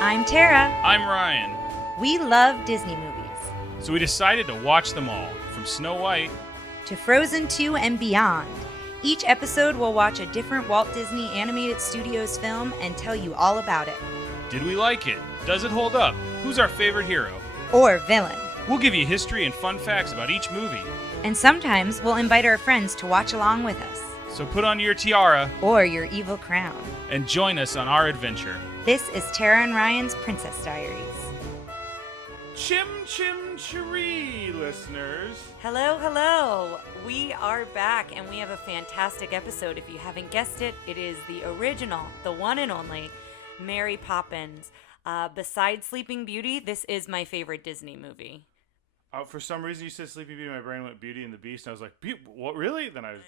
I'm Tara. I'm Ryan. We love Disney movies. So we decided to watch them all, from Snow White to Frozen 2 and beyond. Each episode will watch a different Walt Disney Animated Studios film and tell you all about it. Did we like it? Does it hold up? Who's our favorite hero? Or villain. We'll give you history and fun facts about each movie. And sometimes we'll invite our friends to watch along with us. So put on your tiara or your evil crown and join us on our adventure. This is Tara and Ryan's Princess Diaries. Chim Chim Cher-ee, listeners. Hello, hello. We are back and we have a fantastic episode. If you haven't guessed it, it is the original, the one and only Mary Poppins. Besides Sleeping Beauty, this is my favorite Disney movie. For some reason, you said Sleeping Beauty. My brain went Beauty and the Beast, and I was like, "What? Really?" Then I've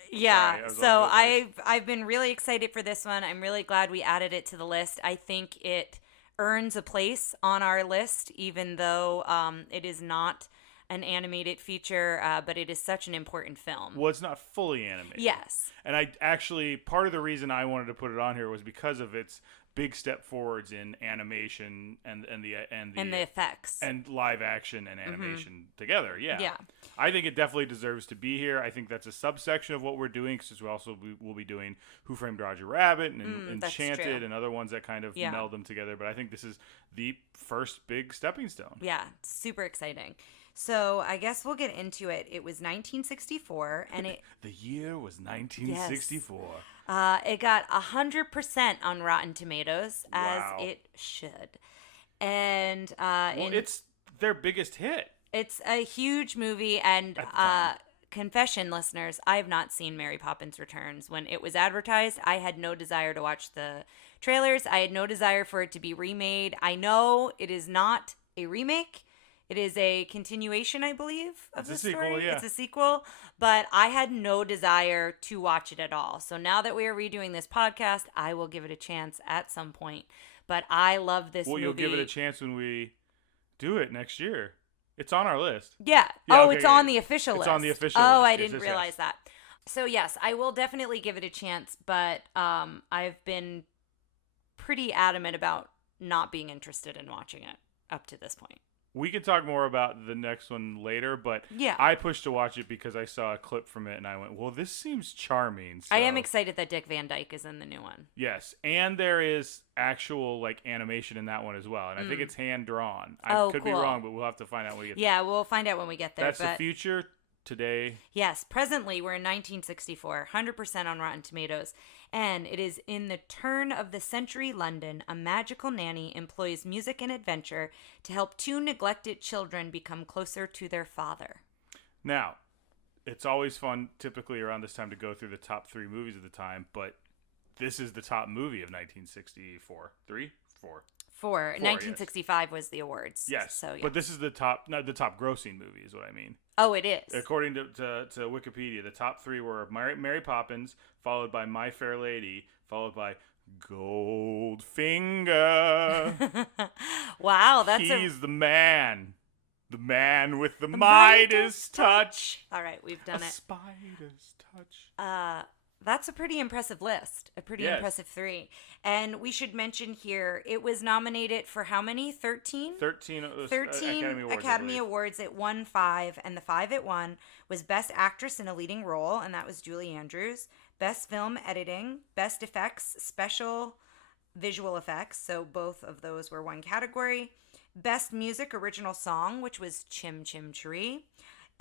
been really excited for this one. I'm really glad we added it to the list. I think it earns a place on our list, even though it is not an animated feature, but it is such an important film. Well, it's not fully animated. Yes. And part of the reason I wanted to put it on here was because of its big step forwards in animation and the effects and live action and animation together. Yeah. I think it definitely deserves to be here. I think that's a subsection of what we're doing, because we'll be doing Who Framed Roger Rabbit and Enchanted and other ones that kind of meld them together. But I think this is the first big stepping stone. Yeah, super exciting. So I guess we'll get into it. It was 1964, and the year was 1964. Yes. It got 100% on Rotten Tomatoes, as it should. And it's their biggest hit. It's a huge movie, and confession, listeners, I have not seen Mary Poppins Returns. When it was advertised, I had no desire to watch the trailers. I had no desire for it to be remade. I know it is not a remake. It is a continuation, I believe, of the story. Sequel, yeah. It's a sequel, but I had no desire to watch it at all. So now that we are redoing this podcast, I will give it a chance at some point. But I love this movie. Well, you'll give it a chance when we do it next year. It's on our list. Yeah. It's on the official list. It's on the official list. Oh, I didn't realize that. So, yes, I will definitely give it a chance, but I've been pretty adamant about not being interested in watching it up to this point. We can talk more about the next one later, but I pushed to watch it because I saw a clip from it and I went, well, this seems charming. So. I am excited that Dick Van Dyke is in the new one. Yes, and there is actual animation in that one as well, and I think it's hand-drawn. I could be wrong, but we'll have to find out when we get there. Yeah, we'll find out when we get there. That's the future today. Yes, presently we're in 1964, 100% on Rotten Tomatoes. And it is in the turn of the century London, a magical nanny employs music and adventure to help two neglected children become closer to their father. Now, it's always fun, typically around this time, to go through the top 3 movies of the time, but this is the top movie of 1964. 3? 4. 4. 1965 was the awards. Yes. So, yeah. But this is the top grossing movie is what I mean. Oh, it is. According to Wikipedia, the top 3 were Mary Poppins, followed by My Fair Lady, followed by Goldfinger. Wow, He's the man. The man with the Midas touch. All right, we've done it. Spider's touch. That's a pretty impressive list. A pretty impressive 3. And we should mention here, it was nominated for how many? 13? 13 Academy Awards. It won 5, and the 5 it won was Best Actress in a Leading Role, and that was Julie Andrews. Best Film Editing, Best Effects, Special Visual Effects, so both of those were one category. Best Music Original Song, which was Chim Chim Cher-ee.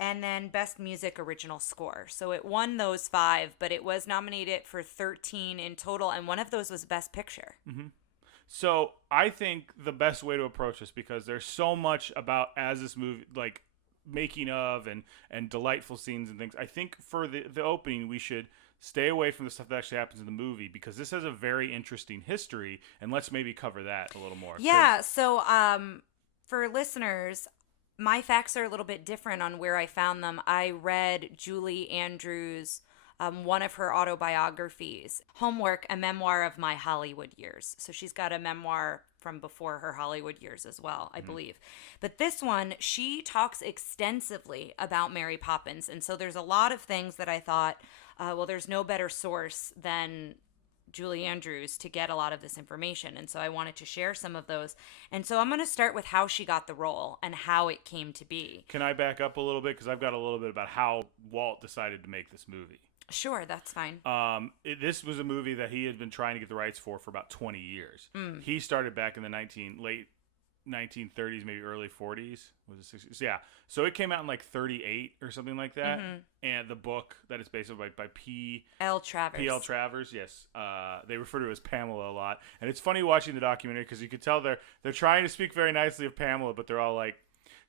And then Best Music Original Score. So it won those 5, but it was nominated for 13 in total, and one of those was Best Picture. Mm-hmm. So I think the best way to approach this, because there's so much about as this movie, making of and delightful scenes and things, I think for the opening, we should stay away from the stuff that actually happens in the movie, because this has a very interesting history, and let's maybe cover that a little more. Yeah, so for listeners, my facts are a little bit different on where I found them. I read Julie Andrews' one of her autobiographies, Homework, a Memoir of My Hollywood Years. So she's got a memoir from before her Hollywood years as well, I believe. But this one, she talks extensively about Mary Poppins. And so there's a lot of things that I thought well, there's no better source than Julie Andrews to get a lot of this information. And so I wanted to share some of those. And so I'm going to start with how she got the role and how it came to be. Can I back up a little bit? Because I've got a little bit about how Walt decided to make this movie. Sure, that's fine. This was a movie that he had been trying to get the rights for about 20 years. He started back in the late 1930s, maybe early 40s. Was it 60s? Yeah. So it came out in like 38 or something like that. And the book that it's based on by P.L. Travers. P.L. Travers, yes. They refer to her as Pamela a lot. And it's funny watching the documentary because you could tell they're trying to speak very nicely of Pamela, but they're all like,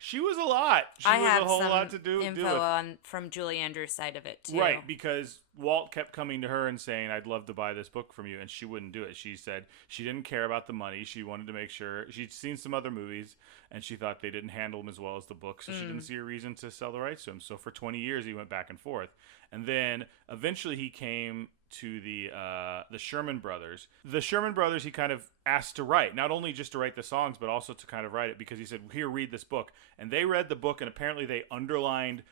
she was a lot. She was a whole lot to do. Info from Julie Andrews' side of it too. Right, because Walt kept coming to her and saying, "I'd love to buy this book from you," and she wouldn't do it. She said she didn't care about the money. She wanted to make sure she'd seen some other movies, and she thought they didn't handle them as well as the book, so she didn't see a reason to sell the rights to him. So for 20 years, he went back and forth, and then eventually he came to the Sherman Brothers. The Sherman Brothers he kind of asked to write, not only just to write the songs, but also to kind of write it, because he said, "Here, read this book." And they read the book, and apparently they underlined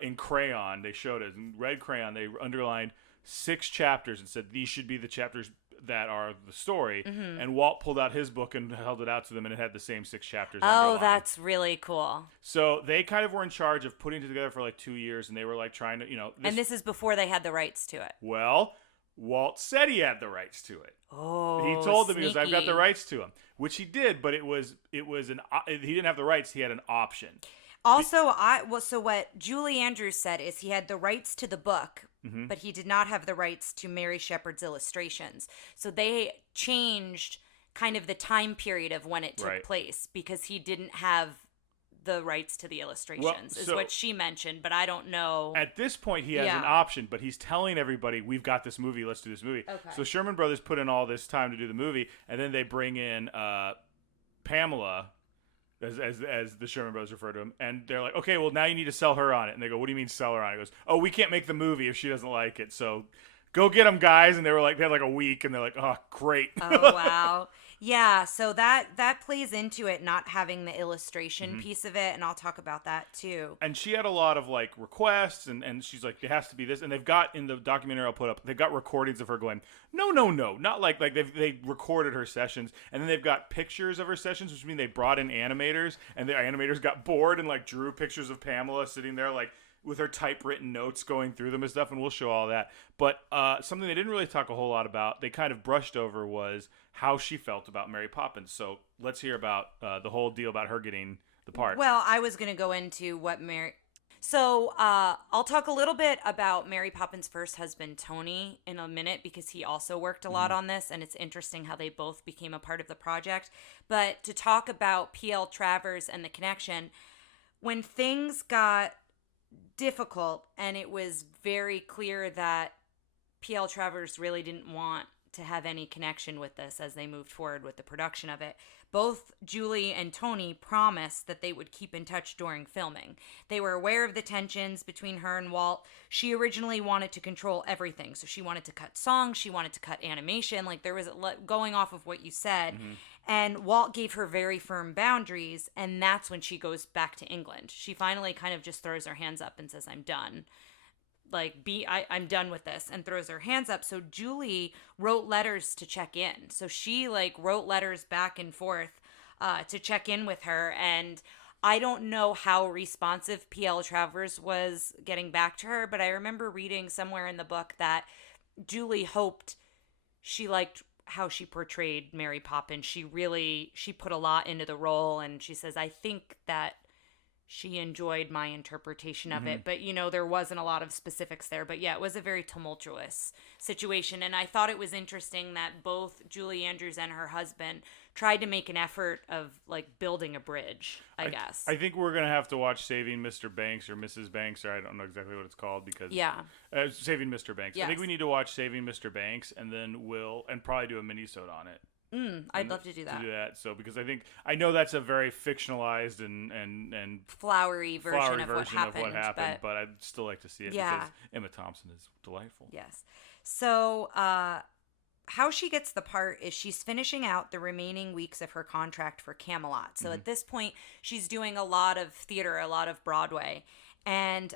in crayon, they showed it in red crayon, they underlined 6 chapters and said, "These should be the chapters that are the story." And Walt pulled out his book and held it out to them, and it had the same 6 chapters underlined. Oh, that's really cool. So they kind of were in charge of putting it together for like 2 years, and they were like trying to, and this is before they had the rights to it. Well, Walt said he had the rights to it. Oh, he told them, sneaky. because I've got the rights to him, which he did, but he didn't have the rights. He had an option. Also, so what Julie Andrews said is he had the rights to the book, but he did not have the rights to Mary Shepard's illustrations. So they changed kind of the time period of when it took place because he didn't have the rights to the illustrations, is what she mentioned, but I don't know. At this point, he has an option, but he's telling everybody, "We've got this movie, let's do this movie." Okay. So Sherman Brothers put in all this time to do the movie, and then they bring in Pamela, as the Sherman Brothers refer to him, and they're like, "Okay, well, now you need to sell her on it." And they go, "What do you mean sell her on it?" He goes, "Oh, we can't make the movie if she doesn't like it, so go get them, guys." And they had like a week, and they're like, "Oh, great." Oh, wow. Yeah, so that plays into it not having the illustration piece of it, and I'll talk about that too. And she had a lot of like requests, and she's like, "It has to be this." And they've got, in the documentary I'll put up, they've got recordings of her going, "No, not like they recorded her sessions," and then they've got pictures of her sessions, which means they brought in animators, and the animators got bored and like drew pictures of Pamela sitting there like with her typewritten notes going through them and stuff, and we'll show all that. But something they didn't really talk a whole lot about, they kind of brushed over, was how she felt about Mary Poppins. So let's hear about the whole deal about her getting the part. Well, I was going to go into what Mary... So I'll talk a little bit about Mary Poppins' first husband, Tony, in a minute, because he also worked a lot on this, and it's interesting how they both became a part of the project. But to talk about P.L. Travers and the connection, when things got difficult and it was very clear that P.L. Travers really didn't want to have any connection with this as they moved forward with the production of it, both Julie and Tony promised that they would keep in touch during filming. They were aware of the tensions between her and Walt. She originally wanted to control everything. So she wanted to cut songs, she wanted to cut animation, like there was going off of what you said. And Walt gave her very firm boundaries, and that's when she goes back to England. She finally kind of just throws her hands up and says, "I'm done. Like, I'm done with this," and throws her hands up. So Julie wrote letters to check in. So she like wrote letters back and forth to check in with her. And I don't know how responsive P.L. Travers was getting back to her, but I remember reading somewhere in the book that Julie hoped she liked how she portrayed Mary Poppins. She put a lot into the role, and she says, "I think that she enjoyed my interpretation of it." But, there wasn't a lot of specifics there. But, yeah, it was a very tumultuous situation. And I thought it was interesting that both Julie Andrews and her husband tried to make an effort of, like, building a bridge, I guess. I think we're going to have to watch Saving Mr. Banks or Mrs. Banks, or I don't know exactly what it's called, because... Yeah. Saving Mr. Banks. Yes. I think we need to watch Saving Mr. Banks, and then and probably do a mini-sode on it. I'd love to do that. So, because I know that's a very fictionalized and flowery version of what happened, but I'd still like to see it because Emma Thompson is delightful. Yes. So, how she gets the part is she's finishing out the remaining weeks of her contract for Camelot. So at this point, she's doing a lot of theater, a lot of Broadway, and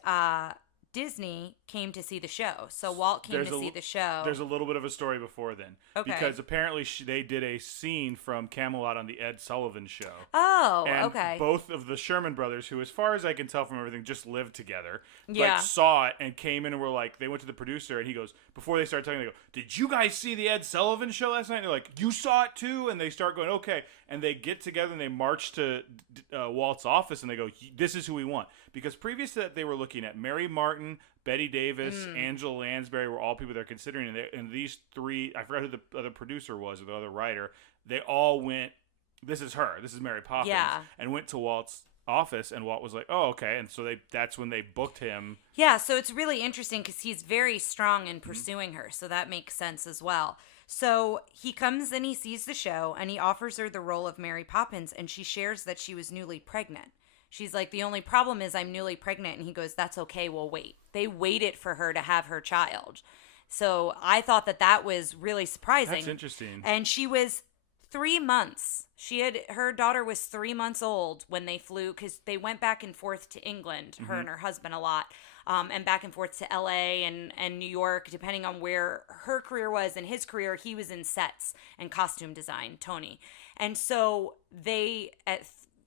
Disney came to see the show. So Walt came to see the show. There's a little bit of a story before then. Okay. Because apparently they did a scene from Camelot on the Ed Sullivan Show. Oh, and okay. Both of the Sherman brothers, who as far as I can tell from everything, just lived together, like saw it and came in and were like, they went to the producer and he goes, before they started talking, they go, "Did you guys see the Ed Sullivan Show last night?" And they're like, "You saw it too?" And they start going, "Okay." And they get together and they march to Walt's office and they go, "This is who we want." Because previous to that, they were looking at Mary Martin, Betty Davis, Angela Lansbury were all people they're considering. And these three, I forgot who the other producer was or the other writer, they all went, "This is her. This is Mary Poppins." Yeah. And went to Walt's office, and Walt was like, "Oh, okay." And so that's when they booked him. Yeah, so it's really interesting because he's very strong in pursuing her. So that makes sense as well. So he comes and he sees the show and he offers her the role of Mary Poppins, and she shares that she was newly pregnant. She's like, "The only problem is I'm newly pregnant." And he goes, "That's okay. We'll wait." They waited for her to have her child. So I thought that was really surprising. That's interesting. And she was 3 months. Her daughter was 3 months old when they flew, because they went back and forth to England, her and her husband, a lot, and back and forth to LA and New York, depending on where her career was. And his career, he was in sets and costume design, Tony. And so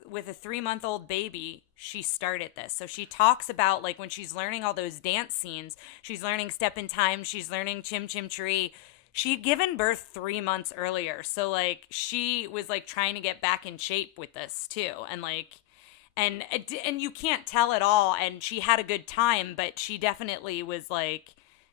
with a 3-month-old baby, she started this. So she talks about, like, when she's learning all those dance scenes, she's learning Step in Time, she's learning Chim Chim Cher-ee. She'd given birth 3 months earlier. So, like, she was, like, trying to get back in shape with this, too. And, like, and you can't tell at all. And she had a good time, but she definitely was, like,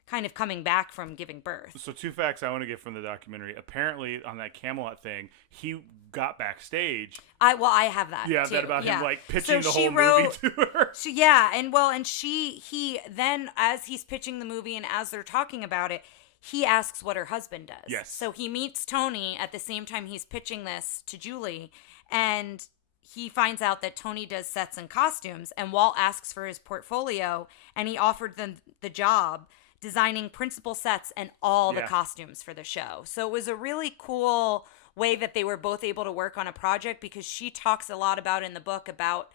kind of coming back from giving birth. So 2 facts I want to get from the documentary. Apparently, on that Camelot thing, he got backstage. I have that. Yeah, too. That about him, like, pitching the whole movie to her. He then, as he's pitching the movie and as they're talking about it, he asks what her husband does. Yes. So he meets Tony at the same time he's pitching this to Julie, and he finds out that Tony does sets and costumes, and Walt asks for his portfolio, and he offered them the job designing principal sets and all the costumes for the show. So it was a really cool way that they were both able to work on a project, because she talks a lot about in the book about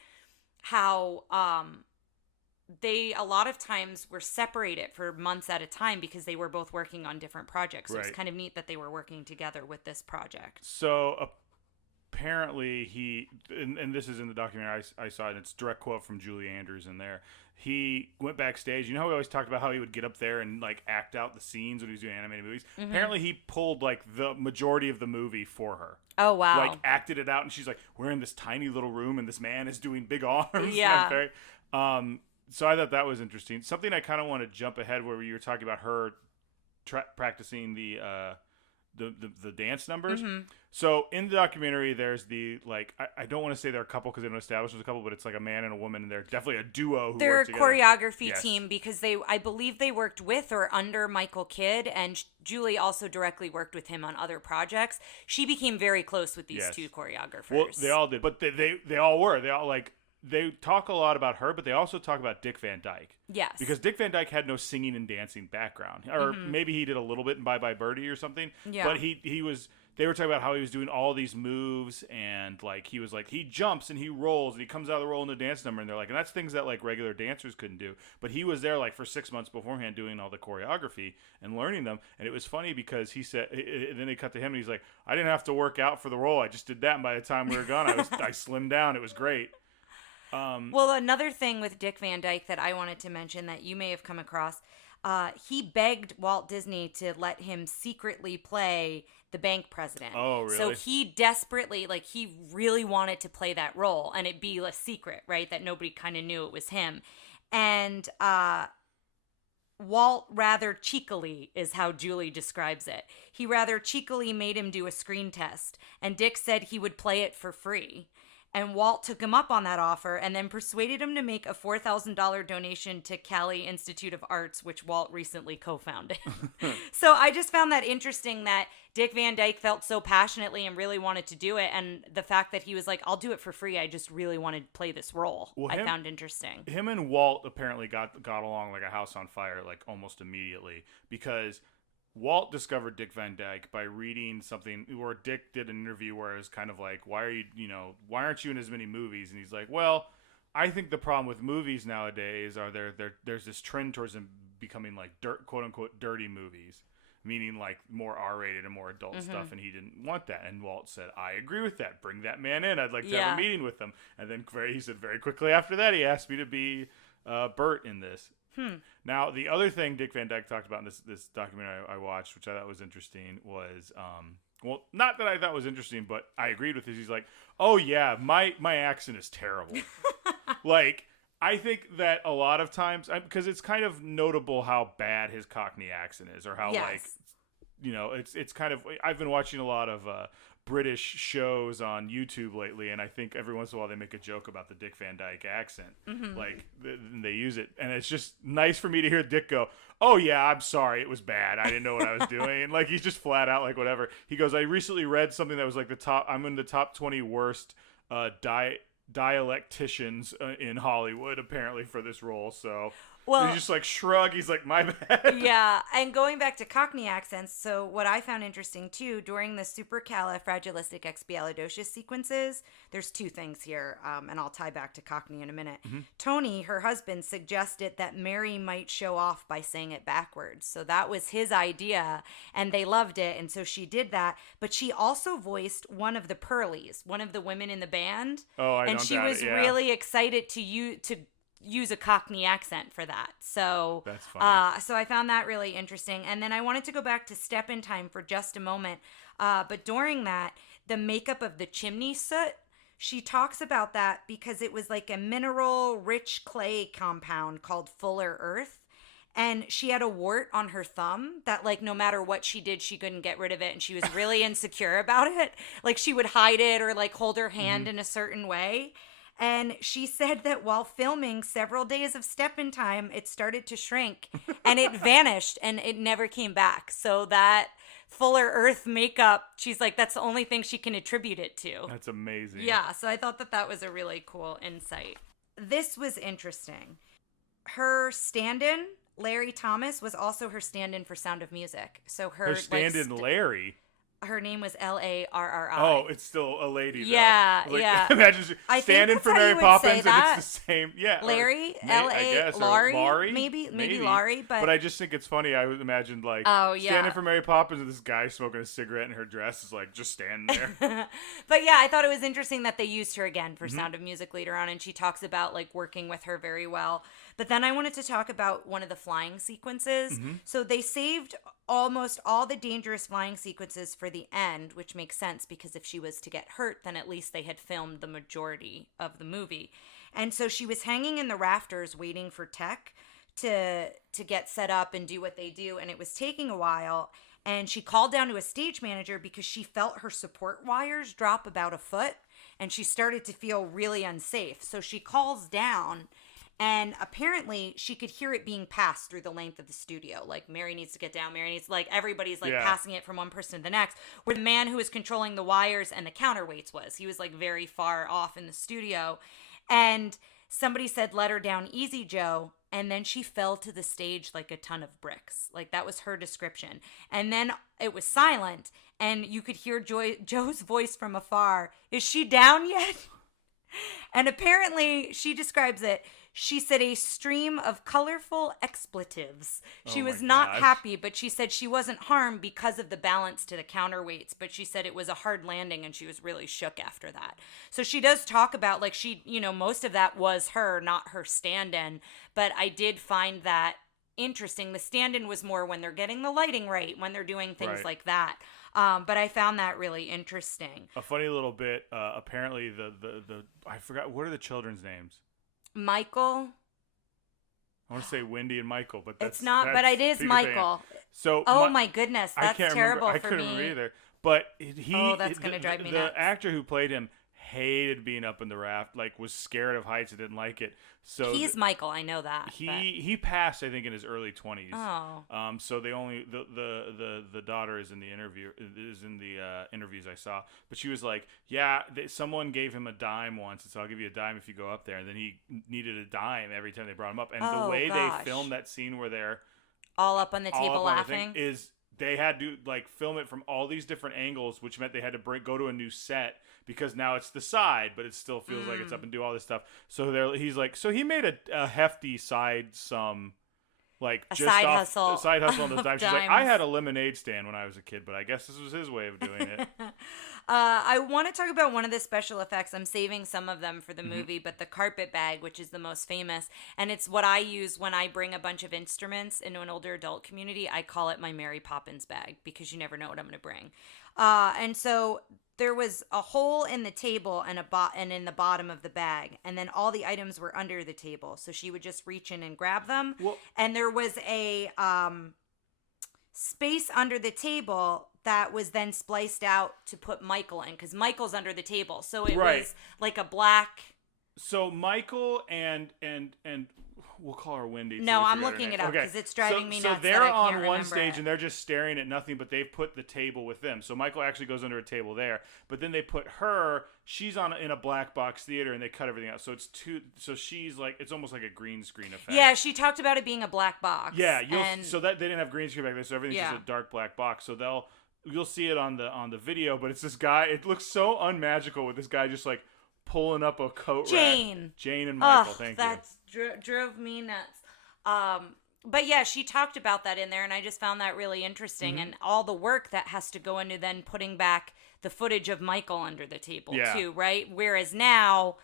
how they a lot of times were separated for months at a time because they were both working on different projects. So It's kind of neat that they were working together with this project. So apparently and this is in the documentary I saw it, and it's a direct quote from Julie Andrews in there. He went backstage. You know how we always talked about how he would get up there and, like, act out the scenes when he was doing animated movies? Mm-hmm. Apparently he pulled, like, the majority of the movie for her. Oh, wow. Like, acted it out, and she's like, "We're in this tiny little room and this man is doing big arms." Yeah. So I thought that was interesting. Something I kind of want to jump ahead where you were talking about her practicing the dance numbers. Mm-hmm. So in the documentary, there's the, like, I don't want to say they're a couple because they don't establish there's a couple, but it's like a man and a woman, and they're definitely a duo. They're a choreography team because I believe they worked with or under Michael Kidd, and Julie also directly worked with him on other projects. She became very close with these two choreographers. Well, they all did, but they all were. They all, like, they talk a lot about her, but they also talk about Dick Van Dyke. Yes. Because Dick Van Dyke had no singing and dancing background. Or maybe he did a little bit in Bye Bye Birdie or something. Yeah. But they were talking about how he was doing all these moves, and, like, he was like, he jumps and he rolls and he comes out of the roll in the dance number, and they're like, and that's things that, like, regular dancers couldn't do. But he was there, like, for 6 months beforehand doing all the choreography and learning them. And it was funny because he said, and then they cut to him and he's like, "I didn't have to work out for the role. I just did that, and by the time we were gone, I slimmed down. It was great." Well, another thing with Dick Van Dyke that I wanted to mention that you may have come across, he begged Walt Disney to let him secretly play the bank president. Oh, really? So he desperately, like, he really wanted to play that role, and it be a secret, right, that nobody kind of knew it was him. And Walt rather cheekily, is how Julie describes it. He rather cheekily made him do a screen test, and Dick said he would play it for free. And Walt took him up on that offer and then persuaded him to make a $4,000 donation to Cali Institute of Arts, which Walt recently co-founded. So I just found that interesting that Dick Van Dyke felt so passionately and really wanted to do it. And the fact that he was like, "I'll do it for free. I just really want to play this role." I found interesting. Him and Walt apparently got along like a house on fire, like, almost immediately, because Walt discovered Dick Van Dyke by reading something where Dick did an interview where it was kind of like, why aren't you in as many movies? And he's like, "Well, I think the problem with movies nowadays are there's this trend towards them becoming like quote unquote dirty movies, meaning like more R-rated and more adult stuff, and he didn't want that. And Walt said, I agree with that. Bring that man in. I'd like to have a meeting with him. And then he said very quickly after that, he asked me to be Bert in this. Now, the other thing Dick Van Dyke talked about in this documentary I watched, which I thought was interesting, was well, not that I thought was interesting, but I agreed with this. He's like, oh yeah, my accent is terrible. Like, I think that a lot of times, because it's kind of notable how bad his Cockney accent is, or how like, you know, it's kind of. I've been watching a lot of British shows on YouTube lately, and I think every once in a while they make a joke about the Dick Van Dyke accent, like they use it, and it's just nice for me to hear Dick go, "Oh yeah, I'm sorry, it was bad. I didn't know what I was doing." And like he's just flat out like whatever. He goes, "I recently read something that was like I'm in the top 20 worst dialecticians in Hollywood apparently for this role." So. Well, he's just like shrug. He's like, my bad. Yeah, and going back to Cockney accents, so what I found interesting too, during the supercalifragilisticexpialidocious sequences, there's two things here, and I'll tie back to Cockney in a minute. Tony, her husband, suggested that Mary might show off by saying it backwards. So that was his idea, and they loved it, and so she did that. But she also voiced one of the Pearlies, one of the women in the band. Oh, I don't doubt it, and she was really excited to use a Cockney accent for that. So that's funny. So I found that really interesting. And then I wanted to go back to Step in Time for just a moment. But during that, the makeup of the chimney soot, she talks about that because it was like a mineral rich clay compound called Fuller Earth. And she had a wart on her thumb that, like, no matter what she did, she couldn't get rid of it. And she was really insecure about it. Like, she would hide it or, like, hold her hand in a certain way. And she said that while filming several days of Step in Time, it started to shrink and it vanished and it never came back. So that Fuller Earth makeup, she's like, that's the only thing she can attribute it to. That's amazing. Yeah, so I thought that was a really cool insight. This was interesting. Her stand-in, Larry Thomas, was also her stand-in for Sound of Music. So her stand-in, Larry? Her name was Larri. Oh, it's still a lady, though. Yeah, like, yeah. Imagine standing for Mary Poppins, and it's the same. Yeah, Larry, Laurie, maybe Laurie. But I just think it's funny. I would imagine like standing for Mary Poppins, and this guy smoking a cigarette in her dress is like just standing there. But yeah, I thought it was interesting that they used her again for Sound of Music later on, and she talks about like working with her very well. But then I wanted to talk about one of the flying sequences. So they saved almost all the dangerous flying sequences for the end, which makes sense because if she was to get hurt, then at least they had filmed the majority of the movie. And so she was hanging in the rafters waiting for tech to get set up and do what they do, and it was taking a while. And she called down to a stage manager because she felt her support wires drop about a foot, and she started to feel really unsafe. So she calls down. And apparently she could hear it being passed through the length of the studio. Like, Mary needs to get down. Mary needs, like, everybody's, like, passing it from one person to the next. Where the man who was controlling the wires and the counterweights was. He was, like, very far off in the studio. And somebody said, let her down easy, Joe. And then she fell to the stage like a ton of bricks. Like, that was her description. And then it was silent. And you could hear Joe's voice from afar. Is she down yet? And apparently she describes it. She said a stream of colorful expletives. She was not happy, but she said she wasn't harmed because of the balance to the counterweights, but she said it was a hard landing and she was really shook after that. So she does talk about, like, she, you know, most of that was her, not her stand-in, but I did find that interesting. The stand-in was more when they're getting the lighting right, when they're doing things like that. But I found that really interesting. A funny little bit, apparently the I forgot, what are the children's names? Michael. I want to say Wendy and Michael, but that's, it's not. But it is Michael. Pan. So my goodness, that's terrible for me. I couldn't remember either. But that's gonna drive me nuts. The actor who played him hated being up in the raft, like was scared of heights and didn't like it. So he's Michael, I know that. He passed, I think, in his early 20s. Oh. So they only the daughter is in the interviews I saw, but she was like, yeah, someone gave him a dime once, and so I'll give you a dime if you go up there, and then he needed a dime every time they brought him up, and the way they filmed that scene where they're all up on the table laughing they had to like film it from all these different angles, which meant they had to go to a new set because now it's the side, but it still feels like it's up and do all this stuff. So he's like, so he made a hefty side sum. Like a just side off, hustle. A side hustle on the dime. She's like, I had a lemonade stand when I was a kid, but I guess this was his way of doing it. I want to talk about one of the special effects. I'm saving some of them for the movie, but the carpet bag, which is the most famous, and it's what I use when I bring a bunch of instruments into an older adult community. I call it my Mary Poppins bag because you never know what I'm going to bring. And so there was a hole in the table and in the bottom of the bag, and then all the items were under the table. So she would just reach in and grab them. Well, and there was a space under the table that was then spliced out to put Michael in, because Michael's under the table. So it was like a black. So Michael and we'll call her Wendy. No, I'm looking it up because it's driving me nuts. So they're on one stage and they're just staring at nothing, but they've put the table with them. So Michael actually goes under a table there, but then they put her. She's in a black box theater and they cut everything out. So it's so she's like, it's almost like a green screen effect. Yeah, she talked about it being a black box. Yeah, so that they didn't have green screen back there, so everything's just a dark black box. So you'll see it on the video, but it's this guy. It looks so unmagical with this guy just like pulling up a coat rack. Jane and Michael, thank you. That drove me nuts. But yeah, she talked about that in there, and I just found that really interesting, and all the work that has to go into then putting back the footage of Michael under the table too, right? Whereas now,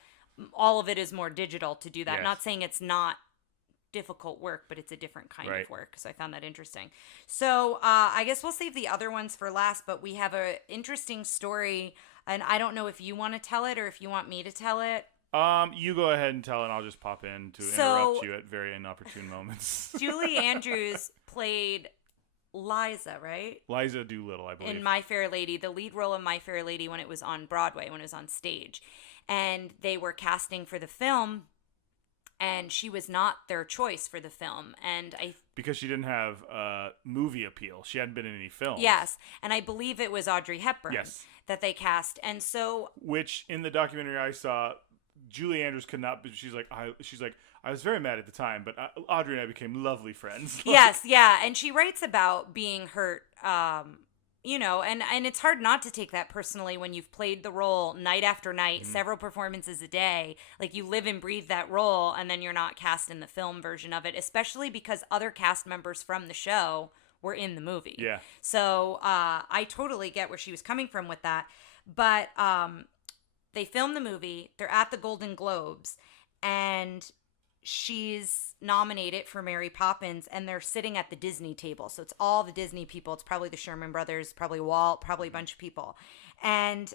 all of it is more digital to do that. Yes. Not saying it's not difficult work, but it's a different kind of work, so I found that interesting. So I guess we'll save the other ones for last, but we have an interesting story, and I don't know if you want to tell it or if you want me to tell it. You go ahead and tell it, and I'll just pop in to interrupt you at very inopportune moments. Julie Andrews played Liza, right? Liza Doolittle, I believe. In My Fair Lady, the lead role of My Fair Lady when it was on Broadway, when it was on stage. And they were casting for the film, and she was not their choice for the film. Because she didn't have movie appeal. She hadn't been in any films. Yes, and I believe it was Audrey Hepburn that they cast. And so, which in the documentary I saw, Julie Andrews could not. But she's like, I was very mad at the time, but Audrey and I became lovely friends. Yes, yeah, and she writes about being hurt. And it's hard not to take that personally when you've played the role night after night, several performances a day. Like, you live and breathe that role, and then you're not cast in the film version of it, especially because other cast members from the show were in the movie. Yeah. So I totally get where she was coming from with that. But they filmed the movie. They're at the Golden Globes, and she's nominated for Mary Poppins, and they're sitting at the Disney table. So it's all the Disney people. It's probably the Sherman Brothers, probably Walt, probably a bunch of people. And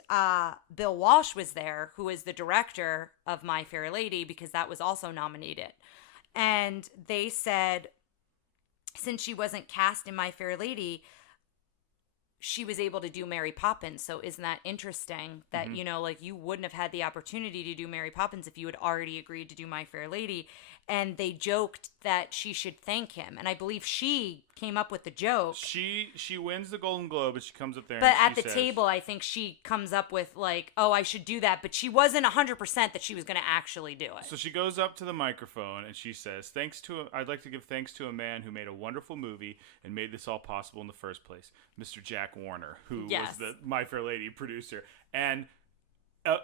Bill Walsh was there, who is the director of My Fair Lady, because that was also nominated. And they said, since she wasn't cast in My Fair Lady, she was able to do Mary Poppins. So isn't that interesting that, you wouldn't have had the opportunity to do Mary Poppins if you had already agreed to do My Fair Lady. And they joked that she should thank him. And I believe she came up with the joke. She wins the Golden Globe, but she comes up there but and at the table, I think she comes up with like, oh, I should do that. But she wasn't 100% that she was going to actually do it. So she goes up to the microphone and she says, I'd like to give thanks to a man who made a wonderful movie and made this all possible in the first place, Mr. Jack Warner, who was the My Fair Lady producer. And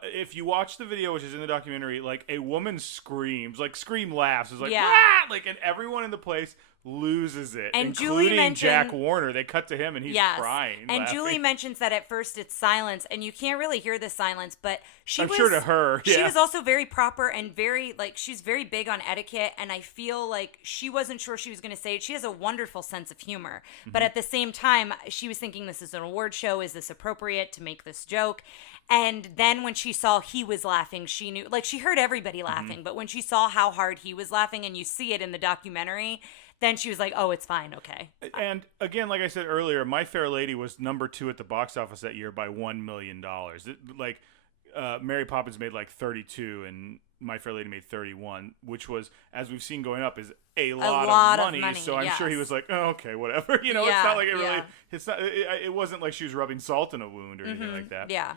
if you watch the video, which is in the documentary, like, a woman screams, like, laughs. It's like, ah! Like, and everyone in the place loses it, and including Jack Warner. They cut to him, and he's crying. And laughing. Julie mentions that at first it's silence, and you can't really hear the silence, but I'm sure to her, she was also very proper and very, like, she's very big on etiquette, and I feel like she wasn't sure she was going to say it. She has a wonderful sense of humor, but at the same time, she was thinking, this is an award show. Is this appropriate to make this joke? And then when she saw he was laughing, she knew, like, she heard everybody laughing, but when she saw how hard he was laughing, and you see it in the documentary, then she was like, oh, it's fine, okay. And again, like I said earlier, My Fair Lady was number 2 at the box office that year by $1 million. Mary Poppins made like 32 and My Fair Lady made 31, which was, as we've seen going up, is a lot of money. So I'm sure he was like, oh, okay, whatever. It's not like it really, it wasn't like she was rubbing salt in a wound or anything like that. Yeah.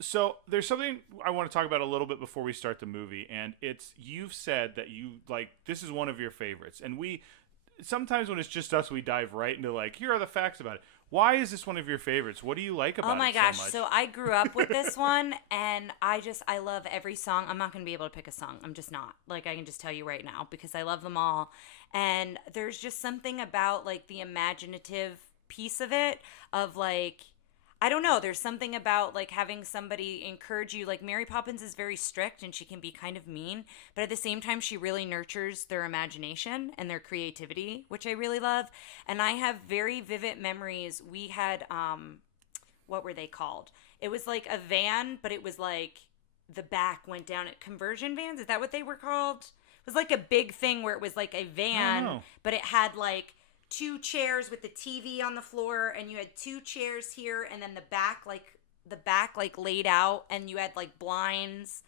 So there's something I want to talk about a little bit before we start the movie, and you've said that you, like, this is one of your favorites, and sometimes when it's just us, we dive right into like, here are the facts about it. Why is this one of your favorites? What do you like about it so much? Oh my gosh. So I grew up with this one, and I love every song. I'm not going to be able to pick a song. I'm just not. Like, I can just tell you right now because I love them all. And there's just something about like the imaginative piece of it, of like, I don't know. There's something about like having somebody encourage you. Like Mary Poppins is very strict and she can be kind of mean, but at the same time, she really nurtures their imagination and their creativity, which I really love. And I have very vivid memories. We had, what were they called? It was like a van, but it was like the back went down at conversion vans. Is that what they were called? It was like a big thing where it was like a van, but it had like 2 chairs with the TV on the floor, and you had 2 chairs here, and then the back like laid out, and you had like blinds.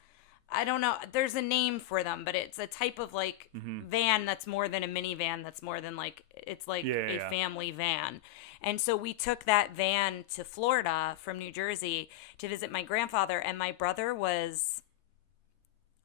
I don't know. There's a name for them, but it's a type of like van that's more than a minivan. That's more than like, it's like a family van. And so we took that van to Florida from New Jersey to visit my grandfather, and my brother was,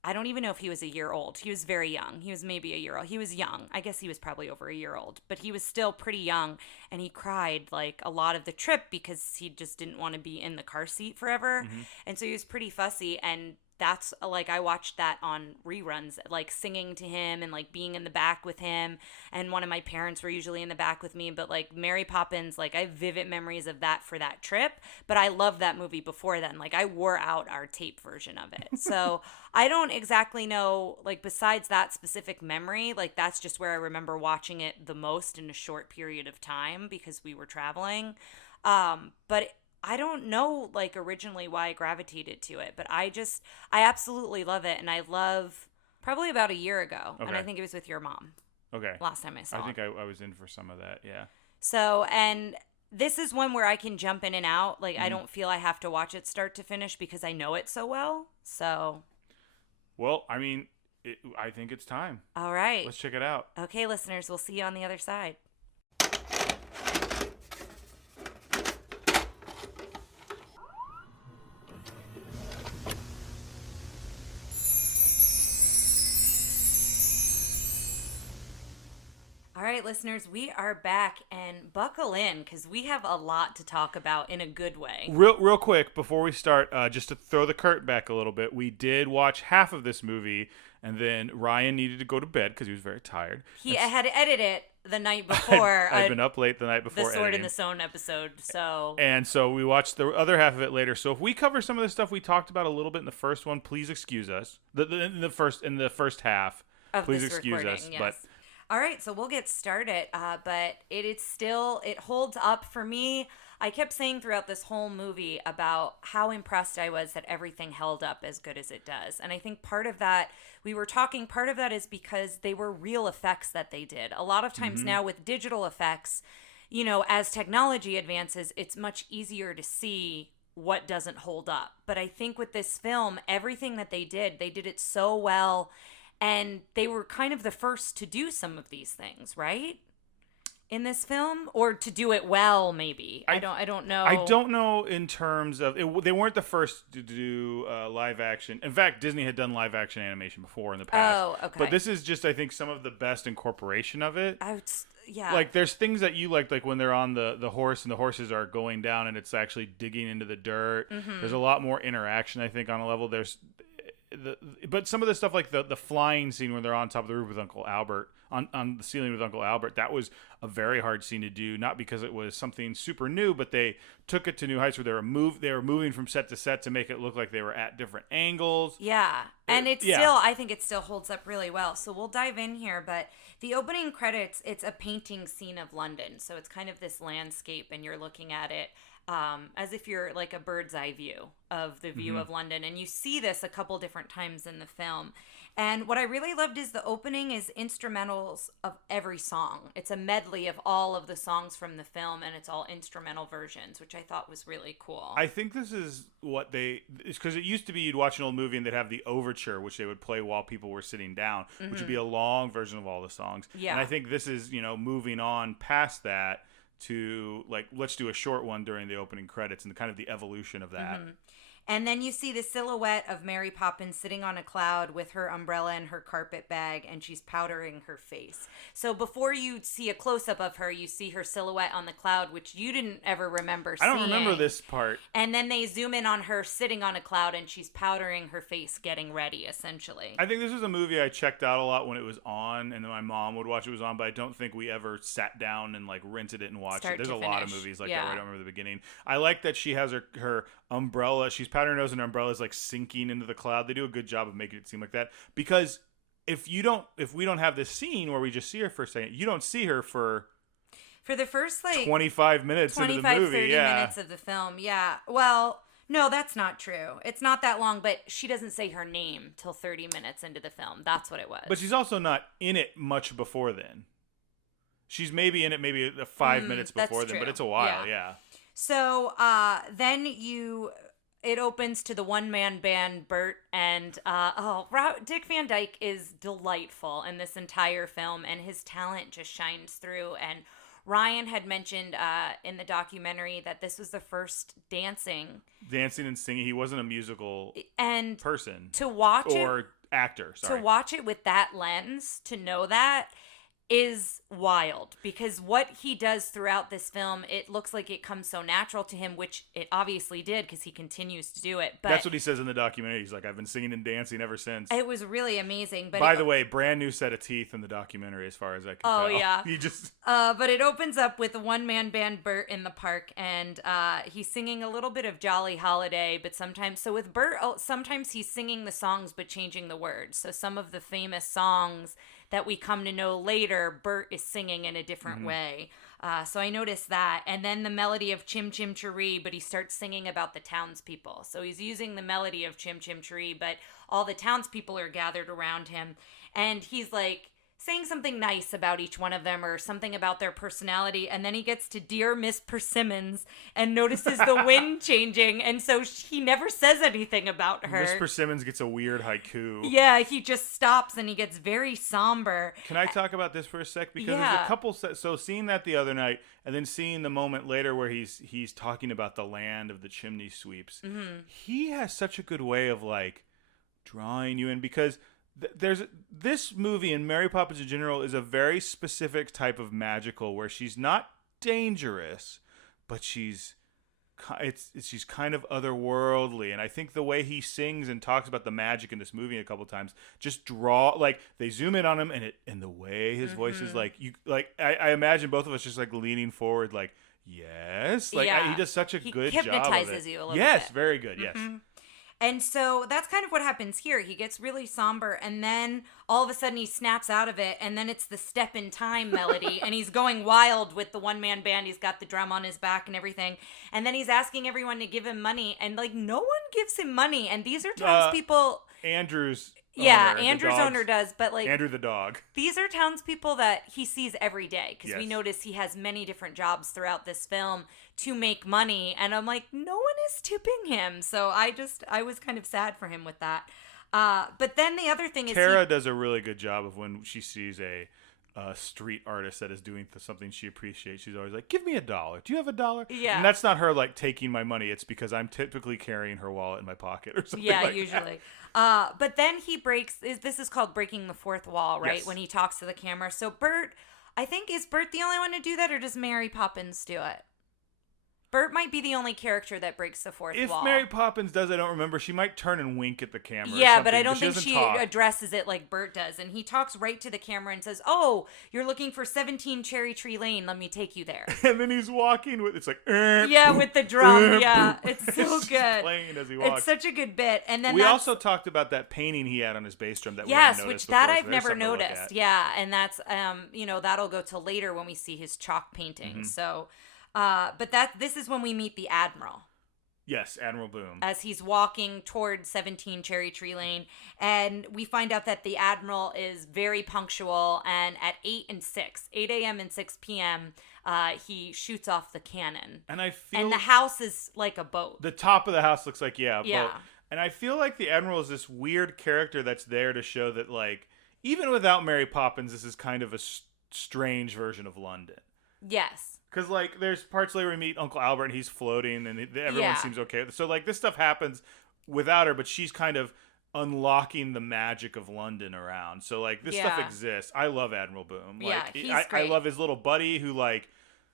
I don't even know if he was a year old. He was very young. He was maybe a year old. He was young. I guess he was probably over a year old, but he was still pretty young. And he cried like a lot of the trip because he just didn't want to be in the car seat forever. And so he was pretty fussy. And that's like, I watched that on reruns, like singing to him and like being in the back with him. And one of my parents were usually in the back with me, but like Mary Poppins, like I have vivid memories of that for that trip, but I loved that movie before then. Like I wore out our tape version of it. So I don't exactly know, like besides that specific memory, like that's just where I remember watching it the most in a short period of time because we were traveling. But I don't know, like, originally why I gravitated to it, but I absolutely love it, and I love probably about a year ago, and I think it was with your mom. Okay. Last time I saw it. I think I was in for some of that, yeah. So, and this is one where I can jump in and out. Like, I don't feel I have to watch it start to finish because I know it so well, so. Well, I mean, I think it's time. All right. Let's check it out. Okay, listeners, we'll see you on the other side. All right, listeners, we are back, and buckle in because we have a lot to talk about in a good way. Real quick, before we start, just to throw the curtain back a little bit, we did watch half of this movie, and then Ryan needed to go to bed because he was very tired. He had to edit it the night before. I'd been up late the night before the Sword in the Stone episode, so. And so we watched the other half of it later. So if we cover some of the stuff we talked about a little bit in the first one, please excuse us. In the first half, of please excuse us. Yes. But all right, so we'll get started. But it holds up for me. I kept saying throughout this whole movie about how impressed I was that everything held up as good as it does. And I think part of that is because they were real effects that they did. A lot of times now with digital effects, you know, as technology advances, it's much easier to see what doesn't hold up. But I think with this film, everything that they did it so well. And they were kind of the first to do some of these things, right? In this film, or to do it well, maybe. I don't know. I don't know in terms of it, they weren't the first to do live action. In fact, Disney had done live action animation before in the past. Oh, okay. But this is just, I think, some of the best incorporation of it. Yeah. Like there's things that you like when they're on the horse and the horses are going down and it's actually digging into the dirt. There's a lot more interaction, I think, on a level. But some of the stuff like the flying scene when they're on top of the roof with Uncle Albert, on the ceiling with Uncle Albert, that was a very hard scene to do, not because it was something super new, but they took it to new heights where they were moving from set to set to make it look like they were at different angles. Yeah. And I think it still holds up really well. So we'll dive in here, but the opening credits, it's a painting scene of London. So it's kind of this landscape and you're looking at it as if you're like a bird's eye view of the view of London. And you see this a couple different times in the film. And what I really loved is the opening is instrumentals of every song. It's a medley of all of the songs from the film, and it's all instrumental versions, which I thought was really cool. I think this is what it's because it used to be you'd watch an old movie and they'd have the overture, which they would play while people were sitting down, which would be a long version of all the songs. Yeah. And I think this is, moving on past that to like, let's do a short one during the opening credits and kind of the evolution of that. And then you see the silhouette of Mary Poppins sitting on a cloud with her umbrella and her carpet bag, and she's powdering her face. So before you see a close-up of her, you see her silhouette on the cloud, which you didn't ever remember seeing. I don't remember this part. And then they zoom in on her sitting on a cloud, and she's powdering her face, getting ready, essentially. I think this was a movie I checked out a lot when it was on, and then my mom would watch it was on, but I don't think we ever sat down and like rented it and watched it. There's a lot of movies like that where I don't remember the beginning. I like that she has her umbrella. She's powdering her nose and her umbrella is like sinking into the cloud. They do a good job of making it seem like that, because if we don't have this scene where we just see her for a second, you don't see her for the first like 25 minutes into the movie. 30 minutes of the film. Yeah. Well, no, that's not true. It's not that long, but she doesn't say her name till 30 minutes into the film. That's what it was. But she's also not in it much before then. She's maybe in it 5 minutes before then, but it's a while, yeah. So then it opens to the one-man band, Bert, and Dick Van Dyke is delightful in this entire film, and his talent just shines through. And Ryan had mentioned in the documentary that this was the first dancing and singing. He wasn't a musical person. To watch actor, sorry. To watch it with that lens, to know that is wild, because what he does throughout this film, it looks like it comes so natural to him, which it obviously did, because he continues to do it. But that's what he says in the documentary. He's like, I've been singing and dancing ever since. It was really amazing. But by the way, brand new set of teeth in the documentary, as far as I can tell. Oh yeah. He just. But it opens up with a one-man band, Bert, in the park, and he's singing a little bit of Jolly Holiday. But so with Bert, sometimes he's singing the songs but changing the words. So some of the famous songs that we come to know later, Bert is singing in a different way. So I noticed that. And then the melody of Chim Chim Cher-ee, but he starts singing about the townspeople. So he's using the melody of Chim Chim Cher-ee, but all the townspeople are gathered around him. And he's like saying something nice about each one of them, or something about their personality. And then he gets to Dear Miss Persimmons and notices the wind changing. And so he never says anything about her. Miss Persimmons gets a weird haiku. Yeah, he just stops and he gets very somber. Can I talk about this for a sec? Because there's a couple... So seeing that the other night, and then seeing the moment later where he's talking about the land of the chimney sweeps. Mm-hmm. He has such a good way of like drawing you in, because... There's this movie, and Mary Poppins in general is a very specific type of magical where she's not dangerous, but she's kind of otherworldly. And I think the way he sings and talks about the magic in this movie a couple times just they zoom in on him, and the way his voice is I imagine both of us just like leaning forward like, yes, he does such a good job of it. He hypnotizes you a little bit. Yes, very good. Mm-hmm. Yes. And so that's kind of what happens here. He gets really somber, and then all of a sudden he snaps out of it, and then it's the Step in Time melody, and he's going wild with the one-man band. He's got the drum on his back and everything. And then he's asking everyone to give him money, and like no one gives him money. And these are townspeople. Andrew's owner does, but like Andrew the dog. These are townspeople that he sees every day, because we notice he has many different jobs throughout this film to make money, and I'm like, no one is tipping him. So I was kind of sad for him with that. But then the other thing is Tara does a really good job of when she sees a street artist that is doing something she appreciates. She's always like, give me $1. Do you have $1? Yeah. And that's not her like taking my money. It's because I'm typically carrying her wallet in my pocket or something like usually. But then he this is called breaking the fourth wall, right? Yes. When he talks to the camera. So Bert, is Bert the only one to do that, or does Mary Poppins do it? Bert might be the only character that breaks the fourth wall. If Mary Poppins does, I don't remember. She might turn and wink at the camera. Yeah, but I don't think she addresses it like Bert does. And he talks right to the camera and says, "Oh, you're looking for 17 Cherry Tree Lane. Let me take you there." And then he's walking with it's like with the drum. Yeah, it's so good. Playing as he walks. It's such a good bit. And then we also talked about that painting he had on his bass drum that we hadn't noticed before, I've never noticed. Yeah, and that's that'll go till later when we see his chalk painting. Mm-hmm. So. But this is when we meet the Admiral. Yes, Admiral Boom. As he's walking toward 17 Cherry Tree Lane, and we find out that the Admiral is very punctual, and at 8 a.m. and 6 p.m., he shoots off the cannon. And the house is like a boat. The top of the house looks like, a boat. And I feel like the Admiral is this weird character that's there to show that, like, even without Mary Poppins, this is kind of a strange version of London. Yes. Because, like, there's parts later we meet Uncle Albert, and he's floating, and everyone seems okay. So, like, this stuff happens, without her, but she's kind of unlocking the magic of London around. So like this stuff exists. I love Admiral Boom. Like, he's great. I love his little buddy who like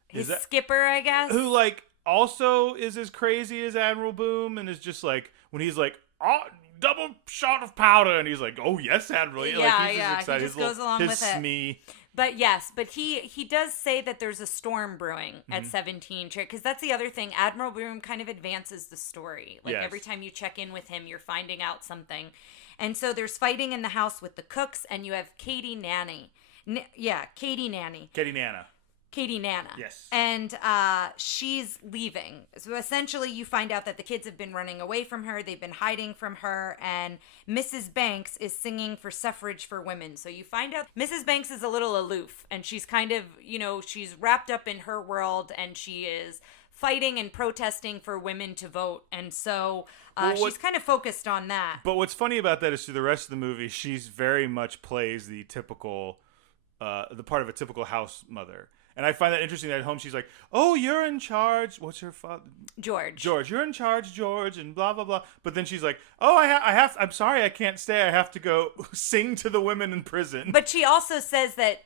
his skipper, I guess. Who like also is as crazy as Admiral Boom and is just like when he's like, oh, double shot of powder, and he's like, oh yes, Admiral. Like, he's just excited. He just goes along with it. But he does say that there's a storm brewing at 17 because that's the other thing. Admiral Boom kind of advances the story. Like every time you check in with him, you're finding out something. And so there's fighting in the house with the cooks, and you have Katie Nanny. Katie Nana. Yes. And she's leaving. So essentially you find out that the kids have been running away from her. They've been hiding from her. And Mrs. Banks is singing for suffrage for women. So you find out Mrs. Banks is a little aloof. And she's kind of, she's wrapped up in her world. And she is fighting and protesting for women to vote. And so she's kind of focused on that. But what's funny about that is through the rest of the movie, she's very much plays the typical, the part of a typical house mother. And I find that interesting that at home she's like, oh, you're in charge. What's her father? George, you're in charge, George, and blah, blah, blah. But then she's like, oh, I'm sorry, I can't stay. I have to go sing to the women in prison. But she also says that,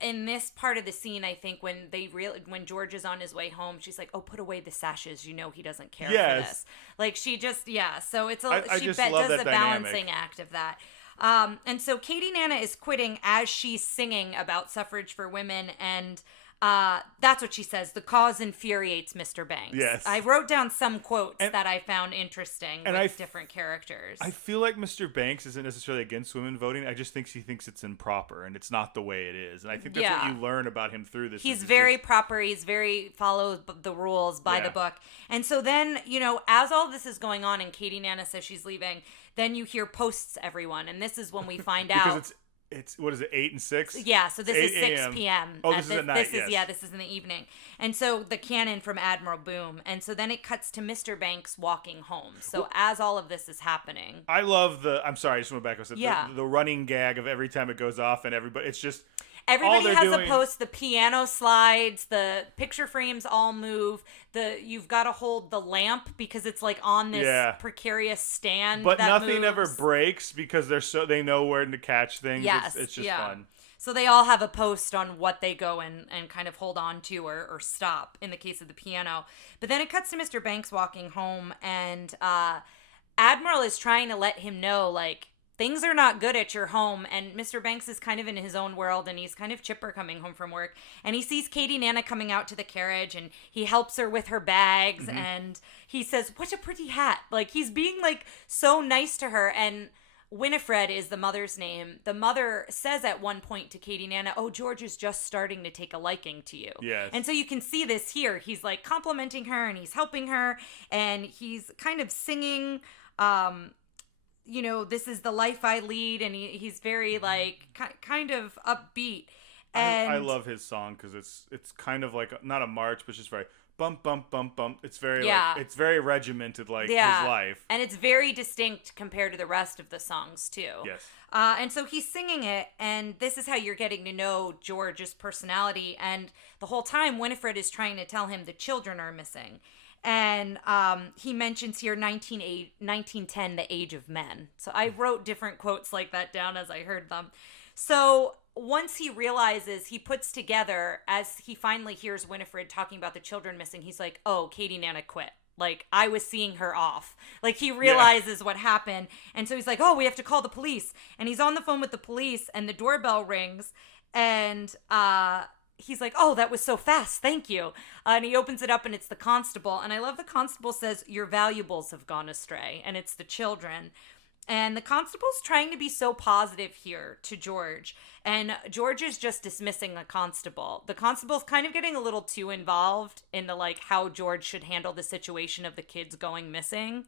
in this part of the scene, I think when George is on his way home, she's like, oh, put away the sashes. He doesn't care for this. Like she just, so it's she does a balancing act of that. And so Katie Nana is quitting as she's singing about suffrage for women, and that's what she says. The cause infuriates Mr. Banks. Yes. I wrote down some quotes that I found interesting with different characters. I feel like Mr. Banks isn't necessarily against women voting. I just think he thinks it's improper, and it's not the way it is. And I think that's what you learn about him through this. He's very proper. He's very follows the rules by the book. And so then, as all this is going on and Katie Nana says she's leaving, then you hear posts everyone. And this is when we find out. Because it's what is it, 8 and 6? Yeah, so this is 6 p.m. Oh, this is at night, this is in the evening. And so the cannon from Admiral Boom. And so then it cuts to Mr. Banks walking home. So as all of this is happening. I love I'm sorry, I just went back. The running gag of every time it goes off and everybody, it's just... Everybody has a post. The piano slides. The picture frames all move. You've got to hold the lamp because it's like on this precarious stand. But that nothing moves. ever breaks because they know where to catch things. Yes, it's just fun. So they all have a post on what they go and kind of hold on to or stop in the case of the piano. But then it cuts to Mr. Banks walking home, and Admiral is trying to let him know, like, things are not good at your home. And Mr. Banks is kind of in his own world, and he's kind of chipper coming home from work. And he sees Katie Nana coming out to the carriage, and he helps her with her bags. Mm-hmm. And he says, what a pretty hat. Like, he's being, like, so nice to her. And Winifred is the mother's name. The mother says at one point to Katie Nana, oh, George is just starting to take a liking to you. Yes. And so you can see this here. He's, like, complimenting her, and he's helping her. And he's kind of singing... this is the life I lead, and he's very, like, kind of upbeat. And I love his song because it's kind of like, not a march, but just very bump, bump, bump, bump. It's very, it's very regimented, like his life. And it's very distinct compared to the rest of the songs, too. Yes. And so he's singing it, and this is how you're getting to know George's personality. And the whole time, Winifred is trying to tell him the children are missing. And he mentions here 1910, the age of men. So I wrote different quotes like that down as I heard them. So once he realizes, he puts together, as he finally hears Winifred talking about the children missing, he's like, oh, Katie Nana quit. Like, I was seeing her off. Like, he realizes what happened. And so he's like, oh, we have to call the police. And he's on the phone with the police, and the doorbell rings. And he's like, oh, that was so fast. Thank you. And he opens it up, and it's the constable. And I love the constable says, your valuables have gone astray. And it's the children. And the constable's trying to be so positive here to George. And George is just dismissing the constable. The constable's kind of getting a little too involved in the, like, how George should handle the situation of the kids going missing.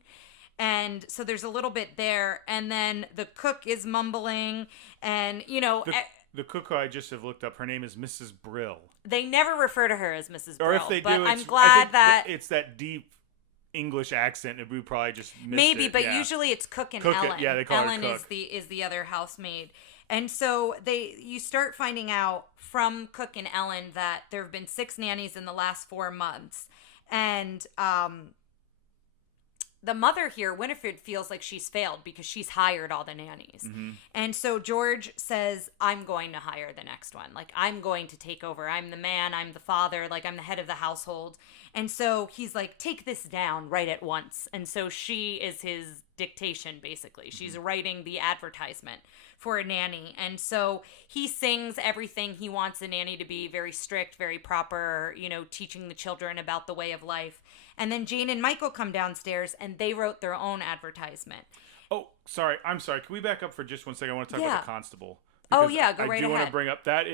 And so there's a little bit there. And then the cook is mumbling. And, The cook I just have looked up, her name is Mrs. Brill. They never refer to her as Mrs. Brill. Or if they do, but I'm glad that it's that deep English accent, and we probably just missed maybe, but usually it's Cook and Ellen. Yeah, they call Ellen her Cook. is the other housemaid. And so you start finding out from Cook and Ellen that there have been 6 nannies in the last 4 months. And the mother here, Winifred, feels like she's failed because she's hired all the nannies. Mm-hmm. And so George says, I'm going to hire the next one. Like, I'm going to take over. I'm the man. I'm the father. Like, I'm the head of the household. And so he's like, take this down right at once. And so she is his dictation, basically. She's mm-hmm. writing the advertisement for a nanny. And so he sings everything. He wants a nanny to be very strict, very proper, teaching the children about the way of life. And then Jane and Michael come downstairs, and they wrote their own advertisement. Oh, sorry. I'm sorry. Can we back up for just 1 second? I want to talk about the constable. Oh, yeah. Go right ahead. I do want to bring up, that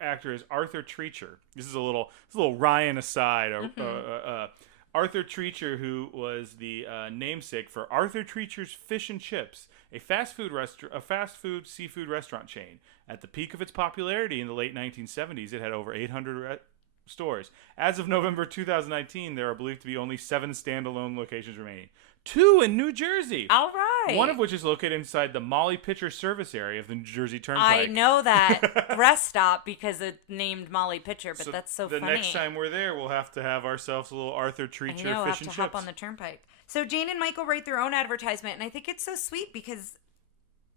actor is Arthur Treacher. This is a little Ryan aside. Mm-hmm. Arthur Treacher, who was the namesake for Arthur Treacher's Fish and Chips, a fast food seafood restaurant chain. At the peak of its popularity in the late 1970s, it had over 800 stores. As of November 2019, there are believed to be only 7 standalone locations remaining. 2 in New Jersey. All right. One of which is located inside the Molly Pitcher service area of the New Jersey Turnpike. I know that rest stop because it's named Molly Pitcher, but that's so funny. The next time we're there, we'll have to have ourselves a little Arthur Treacher fish and chips. We'll have to hop on the turnpike. So Jane and Michael write their own advertisement, and I think it's so sweet because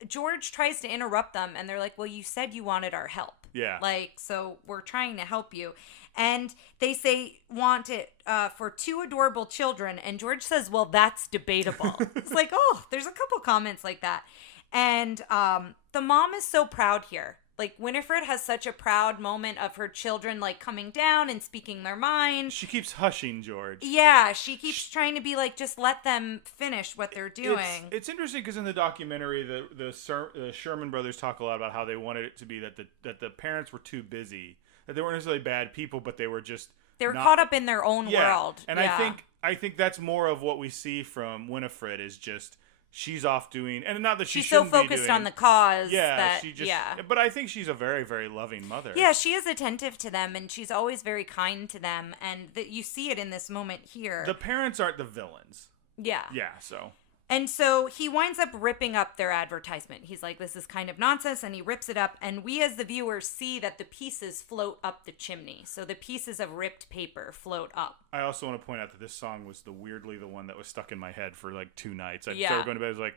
George tries to interrupt them, and they're like, well, you said you wanted our help. Yeah. So we're trying to help you. And they say, want it for 2 adorable children. And George says, well, that's debatable. It's like, oh, there's a couple comments like that. And the mom is so proud here. Like, Winifred has such a proud moment of her children, like, coming down and speaking their mind. She keeps hushing George. Yeah, she keeps trying to be like, just let them finish what they're doing. It's interesting because in the documentary, the Sherman brothers talk a lot about how they wanted it to be that the parents were too busy. That they weren't necessarily bad people, but they were just... They were caught up in their own world. And I think that's more of what we see from Winifred is just... She's off doing, and not that she's so focused on the cause. Yeah, But I think she's a very, very loving mother. Yeah, she is attentive to them, and she's always very kind to them, and you see it in this moment here. The parents aren't the villains. Yeah. Yeah. So. And so he winds up ripping up their advertisement. He's like, this is kind of nonsense, and he rips it up. And we as the viewers see that the pieces float up the chimney. So the pieces of ripped paper float up. I also want to point out that this song was weirdly the one that was stuck in my head for like 2 nights. I started going to bed, I was like,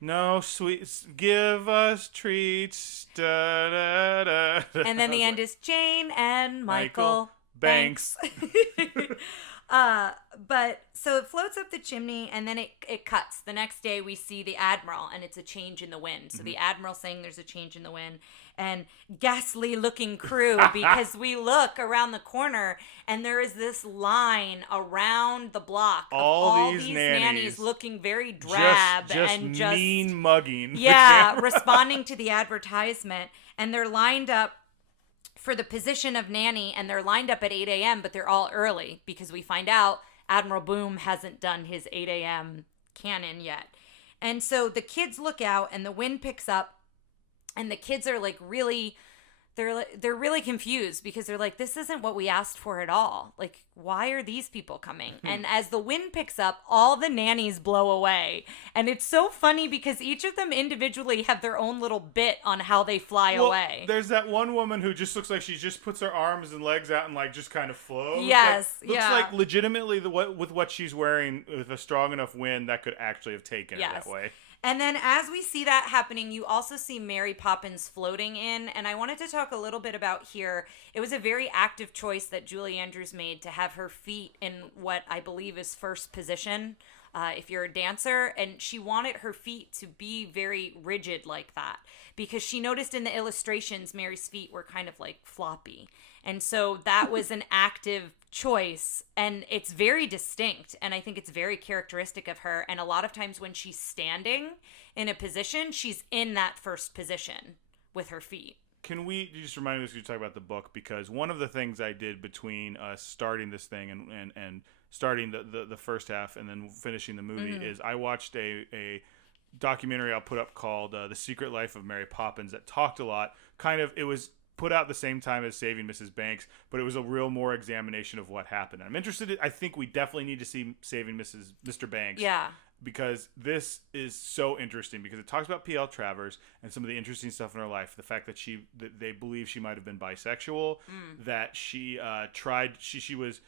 no, sweet, give us treats, da, da, da. And then the end is Jane and Michael Banks. But so it floats up the chimney, and then it cuts. The next day we see the Admiral, and it's a change in the wind. So mm-hmm. the Admiral saying there's a change in the wind, and ghastly looking crew, because we look around the corner and there is this line around the block of all these nannies looking very drab and just mean mugging. Yeah, responding to the advertisement, and they're lined up for the position of nanny, and they're lined up at 8 a.m., but they're all early because we find out Admiral Boom hasn't done his 8 a.m. canon yet. And so the kids look out, and the wind picks up, and the kids are like they're really confused because they're like, this isn't what we asked for at all. Like, why are these people coming? And as the wind picks up, all the nannies blow away. And it's so funny because each of them individually have their own little bit on how they fly away. There's that one woman who just looks like she just puts her arms and legs out and like just kind of flows. Yes. Looks like legitimately with what she's wearing with a strong enough wind that could actually have taken her that way. And then as we see that happening, you also see Mary Poppins floating in. And I wanted to talk a little bit about here. It was a very active choice that Julie Andrews made to have her feet in what I believe is first position if you're a dancer. And she wanted her feet to be very rigid like that because she noticed in the illustrations Mary's feet were kind of like floppy. And so that was an active choice, and it's very distinct, and I think it's very characteristic of her. And a lot of times when she's standing in a position, she's in that first position with her feet. Can we just remind us to talk about the book? Because one of the things I did between us starting this thing and starting the first half and then finishing the movie is I watched a documentary I'll put up called The Secret Life of Mary Poppins that talked a lot. It was put out the same time as Saving Mrs. Banks, but it was a real more examination of what happened. I'm interested. I think we definitely need to see Saving Mr. Banks. Yeah. Because this is so interesting because it talks about P.L. Travers and some of the interesting stuff in her life. The fact that they believe she might have been bisexual, that she tried, she was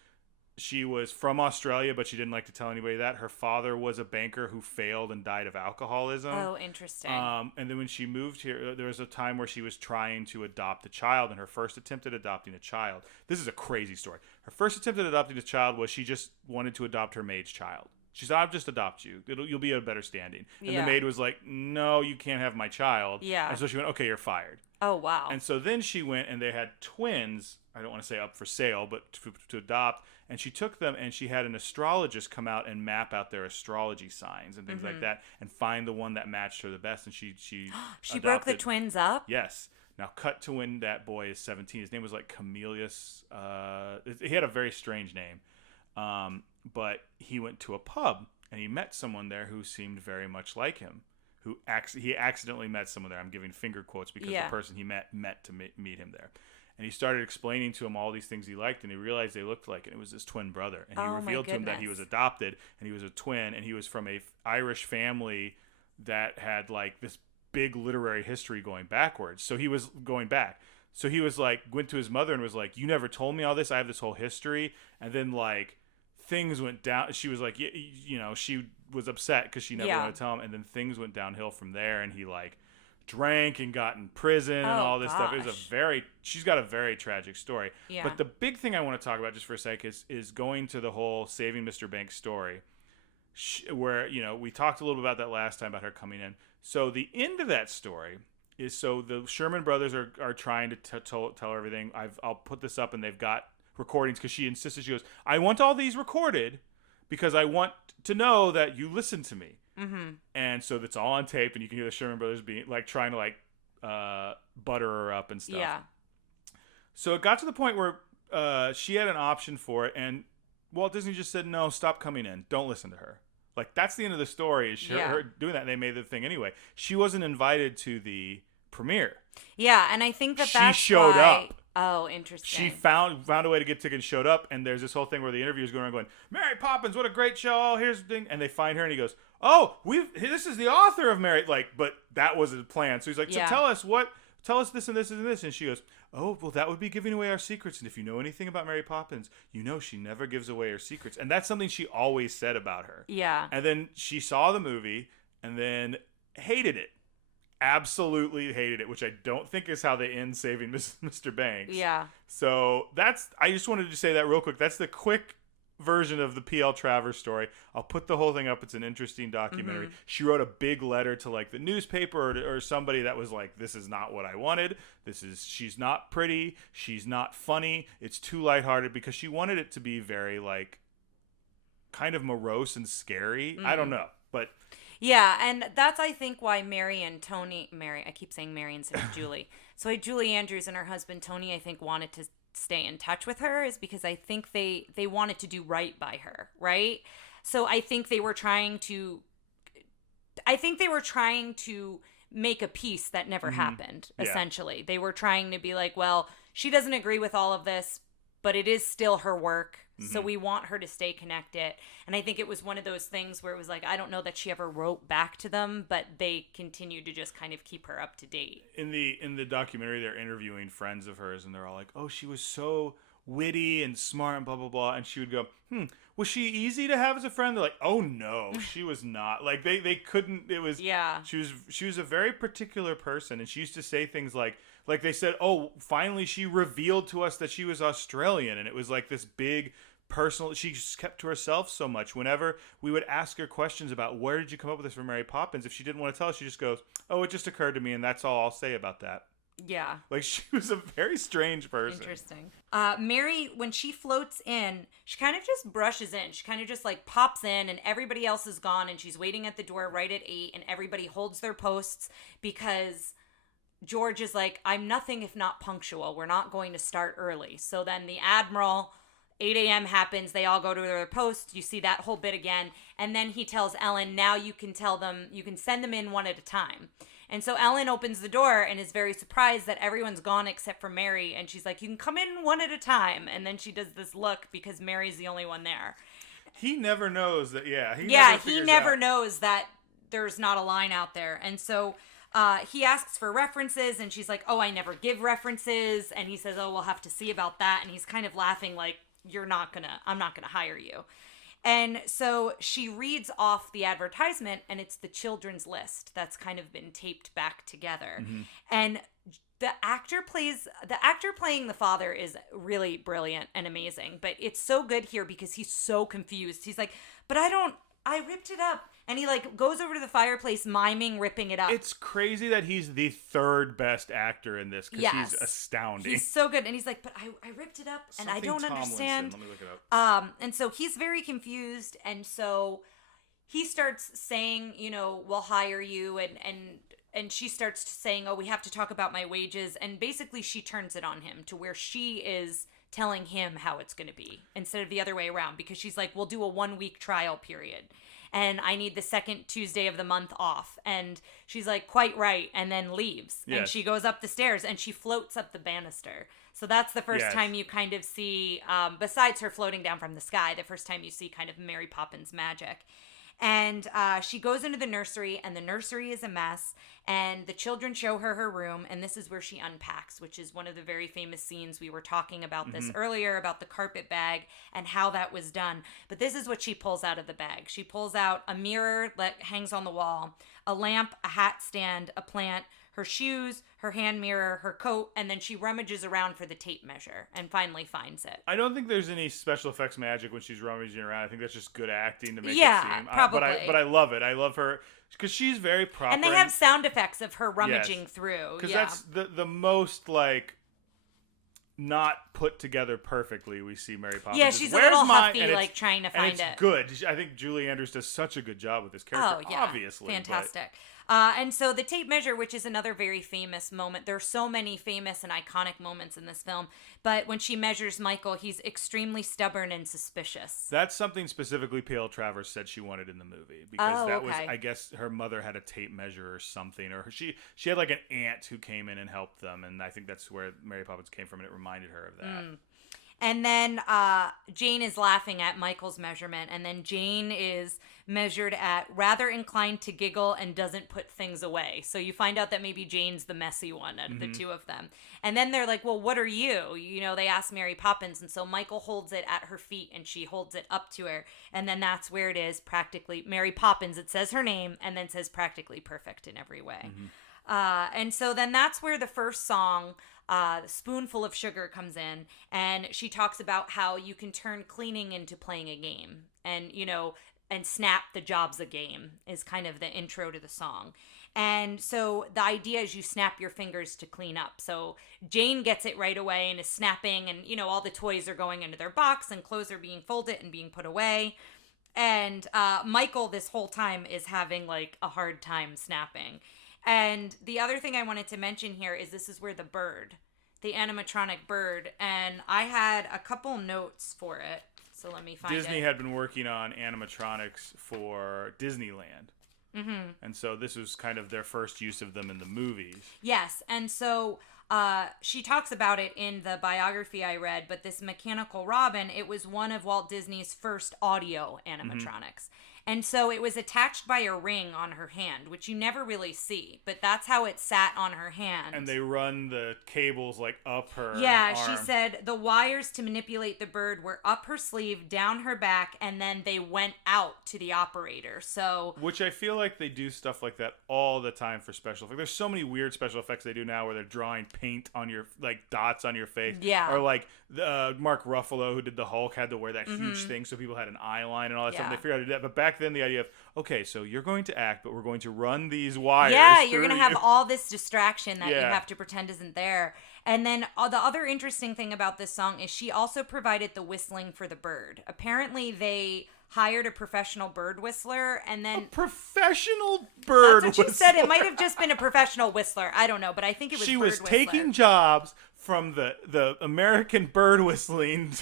She was from Australia, but she didn't like to tell anybody that. Her father was a banker who failed and died of alcoholism. Oh, interesting. And then when she moved here, there was a time where she was trying to adopt a child, and her first attempt at adopting a child. This is a crazy story. Her first attempt at adopting a child was she just wanted to adopt her maid's child. She said, I'll just adopt you. You'll be a better standing. And the maid was like, no, you can't have my child. Yeah. And so she went, okay, you're fired. Oh, wow. And so then she went, and they had twins. I don't want to say up for sale, but to adopt. And she took them, and she had an astrologist come out and map out their astrology signs and things like that, and find the one that matched her the best. And she she broke the twins up. Yes. Now cut to when that boy is 17. His name was like Camillus. He had a very strange name, but he went to a pub and he met someone there who seemed very much like him. He accidentally met someone there. I'm giving finger quotes because the person he met to meet him there. And he started explaining to him all these things he liked, and he realized they looked like it. It was his twin brother. And he revealed to him that he was adopted, and he was a twin, and he was from a Irish family that had like this big literary history going backwards. So he was going back. So he was like, went to his mother and was like, you never told me all this. I have this whole history. And then like things went down. She was like, she was upset because she never wanted to tell him. And then things went downhill from there. And he like drank and got in prison and all this stuff. It was she's got a very tragic story. Yeah. But the big thing I want to talk about just for a sec is going to the whole Saving Mr. Banks story, where, we talked a little bit about that last time about her coming in. So the end of that story is, so the Sherman brothers are trying to tell her everything. I'll put this up, and they've got recordings because she insisted. She goes, I want all these recorded because I want to know that you listen to me. Mm-hmm. And so that's all on tape, and you can hear the Sherman brothers being like trying to like butter her up and stuff. Yeah. So it got to the point where she had an option for it, and Walt Disney just said, no, stop coming in. Don't listen to her. Like, that's the end of the story, is her doing that, and they made the thing anyway. She wasn't invited to the premiere. Yeah, and I think that's she showed up. Oh, interesting. She found a way to get tickets, showed up, and there's this whole thing where the interviewer's going around going, Mary Poppins, what a great show, here's the thing. And they find her, and he goes, oh, this is the author of Mary, like, but that wasn't the plan. So he's like, so tell us this and this and this. And she goes, oh, well, that would be giving away our secrets. And if you know anything about Mary Poppins, you know she never gives away her secrets. And that's something she always said about her. Yeah. And then she saw the movie and then hated it. Absolutely hated it, which I don't think is how they end Saving Mr. Banks. Yeah. So I just wanted to say that real quick. That's the quick version of the P.L. Travers story. I'll put the whole thing up. It's an interesting documentary. Mm-hmm. She wrote a big letter to like the newspaper or somebody that was like, this is not what I wanted. She's not pretty. She's not funny. It's too lighthearted, because she wanted it to be very like kind of morose and scary. Mm-hmm. I don't know, but yeah, and that's, I think, why I keep saying Mary instead of Julie. So why Julie Andrews and her husband Tony, I think, wanted to stay in touch with her, is because I think they wanted to do right by her, right? So I think they were trying to make a peace that never happened, essentially. They were trying to be like, well, she doesn't agree with all of this, but it is still her work. So we want her to stay connected. And I think it was one of those things where it was like, I don't know that she ever wrote back to them, but they continued to just kind of keep her up to date. In the documentary, they're interviewing friends of hers, and they're all like, oh, she was so witty and smart and blah, blah, blah. And she would go, was she easy to have as a friend? They're like, oh, no, she was not. Like, they couldn't, it was, she was a very particular person. And she used to say things like they said, oh, finally she revealed to us that she was Australian. And it was like this big personal, she just kept to herself so much. Whenever we would ask her questions about where did you come up with this for Mary Poppins, if she didn't want to tell us, she just goes, oh, it just occurred to me, and that's all I'll say about that. Yeah. Like, she was a very strange person. Interesting. Mary, when she floats in, she kind of just brushes in. She kind of just like pops in, and everybody else is gone, and she's waiting at the door right at 8, and everybody holds their posts because George is like, I'm nothing if not punctual. We're not going to start early. So then the Admiral, 8 a.m. happens. They all go to their posts. You see that whole bit again. And then he tells Ellen, now you can send them in one at a time. And so Ellen opens the door and is very surprised that everyone's gone except for Mary. And she's like, you can come in one at a time. And then she does this look because Mary's the only one there. He never knows that, he never knows that there's not a line out there. And so he asks for references, and she's like, oh, I never give references. And he says, oh, we'll have to see about that. And he's kind of laughing like, I'm not gonna hire you. And so she reads off the advertisement, and it's the children's list that's kind of been taped back together. Mm-hmm. And the actor playing the father is really brilliant and amazing, but it's so good here because he's so confused. He's like, but I ripped it up. And he like goes over to the fireplace miming ripping it up. It's crazy that he's the third best actor in this because he's astounding. He's so good. And he's like, but I ripped it up and I don't understand. Let me look it up. And so he's very confused. And so he starts saying, we'll hire you. And she starts saying, oh, we have to talk about my wages. And basically she turns it on him to where she is telling him how it's going to be instead of the other way around, because she's like, we'll do a 1-week trial period. And I need the second Tuesday of the month off. And she's like, quite right. And then leaves. Yes. And she goes up the stairs and she floats up the banister. So that's the first time you kind of see, besides her floating down from the sky, the first time you see kind of Mary Poppins magic. And she goes into the nursery, and the nursery is a mess. And the children show her room, and this is where she unpacks, which is one of the very famous scenes. We were talking about this earlier, about the carpet bag and how that was done. But this is what she pulls out of the bag. She pulls out a mirror that hangs on the wall, a lamp, a hat stand, a plant, her shoes, her hand mirror, her coat, and then she rummages around for the tape measure and finally finds it. I don't think there's any special effects magic when she's rummaging around. I think that's just good acting to make it seem. Probably. But I love it. I love her because she's very proper. And they have sound effects of her rummaging through. Because that's the most like not put together perfectly we see Mary Poppins. Yeah, she's a little huffy, like trying to find it. It's good. I think Julie Andrews does such a good job with this character. Oh, yeah. Obviously. Fantastic. And so the tape measure, which is another very famous moment. There are so many famous and iconic moments in this film. But when she measures Michael, he's extremely stubborn and suspicious. That's something specifically Pale Travers said she wanted in the movie. Because was, I guess, her mother had a tape measure or something. Or she had like an aunt who came in and helped them. And I think that's where Mary Poppins came from. And it reminded her of that. And then Jane is laughing at Michael's measurement. And then Jane is measured at rather inclined to giggle and doesn't put things away. So you find out that maybe Jane's the messy one out of the two of them. And then they're like, well, what are you? They ask Mary Poppins. And so Michael holds it at her feet and she holds it up to her. And then that's where it is practically Mary Poppins. It says her name and then says practically perfect in every way. And so then that's where the first song, Spoonful of Sugar, comes in, and she talks about how you can turn cleaning into playing a game, and and snap the job's a game is kind of the intro to the song. And so the idea is you snap your fingers to clean up. So Jane gets it right away and is snapping, and all the toys are going into their box and clothes are being folded and being put away. And Michael this whole time is having like a hard time snapping. And the other thing I wanted to mention here is this is where the animatronic bird, and I had a couple notes for it. So let me find it. Disney had been working on animatronics for Disneyland. And so this was kind of their first use of them in the movies. Yes. And so she talks about it in the biography I read, but this Mechanical Robin, it was one of Walt Disney's first audio animatronics. And so it was attached by a ring on her hand, which you never really see, but that's how it sat on her hand. And they run the cables like up her arm. She said the wires to manipulate the bird were up her sleeve, down her back, and then they went out to the operator. So, which I feel like they do stuff like that all the time for special effects. There's so many weird special effects they do now where they're drawing paint on your, like dots on your face. Yeah. Or like Mark Ruffalo, who did the Hulk, had to wear that huge thing so people had an eye line and all that stuff. And they figured out how to do that. But back then the idea of, okay, so you're going to act, but we're going to run these wires. Yeah, you're going to have all this distraction that you have to pretend isn't there. And then the other interesting thing about this song is she also provided the whistling for the bird. Apparently they hired a professional bird whistler, and then... A professional bird whistler? That's what she said. It might have just been a professional whistler. I don't know, but I think it was She bird was whistler. taking jobs from the American bird whistling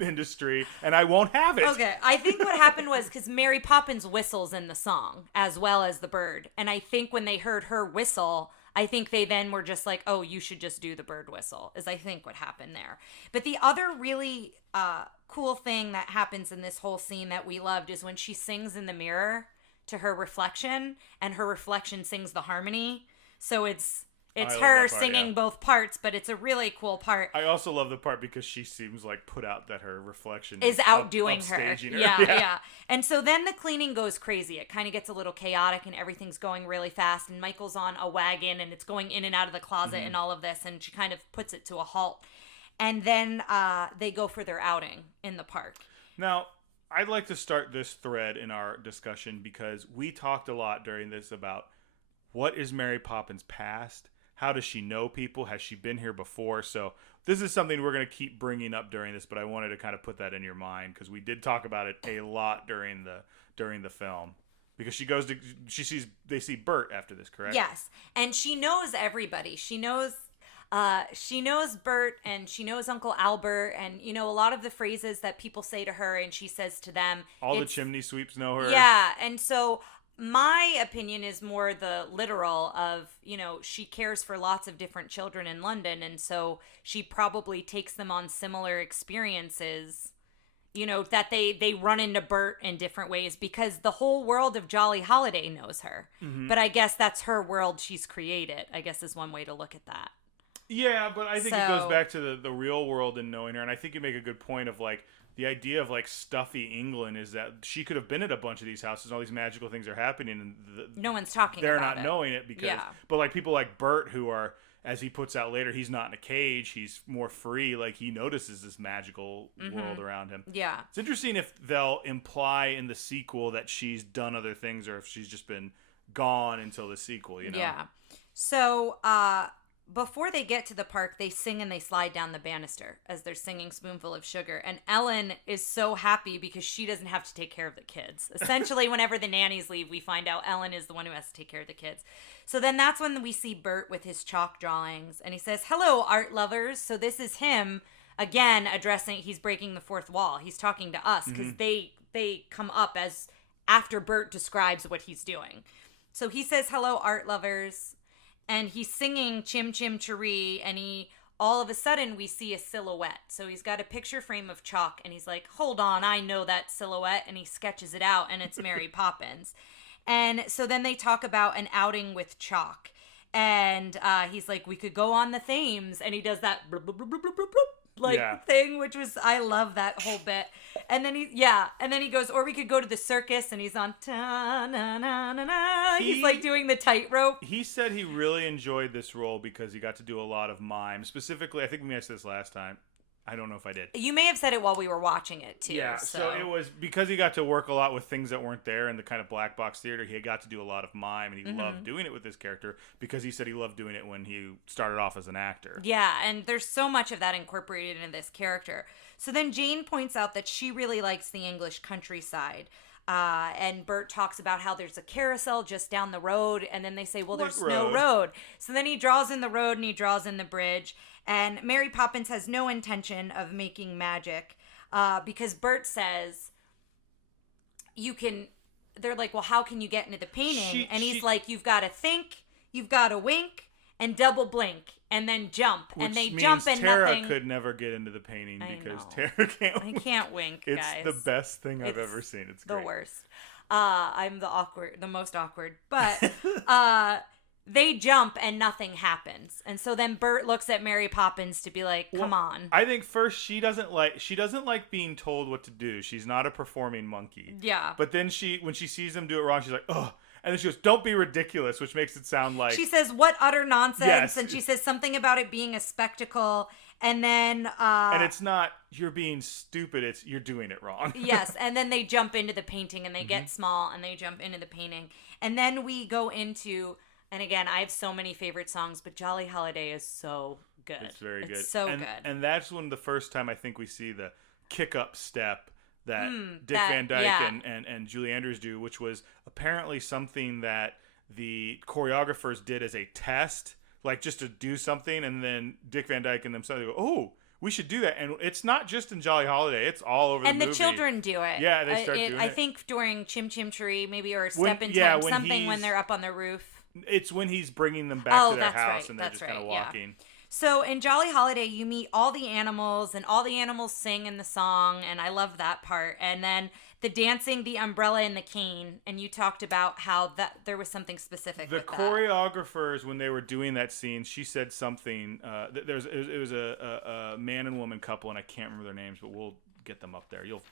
industry, and I won't have it. Okay, I think what happened was because Mary Poppins whistles in the song as well as the bird, and I think when they heard her whistle, I think they then were just like, oh, you should just do the bird whistle, is I think what happened there. But the other really cool thing that happens in this whole scene that we loved is when she sings in the mirror to her reflection, and her reflection sings the harmony. So it's It's her singing both parts, but it's a really cool part. I also love the part because she seems like put out that her reflection is outdoing her. Yeah. And so then the cleaning goes crazy. It kind of gets a little chaotic and everything's going really fast. And Michael's on a wagon and it's going in and out of the closet and all of this. And she kind of puts it to a halt. And then they go for their outing in the park. Now, I'd like to start this thread in our discussion because we talked a lot during this about what is Mary Poppins' past? How does she know people? Has she been here before? So this is something we're going to keep bringing up during this, but I wanted to kind of put that in your mind because we did talk about it a lot during the film. Because they see Bert after this, correct? Yes, and she knows everybody. She knows Bert and she knows Uncle Albert and, you know, a lot of the phrases that people say to her and she says to them. All the chimney sweeps know her. Yeah, and so my opinion is more the literal of, you know, she cares for lots of different children in London, and so she probably takes them on similar experiences, you know, that they run into Bert in different ways because the whole world of Jolly Holiday knows her. Mm-hmm. But I guess that's her world she's created, I guess is one way to look at that. Yeah, but I think it goes back to the real world and knowing her, and I think you make a good point of, like, the idea of, like, stuffy England is that she could have been at a bunch of these houses and all these magical things are happening and no one's talking about it. They're not knowing it because... Yeah. But, like, people like Bert who are, as he puts out later, he's not in a cage. He's more free. Like, he notices this magical world around him. Yeah. It's interesting if they'll imply in the sequel that she's done other things or if she's just been gone until the sequel, you know? Yeah. So, before they get to the park, they sing and they slide down the banister as they're singing Spoonful of Sugar. And Ellen is so happy because she doesn't have to take care of the kids. Essentially, whenever the nannies leave, we find out Ellen is the one who has to take care of the kids. So then that's when we see Bert with his chalk drawings. And he says, "Hello, art lovers." So this is him, again, addressing, he's breaking the fourth wall. He's talking to us because they come up as after Bert describes what he's doing. So he says, "Hello, art lovers." And he's singing Chim Chim Cher-ee, and all of a sudden we see a silhouette. So he's got a picture frame of chalk, and he's like, "Hold on, I know that silhouette," and he sketches it out, and it's Mary Poppins. And so then they talk about an outing with chalk, and he's like, "We could go on the Thames," and he does that bloop, bloop, bloop, bloop, bloop, bloop, thing, which was, I love that whole bit. And then he goes, "Or we could go to the circus," and he's on ta-na-na-na-na. He's like doing the tightrope. He said he really enjoyed this role because he got to do a lot of mime. Specifically, I think we mentioned this last time. I don't know if I did. You may have said it while we were watching it, too. Yeah, so it was because he got to work a lot with things that weren't there in the kind of black box theater. He got to do a lot of mime, and he loved doing it with this character because he said he loved doing it when he started off as an actor. Yeah, and there's so much of that incorporated into this character. So then Jane points out that she really likes the English countryside. And Bert talks about how there's a carousel just down the road, and then they say, well, there's no road. So then he draws in the road and he draws in the bridge. And Mary Poppins has no intention of making magic because Bert says, they're like, well, how can you get into the painting? He's like, you've got to think, you've got to wink, and double blink, and then jump. Which and they means Jump and Tara nothing. could never get into the painting because Tara can't wink. I can't wink, it's guys. It's the best thing I've ever seen. It's great. The worst. I'm the most awkward. But they jump and nothing happens. And so then Bert looks at Mary Poppins to be like, come on. I think first she doesn't like being told what to do. She's not a performing monkey. Yeah. But then when she sees them do it wrong, she's like, ugh. And then she goes, "Don't be ridiculous," which makes it sound like... She says, "What utter nonsense." Yes. And she says something about it being a spectacle. And then... and it's not, you're being stupid, it's, you're doing it wrong. Yes. And then they jump into the painting and they get small and they jump into the painting. And then we go into... And again, I have so many favorite songs, but Jolly Holiday is so good. It's very good. It's so good. And that's when the first time I think we see the kick-up step that Dick Van Dyke and Julie Andrews do, which was apparently something that the choreographers did as a test, like just to do something, and then Dick Van Dyke and themselves go, "Oh, we should do that." And it's not just in Jolly Holiday; it's all over the movie. And the children do it. Yeah, they start doing it. I think during Chim Chim Cher-ee, maybe, or Step in Time, something when they're up on the roof. It's when he's bringing them back to their house, and they're just kind of walking. Yeah. So in Jolly Holiday, you meet all the animals, and all the animals sing in the song, and I love that part. And then the dancing, the umbrella, and the cane, and you talked about how that there was something specific with that. The choreographers, when they were doing that scene, she said something. It was a man and woman couple, and I can't remember their names, but we'll get them up there. You'll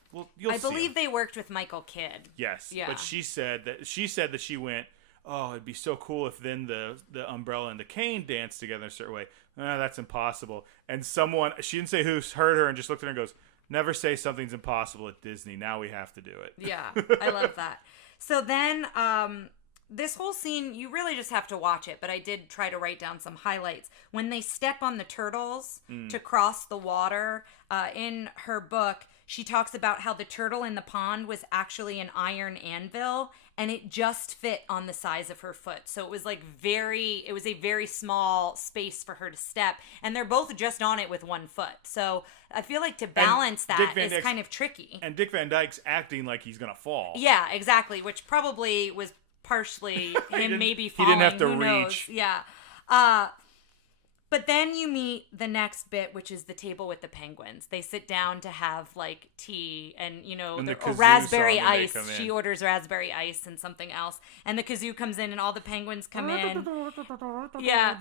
I believe they worked with Michael Kidd. Yes, yeah. But she said that she went, oh, it'd be so cool if then the umbrella and the cane danced together in a certain way. That's impossible. And someone, she didn't say who, heard her and just looked at her and goes, never say something's impossible at Disney. Now we have to do it. Yeah, I love that. So then this whole scene, you really just have to watch it, but I did try to write down some highlights. When they step on the turtles to cross the water, in her book, she talks about how the turtle in the pond was actually an iron anvil, and it just fit on the size of her foot. So it was it was a very small space for her to step, and they're both just on it with one foot. So I feel like to balance that is kind of tricky. And Dick Van Dyke's acting like he's going to fall. Yeah, exactly, which probably was partially him maybe falling. He didn't have to Knows? reach. Yeah. But then you meet the next bit, which is the table with the penguins. They sit down to have tea and, a raspberry ice. She orders raspberry ice and something else. And the kazoo comes in and all the penguins come in. Yeah.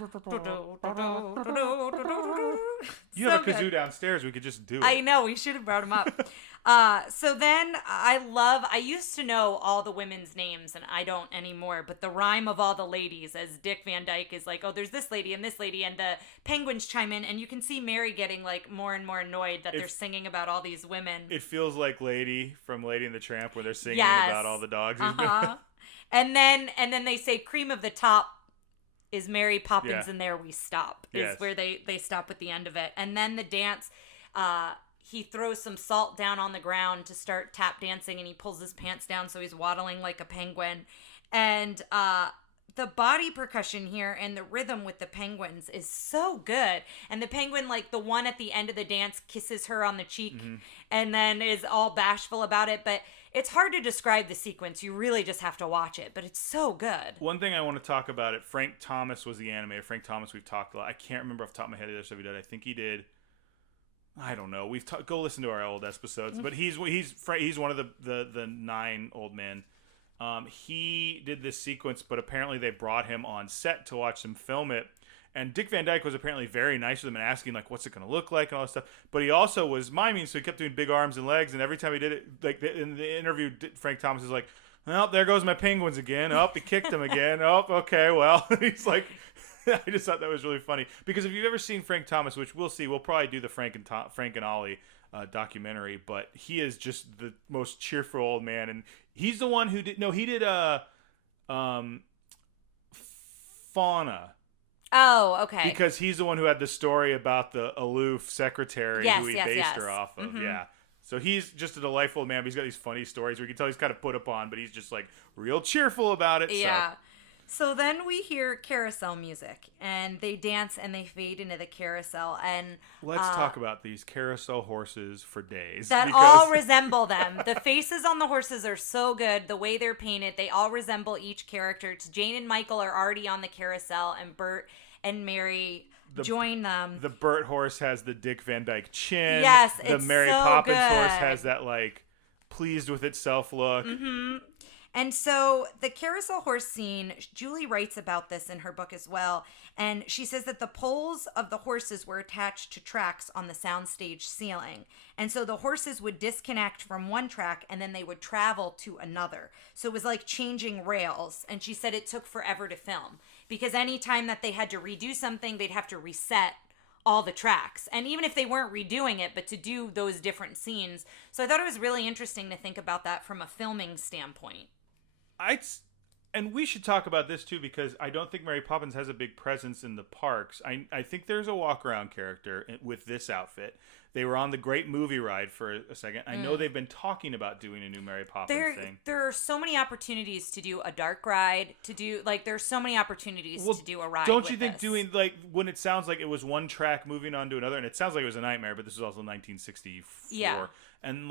You have a kazoo downstairs. We could just do it. I know. We should have brought him up. So then I used to know all the women's names and I don't anymore, but the rhyme of all the ladies, as Dick Van Dyke is like, oh, there's this lady and the penguins chime in, and you can see Mary getting more and more annoyed that they're singing about all these women. It feels like Lady from Lady and the Tramp, where they're singing about all the dogs. And then they say cream of the top is Mary Poppins, and there we stop. Is where they stop at the end of it. And then the dance, he throws some salt down on the ground to start tap dancing, and he pulls his pants down so he's waddling like a penguin. And the body percussion here and the rhythm with the penguins is so good. And the penguin, the one at the end of the dance, kisses her on the cheek and then is all bashful about it. But it's hard to describe the sequence. You really just have to watch it. But it's so good. One thing I want to talk about it, Frank Thomas was the animator. Frank Thomas, we've talked a lot. I can't remember off the top of my head the other stuff he did. I think he did... I don't know. Go listen to our old episodes. But he's one of the 9 old men. He did this sequence, but apparently they brought him on set to watch them film it. And Dick Van Dyke was apparently very nice with him and asking, what's it going to look like and all this stuff. But he also was miming, so he kept doing big arms and legs. And every time he did it, in the interview, Frank Thomas is like, well, there goes my penguins again. Oh, he kicked him again. Oh, okay, well. He's like... I just thought that was really funny. Because if you've ever seen Frank Thomas, which we'll see, we'll probably do the Frank and Ollie documentary, but he is just the most cheerful old man. And he's the one who did Fauna. Oh, okay. Because he's the one who had the story about the aloof secretary who he based her off of. Mm-hmm. Yeah. So he's just a delightful man, but he's got these funny stories where you can tell he's kind of put upon, but he's just real cheerful about it. Yeah. So then we hear carousel music, and they dance and they fade into the carousel. And let's talk about these carousel horses for days. That all resemble them. The faces on the horses are so good. The way they're painted, they all resemble each character. Jane and Michael are already on the carousel, and Bert and Mary join them. The Bert horse has the Dick Van Dyke chin. Yes, the Mary Poppins horse has that pleased with itself look. Mm-hmm. And so the carousel horse scene, Julie writes about this in her book as well. And she says that the poles of the horses were attached to tracks on the soundstage ceiling. And so the horses would disconnect from one track and then they would travel to another. So it was like changing rails. And she said it took forever to film because anytime that they had to redo something, they'd have to reset all the tracks. And even if they weren't redoing it, but to do those different scenes. So I thought it was really interesting to think about that from a filming standpoint. And we should talk about this too, because I don't think Mary Poppins has a big presence in the parks. I think there's a walk-around character with this outfit. They were on the Great Movie Ride for a second. I know they've been talking about doing a new Mary Poppins thing. There are so many opportunities to do a dark ride, to do, there's so many opportunities to do a ride. Don't you think doing, when it sounds like it was one track moving on to another, and it sounds like it was a nightmare, but this was also 1964. Yeah. And,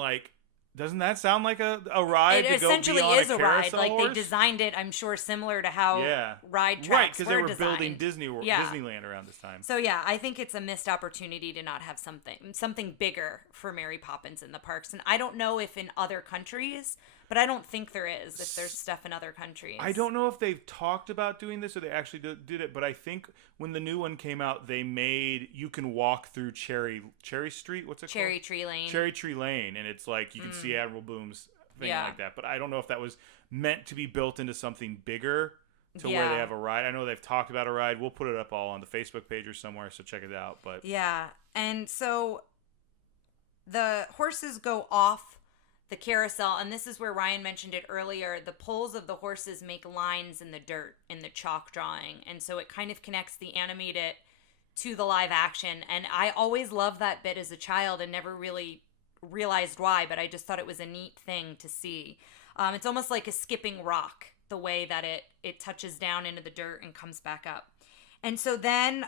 Doesn't that sound like a ride? It to essentially go be on is a ride. Like horse? they designed it, I'm sure, similar to how ride tracks right, because they were designed. building Disneyland around this time. So yeah, I think it's a missed opportunity to not have something bigger for Mary Poppins in the parks. And I don't know if in other countries, but I don't think there is. If there's stuff in other countries, I don't know if they've talked about doing this or they actually did it. But I think when the new one came out, they made you can walk through Cherry Street. What's it Cherry called? Tree Lane. Cherry Tree Lane, and it's like you can see Admiral Boom's thing like that. But I don't know if that was meant to be built into something bigger to where they have a ride. I know they've talked about a ride. We'll put it up all on the Facebook page or somewhere, so check it out. But and so the horses go off the carousel, and this is where Ryan mentioned it earlier. The poles of the horses make lines in the dirt in the chalk drawing, and so it kind of connects the animated to the live action. And I always loved that bit as a child and never really realized why, but I just thought it was a neat thing to see. It's almost like a skipping rock, the way that it touches down into the dirt and comes back up. And so then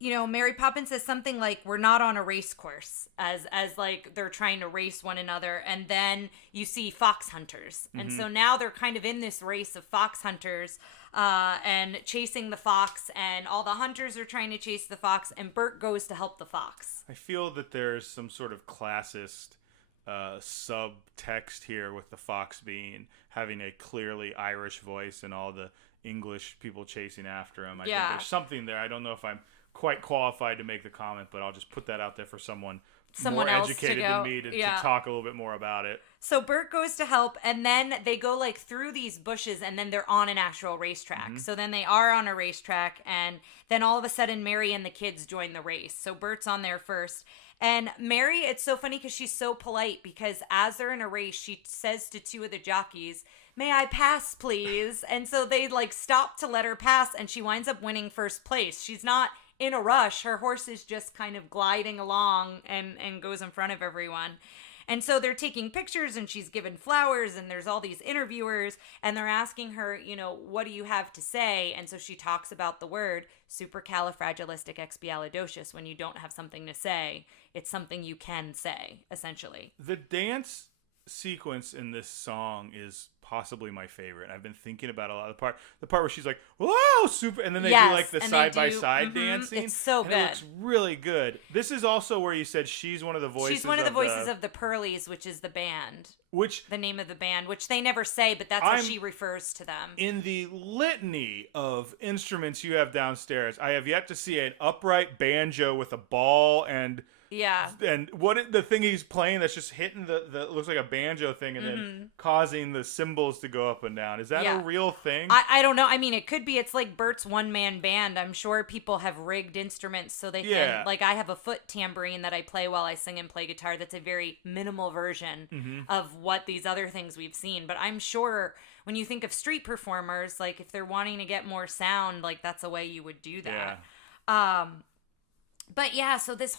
Mary Poppins says something like, we're not on a race course, as like they're trying to race one another. And then you see fox hunters. And so now they're kind of in this race of fox hunters and chasing the fox, and all the hunters are trying to chase the fox, and Bert goes to help the fox. I feel that there's some sort of classist subtext here with the fox having a clearly Irish voice and all the English people chasing after him. I think there's something there. I don't know if I'm quite qualified to make the comment, but I'll just put that out there for someone more educated than me to talk a little bit more about it. So Bert goes to help, and then they go like through these bushes, and then they're on an actual racetrack. So then they are on a racetrack, and then all of a sudden Mary and the kids join the race. So Bert's on there first. And Mary, it's so funny because she's so polite, because as they're in a race, she says to two of the jockeys, "May I pass, please?" And so they like stop to let her pass, and she winds up winning first place. She's not in a rush. Her horse is just kind of gliding along and goes in front of everyone. And so they're taking pictures, and she's given flowers, and there's all these interviewers, and they're asking her, what do you have to say? And so she talks about the word supercalifragilisticexpialidocious. When you don't have something to say, it's something you can say, essentially. The dance sequence in this song is possibly my favorite. I've been thinking about a lot. The part where she's like, "Whoa, super!" and then they do like the side by side dancing. It's so good. It looks really good. This is also where you said she's one of the voices. She's one of the voices of the Pearlies, which is the band. The name of the band, which they never say, but that's how she refers to them. In the litany of instruments you have downstairs, I have yet to see an upright banjo with a ball and the thing he's playing that's just hitting the looks like a banjo thing and then causing the cymbals to go up and down. Is that a real thing? I don't know. I mean, it could be. It's like Bert's one-man band. I'm sure people have rigged instruments so they can, like I have a foot tambourine that I play while I sing and play guitar. That's a very minimal version of what these other things we've seen. But I'm sure when you think of street performers, like if they're wanting to get more sound, like that's a way you would do that. But yeah, so this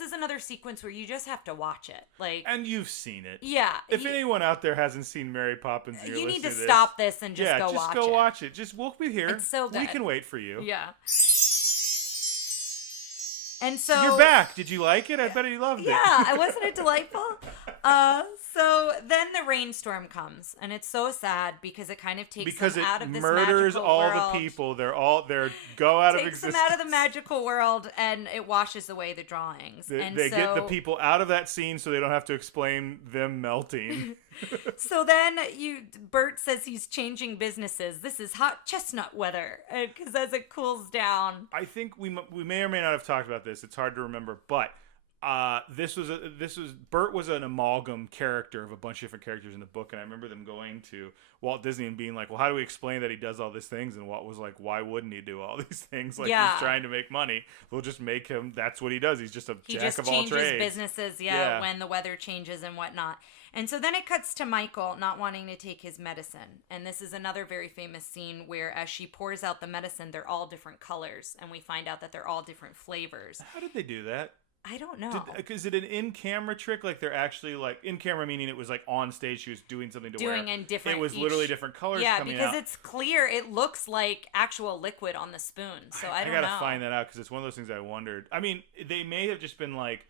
is another sequence where you just have to watch it, and you've seen it. Yeah. If anyone out there hasn't seen Mary Poppins, you need to stop this and just go watch it. Just we'll be here. It's so good. We can wait for you. Yeah. And so you're back. Did you like it? I bet you loved it. Yeah, wasn't it delightful? So then the rainstorm comes, and it's so sad because it kind of takes them out of this magical world. Because it murders all the people. They're go out of existence. Takes them out of the magical world, and it washes away the drawings. They get the people out of that scene so they don't have to explain them melting. So then Bert says he's changing businesses. This is hot chestnut weather, because as it cools down. I think we may or may not have talked about this. It's hard to remember, but Bert was an amalgam character of a bunch of different characters in the book, and I remember them going to Walt Disney and being like, well, how do we explain that he does all these things? And Walt was like, why wouldn't he do all these things? He's trying to make money. We'll just make him, that's what he does. He's just a jack of all trades. He just changes businesses, when the weather changes and whatnot. And so then it cuts to Michael not wanting to take his medicine. And this is another very famous scene where as she pours out the medicine, they're all different colors. And we find out that they're all different flavors. How did they do that? I don't know. Is it an in-camera trick? Like they're actually like in-camera, meaning it was like on stage. She was doing something to wear. In different. It was literally different colors. Coming because out. It's clear. It looks like actual liquid on the spoon. So I don't know. I gotta find that out because it's one of those things I wondered. I mean, they may have just been like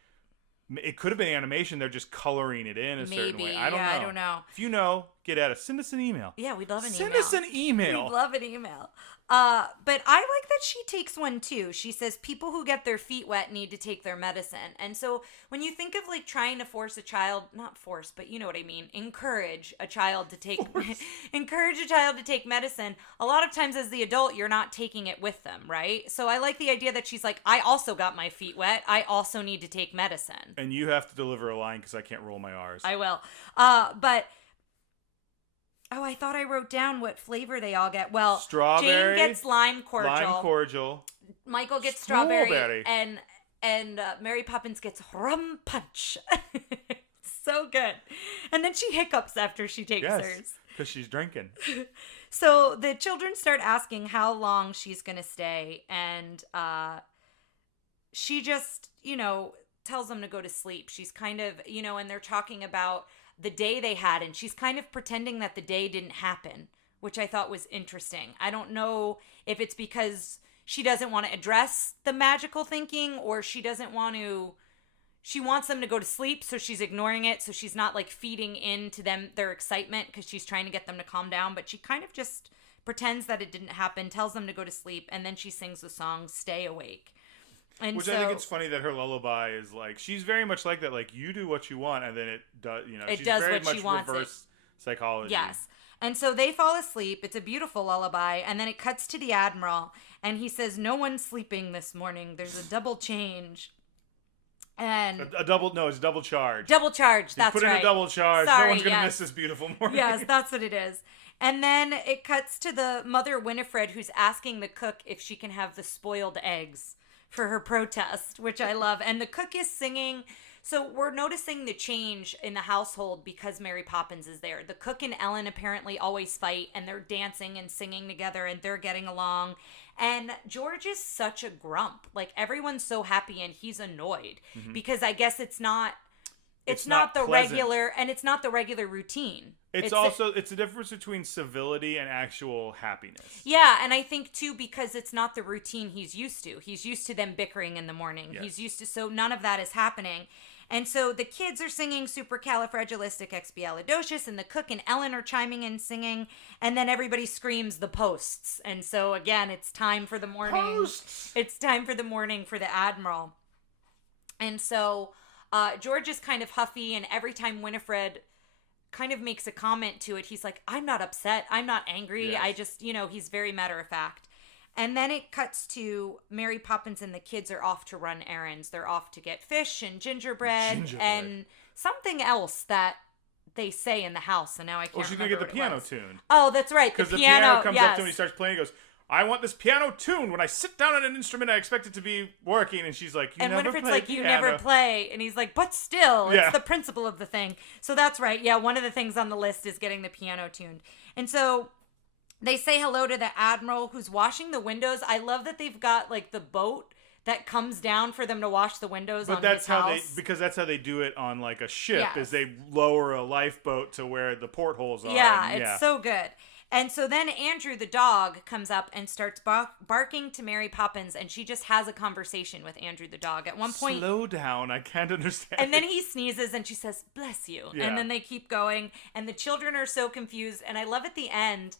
it could have been animation. They're just coloring it in a certain way. I don't know. I don't know. If you know, get at us. Send us an email. Yeah, we'd love an email. Send us an email. We'd love an email. But I like that she takes one too. She says people who get their feet wet need to take their medicine. And so when you think of like trying to force a child, not force, but you know what I mean, encourage a child to take medicine, a lot of times as the adult, you're not taking it with them, right? So I like the idea that she's like, I also got my feet wet. I also need to take medicine. And you have to deliver a line because I can't roll my R's. I will. Oh, I thought I wrote down what flavor they all get. Well, strawberry. Jane gets lime cordial. Lime cordial. Michael gets strawberry. And Mary Poppins gets rum punch. So good. And then she hiccups after she takes hers. Because she's drinking. So the children start asking how long she's going to stay. And she just, tells them to go to sleep. She's kind of, and they're talking about the day they had, and she's kind of pretending that the day didn't happen, which I thought was interesting. I don't know if it's because she doesn't want to address the magical thinking, or she wants them to go to sleep, so she's ignoring it, so she's not like feeding into them their excitement because she's trying to get them to calm down, but she kind of just pretends that it didn't happen, tells them to go to sleep, and then she sings the song Stay Awake. And which I think it's funny that her lullaby is like, she's very much like that, like, you do what you want, and then it does, it she's does very what much she wants. Reverse psychology. Yes. And so they fall asleep. It's a beautiful lullaby. And then it cuts to the Admiral, and he says, no one's sleeping this morning. There's a double change. And it's a double charge. Double charge, that's right. Put in a double charge. Sorry, no one's going to miss this beautiful morning. Yes, that's what it is. And then it cuts to the mother, Winifred, who's asking the cook if she can have the spoiled eggs for her protest, which I love. And the cook is singing. So we're noticing the change in the household because Mary Poppins is there. The cook and Ellen apparently always fight, and they're dancing and singing together, and they're getting along. And George is such a grump. Like, everyone's so happy, and he's annoyed because I guess it's not the pleasant. Regular, and it's not the regular routine. It's the difference between civility and actual happiness. Yeah, and I think, too, because it's not the routine he's used to. He's used to them bickering in the morning. Yes. He's used to, so none of that is happening. And so the kids are singing Supercalifragilisticexpialidocious, and the cook and Ellen are chiming in singing, and then everybody screams the posts. And so, again, it's time for the morning. Posts! It's time for the morning for the Admiral. And so George is kind of huffy, and every time Winifred kind of makes a comment to it, he's like, I'm not upset. I'm not angry. Yes. I just, he's very matter of fact. And then it cuts to Mary Poppins and the kids are off to run errands. They're off to get fish and gingerbread. And something else that they say in the house. And now I can't remember. She's going to get the piano tuned. Oh, that's right. Because the piano comes up to him and he starts playing. He goes, I want this piano tuned. When I sit down at an instrument, I expect it to be working. And she's like, you never play piano. You never play. And he's like, but still, it's the principle of the thing. So that's right. Yeah, one of the things on the list is getting the piano tuned. And so they say hello to the Admiral who's washing the windows. I love that they've got like the boat that comes down for them to wash the windows on his house. Because that's how they do it on like a ship, is they lower a lifeboat to where the portholes are. Yeah, it's so good. And so then Andrew, the dog, comes up and starts barking to Mary Poppins, and she just has a conversation with Andrew, the dog. At one point... Slow down, I can't understand. And then he sneezes, and she says, bless you. Yeah. And then they keep going, and the children are so confused. And I love at the end,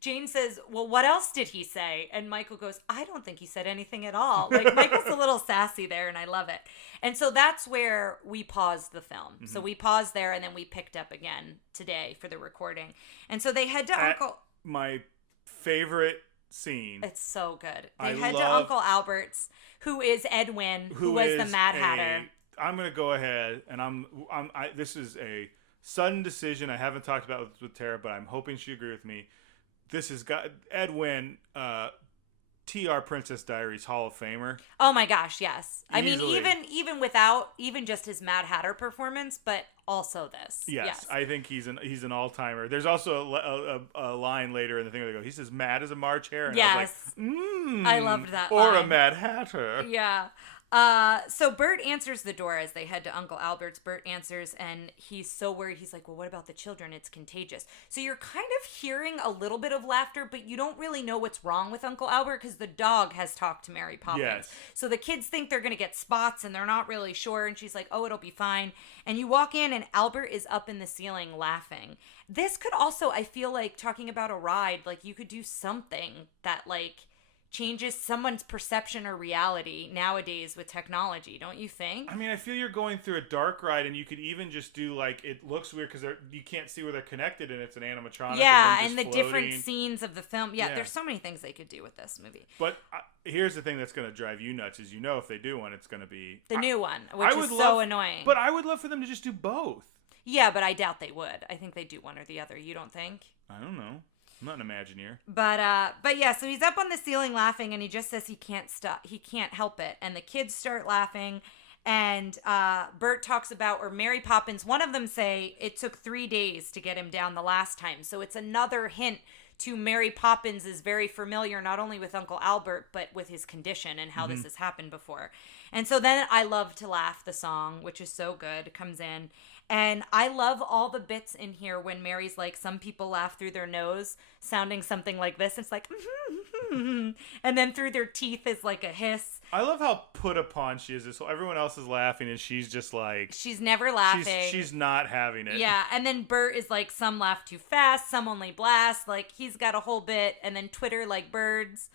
Jane says, well, what else did he say? And Michael goes, I don't think he said anything at all. Like, Michael's a little sassy there, and I love it. And so that's where we paused the film. Mm-hmm. So we paused there, and then we picked up again today for the recording. And so they head to Uncle... My favorite scene. It's so good. They head to Uncle Albert's, who is Edwin, who was the Mad Hatter. I'm going to go ahead, and this is a sudden decision I haven't talked about with Tara, but I'm hoping she agree with me. This has got Edwin... T&R Princess Diaries Hall of Famer. Oh my gosh, yes. Easily. I mean, even without just his Mad Hatter performance, but also this. Yes. I think he's an all-timer. There's also a line later in the thing where they go, he says, mad as a March hare. And yes. I was like, I loved that or line. a Mad Hatter. Yeah. So Bert answers the door as they head to Uncle Albert's. Bert answers, and he's so worried. He's like, well, what about the children? It's contagious. So you're kind of hearing a little bit of laughter, but you don't really know what's wrong with Uncle Albert because the dog has talked to Mary Poppins. Yes. So the kids think they're going to get spots, and they're not really sure. And she's like, oh, it'll be fine. And you walk in, and Albert is up in the ceiling laughing. This could also, I feel like, talking about a ride, like you could do something that, like, changes someone's perception or reality nowadays with technology, don't you think? I mean, I feel you're going through a dark ride, and you could even just do, like, it looks weird because you can't see where they're connected, and it's an animatronic. Yeah, and the different scenes of the film. Yeah, there's so many things they could do with this movie. But here's the thing that's going to drive you nuts is, if they do one, it's going to be... the new one, which is so annoying. But I would love for them to just do both. Yeah, but I doubt they would. I think they do one or the other. You don't think? I don't know. I'm not an Imagineer. But yeah, so he's up on the ceiling laughing, and he just says he can't stop. He can't help it. And the kids start laughing, and Bert talks about, or Mary Poppins, one of them say it took 3 days to get him down the last time. So it's another hint to Mary Poppins is very familiar, not only with Uncle Albert, but with his condition and how this has happened before. And so then I Love to Laugh, the song, which is so good, comes in. And I love all the bits in here when Mary's like, some people laugh through their nose, sounding something like this. It's like, and then through their teeth is like a hiss. I love how put upon she is. So everyone else is laughing, and she's just like... she's never laughing. She's not having it. Yeah, and then Bert is like, some laugh too fast, some only blast. Like, he's got a whole bit, and then Twitter like birds.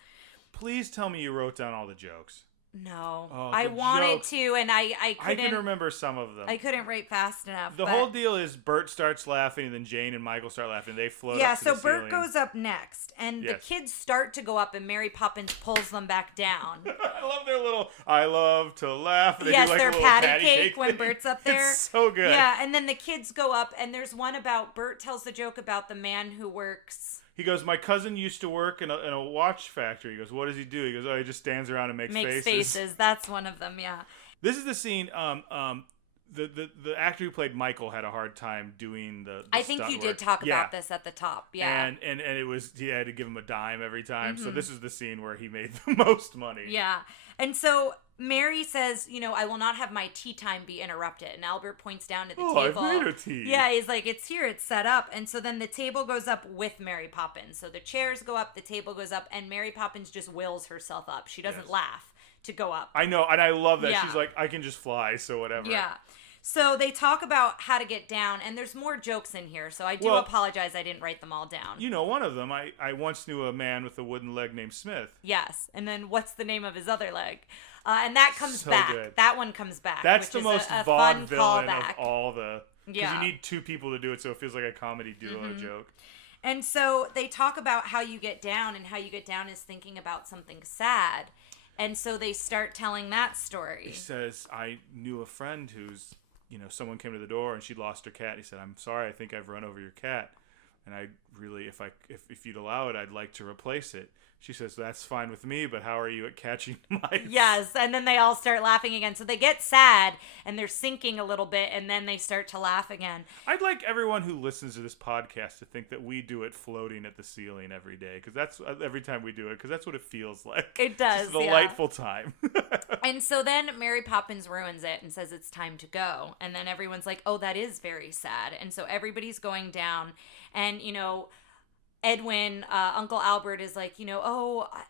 Please tell me you wrote down all the jokes. No, I wanted to, and I couldn't. I can remember some of them. I couldn't write fast enough. The whole deal is Bert starts laughing, and then Jane and Michael start laughing. They float up to so the Bert ceiling. goes up next, and the kids start to go up, and Mary Poppins pulls them back down. I love their little, I love to laugh. They yes, do like their a patty cake when Bert's up there. It's so good. Yeah, and then the kids go up, and there's one about, Bert tells the joke about the man who works... He goes, my cousin used to work in a watch factory. He goes, what does he do? He goes, oh, he just stands around and makes faces. That's one of them, yeah. This is the scene. The actor who played Michael had a hard time doing the I think you did talk about this at the top, yeah. And it was, he had to give him a dime every time. So this is the scene where he made the most money. Yeah. And so Mary says, I will not have my tea time be interrupted. And Albert points down to the table. I've made a tea. Yeah, he's like, it's here, it's set up. And so then the table goes up with Mary Poppins. So the chairs go up, the table goes up, and Mary Poppins just wills herself up. She doesn't laugh to go up. I know, and I love that. Yeah. She's like, I can just fly, so whatever. Yeah. So they talk about how to get down, and there's more jokes in here, so I do apologize I didn't write them all down. One of them, I once knew a man with a wooden leg named Smith. Yes, and then what's the name of his other leg? And that comes back. Good. That one comes back. That's the most vaudevillain of all the... Because you need two people to do it, so it feels like a comedy duo joke. And so they talk about how you get down, and how you get down is thinking about something sad. And so they start telling that story. He says, I knew a friend who's... someone came to the door and she lost her cat. He said, I'm sorry, I think I've run over your cat. And I really, if you'd allow it, I'd like to replace it. She says, that's fine with me, but how are you at catching mice? Yes, and then they all start laughing again. So they get sad, and they're sinking a little bit, and then they start to laugh again. I'd like everyone who listens to this podcast to think that we do it floating at the ceiling every day, because that's every time we do it, because that's what it feels like. It does, it's a delightful time. And so then Mary Poppins ruins it and says it's time to go. And then everyone's like, oh, that is very sad. And so everybody's going down, and, Edwin, Uncle Albert is like,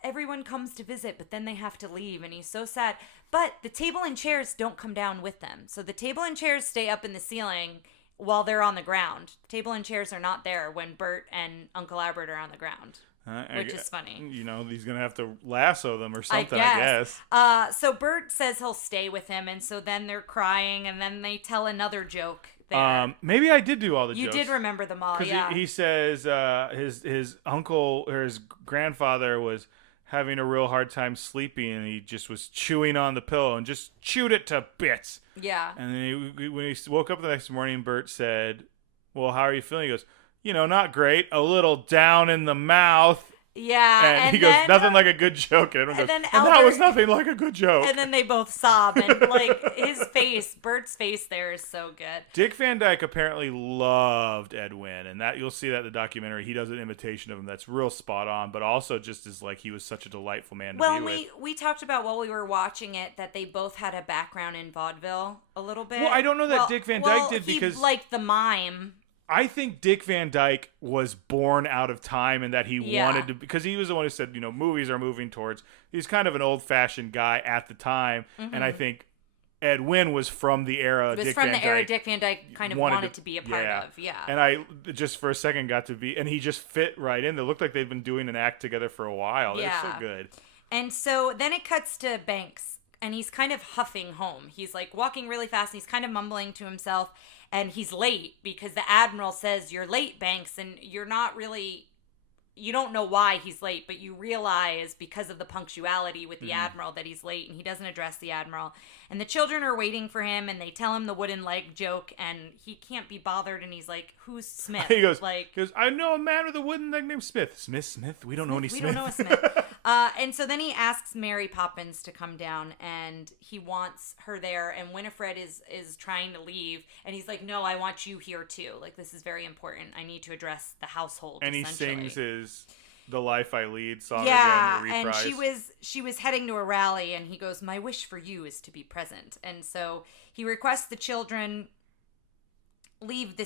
everyone comes to visit, but then they have to leave, and he's so sad. But the table and chairs don't come down with them. So the table and chairs stay up in the ceiling while they're on the ground. Table and chairs are not there when Bert and Uncle Albert are on the ground. Which is funny. He's going to have to lasso them or something, I guess. So Bert says he'll stay with him, and so then they're crying, and then they tell another joke there. Maybe I did do all the jokes. You did remember them all, yeah. He says his uncle or his grandfather was having a real hard time sleeping, and he just was chewing on the pillow and just chewed it to bits. Yeah. And then when he woke up the next morning, Bert said, well, how are you feeling? He goes, not great, a little down in the mouth. Yeah, and he goes, nothing like a good joke. And everyone goes, and that was nothing like a good joke. And then they both sob, and like his face, Bert's face there is so good. Dick Van Dyke apparently loved Ed Wynn, and that you'll see that in the documentary. He does an imitation of him that's real spot on, but also just as like he was such a delightful man to be with. We talked about while we were watching it that they both had a background in vaudeville a little bit. Well, I don't know that Dick Van Dyke did because he liked the mime. I think Dick Van Dyke was born out of time and that he wanted to, because he was the one who said, movies are moving towards, he's kind of an old-fashioned guy at the time, and I think Ed Wynn was from the era Dick Van Dyke kind of wanted to be a part of, And I just for a second got to be, and he just fit right in. It looked like they'd been doing an act together for a while. Yeah. It was so good. And so then it cuts to Banks, and he's kind of huffing home. He's like walking really fast, and he's kind of mumbling to himself. And he's late because the Admiral says, "You're late, Banks," and you don't know why he's late, but you realize because of the punctuality with the Admiral that he's late, and he doesn't address the Admiral. And the children are waiting for him, and they tell him the wooden leg joke, and he can't be bothered, and he's like, "Who's Smith?" He goes, "I know a man with a wooden leg named Smith." Smith? We don't know any Smith. We don't know a Smith. And so then he asks Mary Poppins to come down, and he wants her there, and Winifred is trying to leave, and he's like, "No, I want you here too. Like, this is very important. I need to address the household." And he sings his "The Life I Lead" song again, and she was heading to a rally, and he goes, "My wish for you is to be present." And so he requests the children lead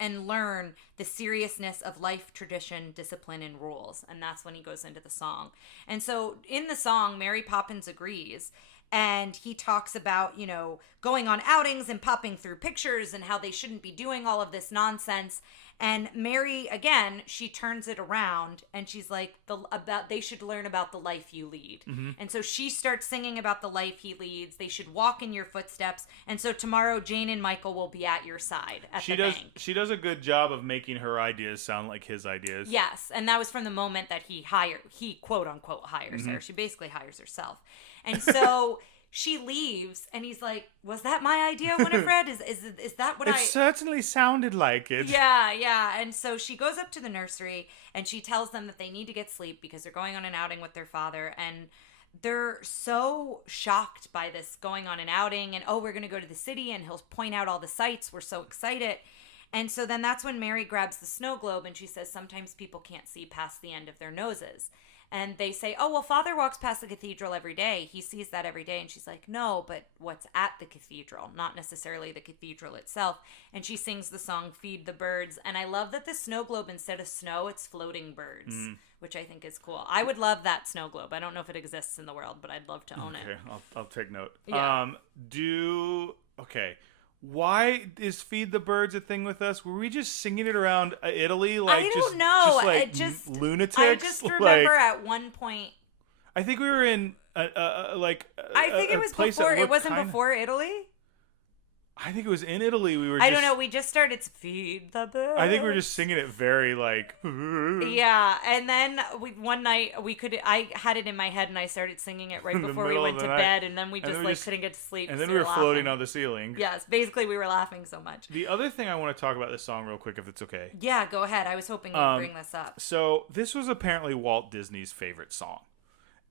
and learn the seriousness of life, tradition, discipline, and rules. And that's when he goes into the song. And so in the song, Mary Poppins agrees. And he talks about, going on outings and popping through pictures and how they shouldn't be doing all of this nonsense. And Mary, again, she turns it around and she's like, they should learn about the life you lead. Mm-hmm. And so she starts singing about the life he leads. They should walk in your footsteps. And so tomorrow, Jane and Michael will be at your side at the bank. She does a good job of making her ideas sound like his ideas. Yes. And that was from the moment that he quote unquote hires her. She basically hires herself. And so she leaves, and he's like, "Was that my idea, Winifred? Is that what It certainly sounded like it." Yeah. And so she goes up to the nursery, and she tells them that they need to get sleep because they're going on an outing with their father, and they're so shocked by this going on an outing, and, we're going to go to the city, and he'll point out all the sights. We're so excited. And so then that's when Mary grabs the snow globe, and she says, "Sometimes people can't see past the end of their noses." And they say, "Oh, well, Father walks past the cathedral every day. He sees that every day." And she's like, "No, but what's at the cathedral, not necessarily the cathedral itself." And she sings the song "Feed the Birds." And I love that the snow globe, instead of snow, it's floating birds, which I think is cool. I would love that snow globe. I don't know if it exists in the world, but I'd love to own it. Okay, I'll take note. Yeah. Why is "Feed the Birds" a thing with us? Were we just singing it around Italy? Like, I don't know. Just lunatics? I just remember at one point. I think we were in I think it was before. It wasn't before Italy? I think it was in Italy. I don't know. We just started to "Feed the Birds." I think we were just singing it very like. Yeah, and then one night I had it in my head and I started singing it right before we went to bed, and then we just couldn't get to sleep. And then we were floating on the ceiling. Yes, basically we were laughing so much. The other thing I want to talk about this song real quick, if it's okay. Yeah, go ahead. I was hoping you'd bring this up. So this was apparently Walt Disney's favorite song.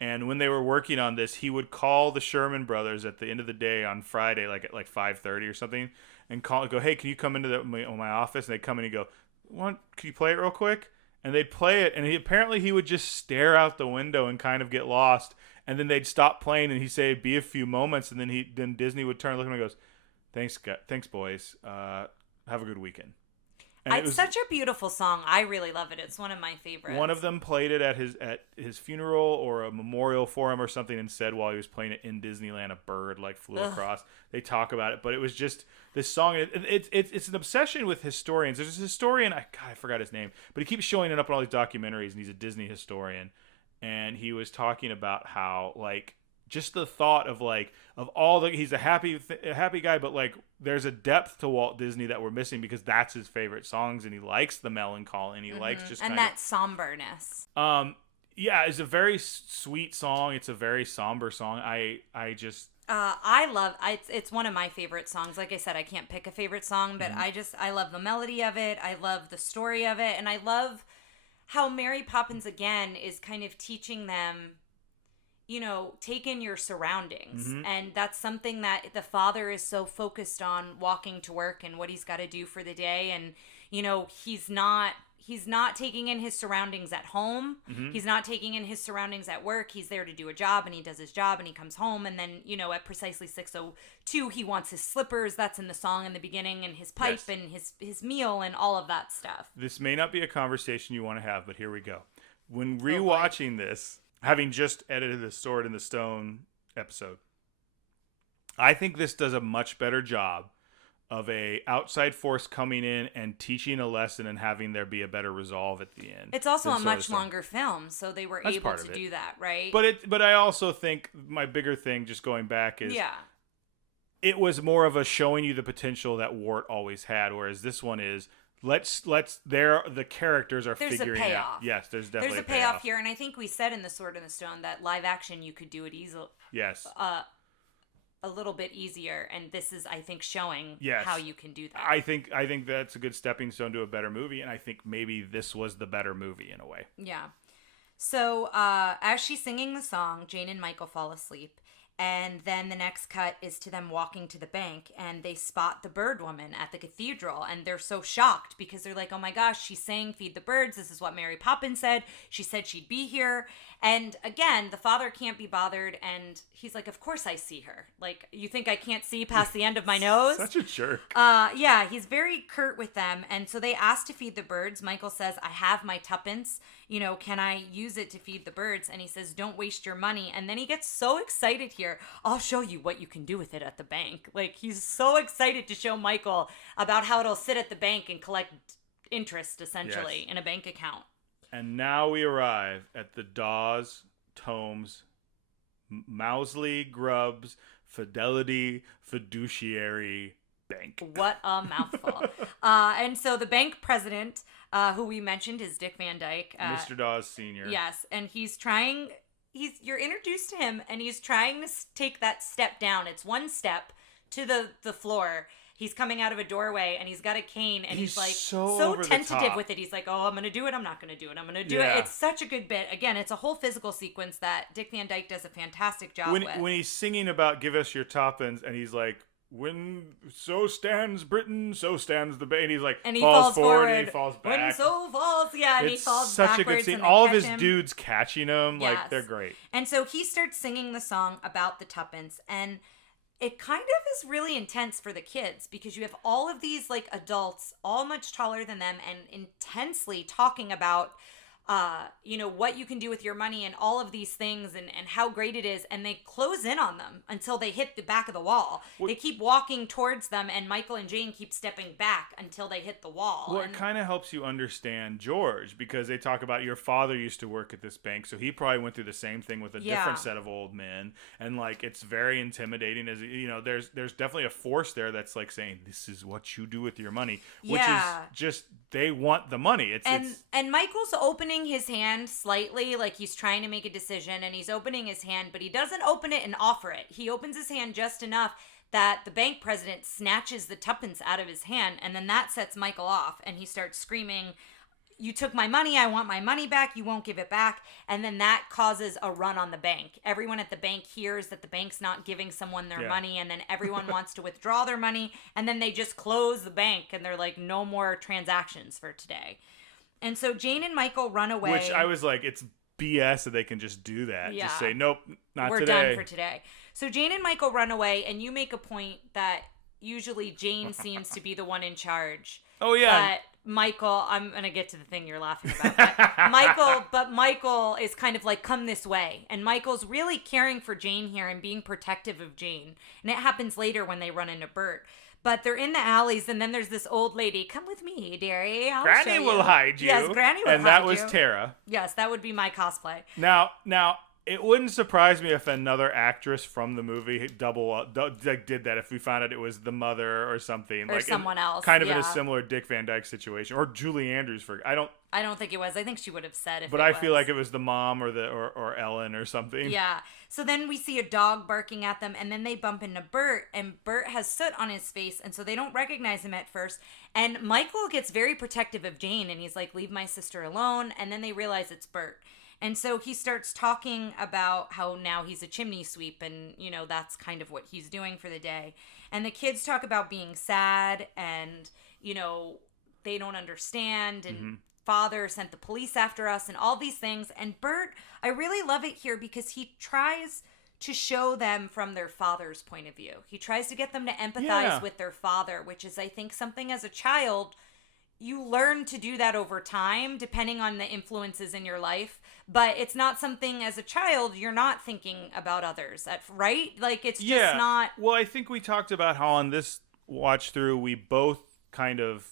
And when they were working on this, he would call the Sherman Brothers at the end of the day on Friday, like at 5:30 or something, and go, "Hey, can you come into my office?" And they'd come in and go, "Can you play it real quick?" And they'd play it, and he would just stare out the window and kind of get lost. And then they'd stop playing, and he'd say, "It'd be a few moments," and then Disney would turn, look at him, and goes, "Thanks, boys. Have a good weekend." It's such a beautiful song. I really love it. It's one of my favorites. One of them played it at his funeral or a memorial for him or something, and said while he was playing it in Disneyland, a bird flew across. They talk about it, but it was just this song. It's an obsession with historians. There's this historian, I forgot his name, but he keeps showing it up in all these documentaries, and he's a Disney historian, and he was talking about how just the thought of he's a happy guy, but there's a depth to Walt Disney that we're missing because that's his favorite songs, and he likes the melancholy, and he likes just and that somberness. Yeah, it's a very sweet song. It's a very somber song. I love it's one of my favorite songs. Like I said, I can't pick a favorite song, but I love the melody of it. I love the story of it, and I love how Mary Poppins, again, is kind of teaching them, take in your surroundings. Mm-hmm. And that's something that the father is so focused on, walking to work and what he's got to do for the day. And, he's not taking in his surroundings at home. Mm-hmm. He's not taking in his surroundings at work. He's there to do a job, and he does his job, and he comes home. And then, at precisely 6:02, he wants his slippers. That's in the song in the beginning, and his pipe, yes, and his meal, and all of that stuff. This may not be a conversation you want to have, but here we go. When rewatching this, having just edited the Sword in the Stone episode, I think this does a much better job of a outside force coming in and teaching a lesson and having there be a better resolve at the end. It's also a much longer film, so they were able to do that, right? But I also think my bigger thing, just going back, is it was more of a showing you the potential that Wart always had, whereas this one is the characters are figuring it out. Yes, there's definitely a payoff here, and I think we said in The Sword in the Stone that live action you could do it easily. Yes. A little bit easier, and this is, I think, showing how you can do that. I think that's a good stepping stone to a better movie, and I think maybe this was the better movie in a way. Yeah. So as she's singing the song, Jane and Michael fall asleep, and then the next cut is to them walking to the bank, and they spot the bird woman at the cathedral, and they're so shocked because they're like, oh my gosh, she's saying feed the birds. This is what Mary Poppins said. She said she'd be here. And again, the father can't be bothered, and he's like, of course I see her. Like, you think I can't see past the end of my nose? Such a jerk. Yeah, he's very curt with them, and so they ask to feed the birds. Michael says, I have my tuppence. Can I use it to feed the birds? And he says, don't waste your money. And then he gets so excited here. I'll show you what you can do with it at the bank. Like, he's so excited to show Michael about how it'll sit at the bank and collect interest, essentially, in a bank account. And now we arrive at the Dawes, Tomes, Mousley, Grubbs, Fidelity, Fiduciary Bank. What a mouthful. And so the bank president, who we mentioned, is Dick Van Dyke. Mr. Dawes Sr. Yes, and you're introduced to him, and he's trying to take that step down. It's one step to the floor. He's coming out of a doorway, and he's got a cane, and he's like so tentative with it. He's like, oh, I'm going to do it. I'm not going to do it. I'm going to do it. It's such a good bit. Again, it's a whole physical sequence that Dick Van Dyke does a fantastic job with. When he's singing about give us your tuppence, and he's like, when so stands Britain, so stands the bay. And he's like, and he falls forward, and he falls back. When so falls, and he falls such backwards. A good scene. All of his dudes catching him, yes. like, they're great. And so he starts singing the song about the tuppence, and it kind of is really intense for the kids because you have all of these like adults, all much taller than them, and intensely talking about what you can do with your money and all of these things and how great it is. And they close in on them until they hit the back of the wall. They keep walking towards them, and Michael and Jane keep stepping back until they hit the wall. Well, it kind of helps you understand George, because they talk about your father used to work at this bank, so he probably went through the same thing with a different set of old men. And like, it's very intimidating. As there's definitely a force there that's like saying, this is what you do with your money, which is just, they want the money. And Michael's opening his hand slightly, like he's trying to make a decision, and he's opening his hand, but he doesn't open it and offer it. He opens his hand just enough that the bank president snatches the tuppence out of his hand, and then that sets Michael off, and he starts screaming, you took my money, I want my money back, you won't give it back. And then that causes a run on the bank. Everyone at the bank hears that the bank's not giving someone their money, and then everyone wants to withdraw their money, and then they just close the bank, and they're like, no more transactions for today. And so Jane and Michael run away. Which I was like, it's BS that they can just do that. Yeah. Just say, nope, not We're today. We're done for today. So Jane and Michael run away, and you make a point that usually Jane seems to be the one in charge. Oh, yeah. But Michael, I'm going to get to the thing you're laughing about. But Michael is kind of like, come this way. And Michael's really caring for Jane here and being protective of Jane. And it happens later when they run into Bert. But they're in the alleys, and then there's this old lady. Come with me, dearie. Granny will hide you. Yes, Granny will hide you. And that was Tara. Yes, that would be my cosplay. Now, It wouldn't surprise me if another actress from the movie did that, if we found out it was the mother or something. Or someone else. Kind of in a similar Dick Van Dyke situation. Or Julie Andrews. I don't think it was. I think she would have said But I feel like it was the mom or Ellen or something. Yeah. So then we see a dog barking at them, and then they bump into Bert, and Bert has soot on his face, and so they don't recognize him at first. And Michael gets very protective of Jane, and he's like, leave my sister alone. And then they realize it's Bert. And so he starts talking about how now he's a chimney sweep and, that's kind of what he's doing for the day. And the kids talk about being sad and, they don't understand and father sent the police after us and all these things. And Bert, I really love it here because he tries to show them from their father's point of view. He tries to get them to empathize with their father, which is, I think, something as a child you learn to do that over time, depending on the influences in your life. But it's not something as a child you're not thinking about others, right? Like, it's just not. Well, I think we talked about how on this watch through we both kind of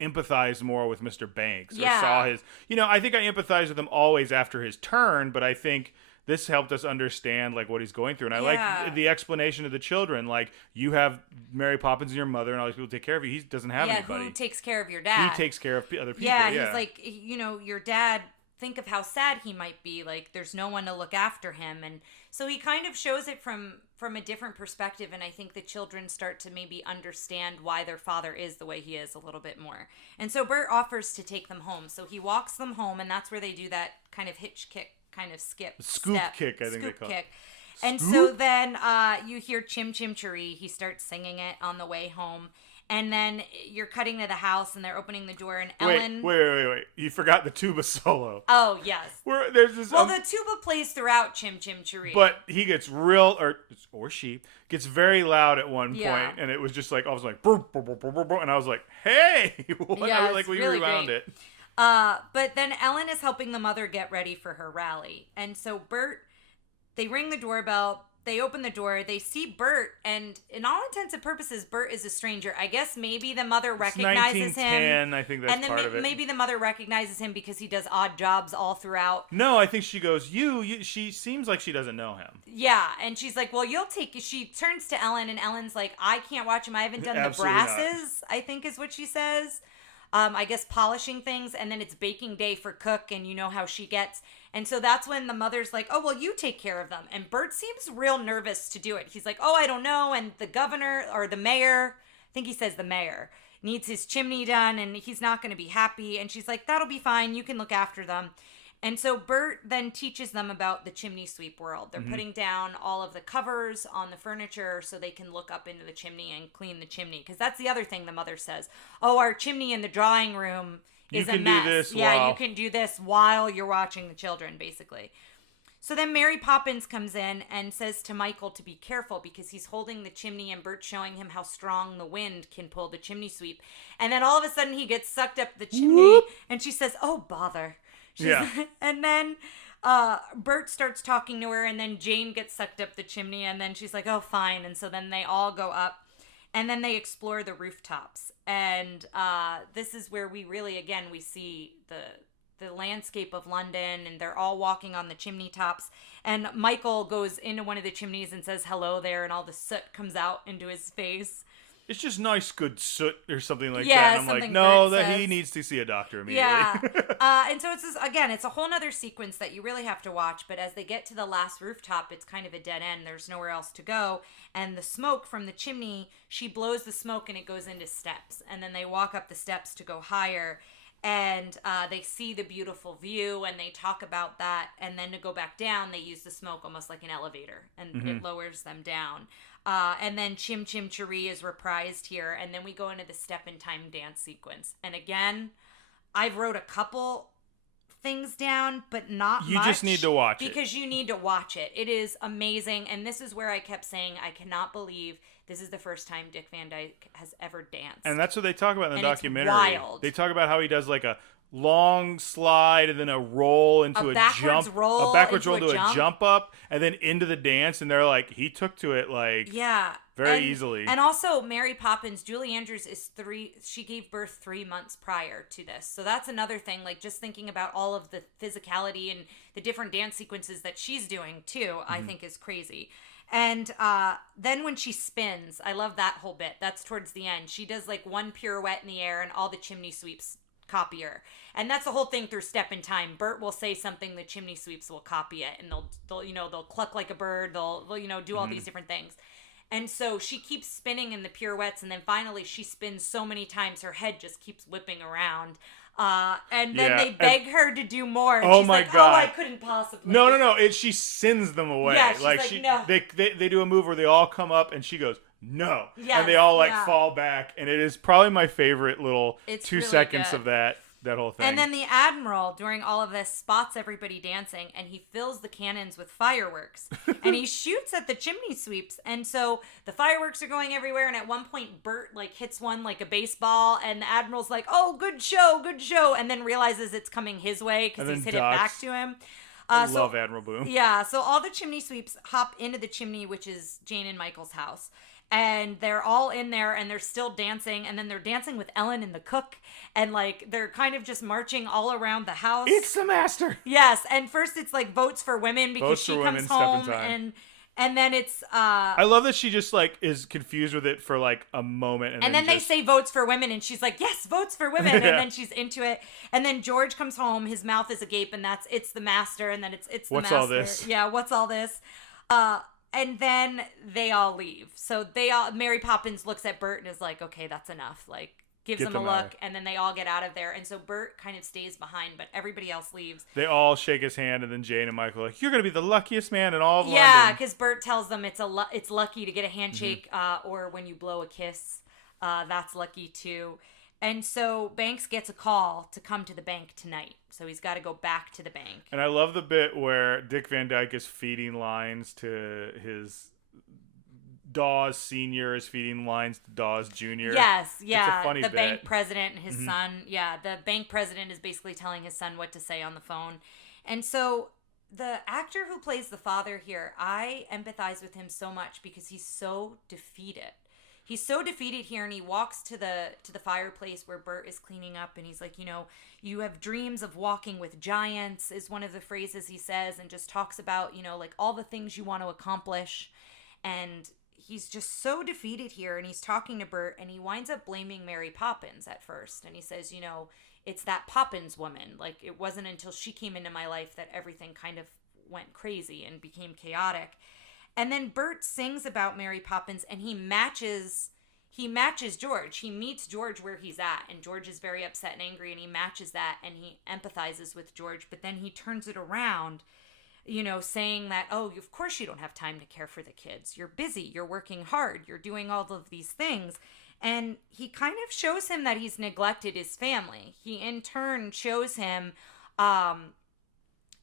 empathized more with Mr. Banks. Or saw his. I think I empathized with him always after his turn, but I think this helped us understand like what he's going through. And I like the explanation of the children. Like, you have Mary Poppins and your mother and all these people take care of you. He doesn't have anybody. Who takes care of your dad? He takes care of other people. Yeah, he's like, your dad, think of how sad he might be. Like, there's no one to look after him. And so he kind of shows it from a different perspective. And I think the children start to maybe understand why their father is the way he is a little bit more. And so Bert offers to take them home. So he walks them home, and that's where they do that kind of hitch kick, kind of scoop kick, I think they call it. And so then you hear Chim Chim Cher-ee. He starts singing it on the way home. And then you're cutting to the house, and they're opening the door, and Ellen... Wait. You forgot the tuba solo. Oh, yes. The tuba plays throughout Chim Chim Cher-ee. But he gets or she gets very loud at one point, and it was just like, I was like, burr, burr, burr, burr, burr, and I was like, hey! What? Yeah, like, we really rewound it. But then Ellen is helping the mother get ready for her rally. And so Bert, they ring the doorbell, they open the door, they see Bert, and in all intents and purposes, Bert is a stranger. I guess maybe the mother recognizes him. I think that's part of it. Maybe the mother recognizes him because he does odd jobs all throughout. No, I think she goes, she seems like she doesn't know him. Yeah, and she's like, well, she turns to Ellen, and Ellen's like, I can't watch him. I haven't done the brasses, I think is what she says. I guess polishing things, and then it's baking day for Cook, and you know how she gets. And so that's when the mother's like, oh, well, you take care of them. And Bert seems real nervous to do it. He's like, oh, I don't know. And the governor or the mayor, I think he says the mayor, needs his chimney done, and he's not going to be happy. And she's like, that'll be fine. You can look after them. And so Bert then teaches them about the chimney sweep world. They're putting down all of the covers on the furniture so they can look up into the chimney and clean the chimney. Because that's the other thing the mother says. Oh, our chimney in the drawing room is a mess. You can do this while you're watching the children, basically. So then Mary Poppins comes in and says to Michael to be careful because he's holding the chimney and Bert's showing him how strong the wind can pull the chimney sweep. And then all of a sudden he gets sucked up the chimney and she says, oh, bother. And then Bert starts talking to her, and then Jane gets sucked up the chimney, and then she's like, oh, fine. And so then they all go up, and then they explore the rooftops. And this is where we really, again, we see the landscape of London, and they're all walking on the chimney tops. And Michael goes into one of the chimneys and says hello there, and all the soot comes out into his face. It's just nice, good soot or something like that. And I'm like, no, he needs to see a doctor immediately. Yeah. And so it's a whole nother sequence that you really have to watch. But as they get to the last rooftop, it's kind of a dead end. There's nowhere else to go. And the smoke from the chimney, she blows the smoke and it goes into steps. And then they walk up the steps to go higher. And they see the beautiful view and they talk about that. And then to go back down, they use the smoke almost like an elevator. And it lowers them down. And then Chim Chim Cher-ee is reprised here. And then we go into the Step in Time dance sequence. And again, I've wrote a couple things down, but not much. You just need to watch it. Because you need to watch it. It is amazing. And this is where I kept saying, I cannot believe this is the first time Dick Van Dyke has ever danced. And that's what they talk about in the documentary. It's wild. They talk about how he does like a long slide and then a roll into a jump. Roll a backwards roll into a jump up and then into the dance. And they're like, he took to it like... Yeah. Very easily. And also, Mary Poppins, Julie Andrews she gave birth 3 months prior to this. So that's another thing, like just thinking about all of the physicality and the different dance sequences that she's doing too, I think is crazy. And then when she spins, I love that whole bit. That's towards the end. She does like one pirouette in the air and all the chimney sweeps copy her. And that's the whole thing through Step in Time. Bert will say something, the chimney sweeps will copy it, and they'll cluck like a bird. They'll do all these different things. And so she keeps spinning in the pirouettes, and then finally she spins so many times her head just keeps whipping around. And then they beg her to do more. And she's like, God. I couldn't possibly. No. She sends them away. Yeah, she's like no. They do a move where they all come up, and she goes, no. Yes, and they all fall back. And it is probably my favorite little 2 really seconds good. of that whole thing. And then the Admiral, during all of this, spots everybody dancing, and he fills the cannons with fireworks. And he shoots at the chimney sweeps. And so the fireworks are going everywhere, and at one point, Bert, hits one like a baseball, and the Admiral's like, oh, good show, and then realizes it's coming his way, because he's hit it back to him. I love Admiral Boom. Yeah, so all the chimney sweeps hop into the chimney, which is Jane and Michael's house. And they're all in there, and they're still dancing, and then they're dancing with Ellen and the cook, and they're kind of just marching all around the house. It's the master. Yes, and first it's votes for women, because she comes home, and then it's I love that she just is confused with it for a moment, and then they say votes for women, and she's like, yes, votes for women. And then she's into it, and then George comes home, his mouth is agape, and it's the master, and then it's the what's master. All this? Yeah, what's all this? And then they all leave. So Mary Poppins looks at Bert and is like, okay, that's enough. Gives him a look, and then they all get out of there. And so Bert kind of stays behind, but everybody else leaves. They all shake his hand, and then Jane and Michael are like, you're going to be the luckiest man in all of London. Yeah, because Bert tells them it's lucky to get a handshake, or when you blow a kiss, that's lucky too. And so Banks gets a call to come to the bank tonight. So he's got to go back to the bank. And I love the bit where Dick Van Dyke is feeding lines to his... Dawes Sr. is feeding lines to Dawes Jr. Yes, yeah. It's a funny the bit. Bank president and his son. Yeah, the bank president is basically telling his son what to say on the phone. And so the actor who plays the father here, I empathize with him so much because he's so defeated. He's so defeated here, and he walks to the fireplace where Bert is cleaning up, and he's like, you have dreams of walking with giants is one of the phrases he says, and just talks about, all the things you want to accomplish. And he's just so defeated here, and he's talking to Bert, and he winds up blaming Mary Poppins at first. And he says, it's that Poppins woman. It wasn't until she came into my life that everything kind of went crazy and became chaotic. And then Bert sings about Mary Poppins, and he matches George. He meets George where he's at, and George is very upset and angry, and he matches that, and he empathizes with George. But then he turns it around, saying that, oh, of course you don't have time to care for the kids. You're busy. You're working hard. You're doing all of these things. And he kind of shows him that he's neglected his family. He, in turn, shows him...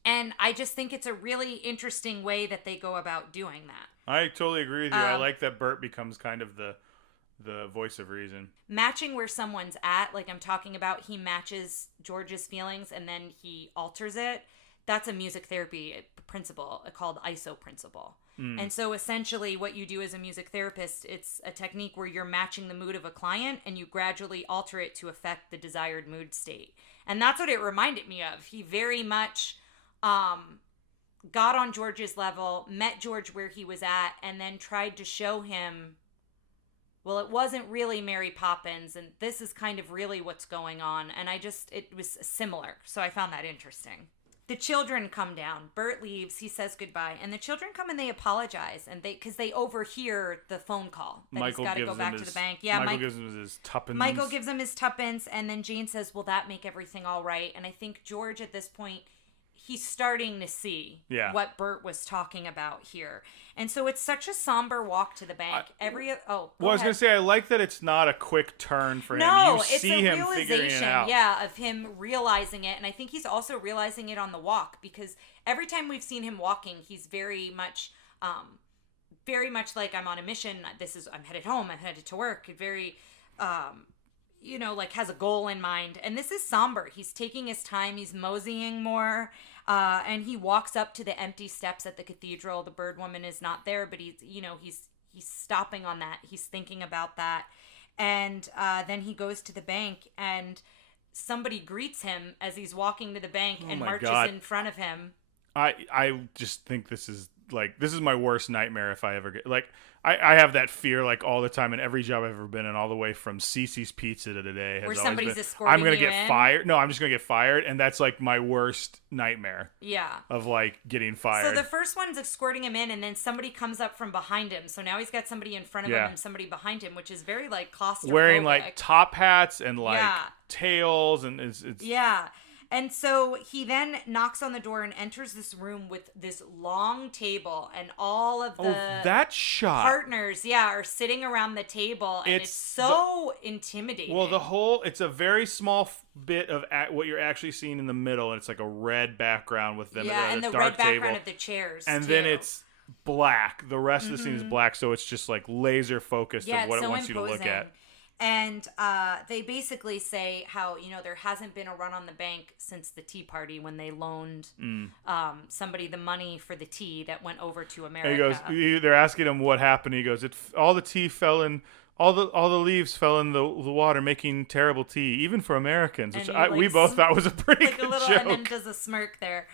and I just think it's a really interesting way that they go about doing that. I totally agree with you. I like that Bert becomes kind of the voice of reason. Matching where someone's at, I'm talking about, he matches George's feelings and then he alters it. That's a music therapy principle called ISO principle. And so essentially what you do as a music therapist, it's a technique where you're matching the mood of a client and you gradually alter it to affect the desired mood state. And that's what it reminded me of. He very much... got on George's level, met George where he was at, and then tried to show him, well, it wasn't really Mary Poppins, and this is kind of really what's going on. And it was similar. So I found that interesting. The children come down. Bert leaves. He says goodbye. And the children come and they apologize. And because they overhear the phone call that he's got to go back to the bank. Yeah, Michael gives him his tuppence. Michael gives him his tuppence. And then Jane says, will that make everything all right? And I think George at this point... he's starting to see what Bert was talking about here. And so it's such a somber walk to the bank. I was going to say, I like that it's not a quick turn for him. No, it's see him figuring it out. Yeah, of him realizing it. And I think he's also realizing it on the walk, because every time we've seen him walking, he's very much like, I'm on a mission. I'm headed home. I'm headed to work. Very... has a goal in mind. And this is somber. He's taking his time. He's moseying more. And he walks up to the empty steps at the cathedral. The bird woman is not there, but he's he's stopping on that. He's thinking about that. And then he goes to the bank, and somebody greets him as he's walking to the bank and marches in front of him. I just think this is my worst nightmare if I ever get, like, I have that fear, like, all the time in every job I've ever been in, all the way from Cece's Pizza to today. Where somebody's escorting you in? I'm going to get fired. No, I'm just going to get fired, and that's, like, my worst nightmare. Yeah. Of, like, getting fired. So the first one's escorting him in, and then somebody comes up from behind him. So now he's got somebody in front of him and somebody behind him, which is very, like, claustrophobic. Wearing, like, top hats and, like, tails, and it's... Yeah. And so he then knocks on the door and enters this room with this long table, and all of the that shot partners, are sitting around the table, and it's so intimidating. Well, it's a very small bit of what you're actually seeing in the middle, and it's like a red background with them. Yeah, and the red background of the chairs, and then it's black. The rest of the scene is black, so it's just like laser focused of what it wants you to look at. And they basically say how, there hasn't been a run on the bank since the Tea Party, when they loaned somebody the money for the tea that went over to America. He goes, they're asking him what happened. He goes, all the tea fell in, all the leaves fell in the water, making terrible tea, even for Americans, which we both thought was a pretty good joke. And then does a smirk there.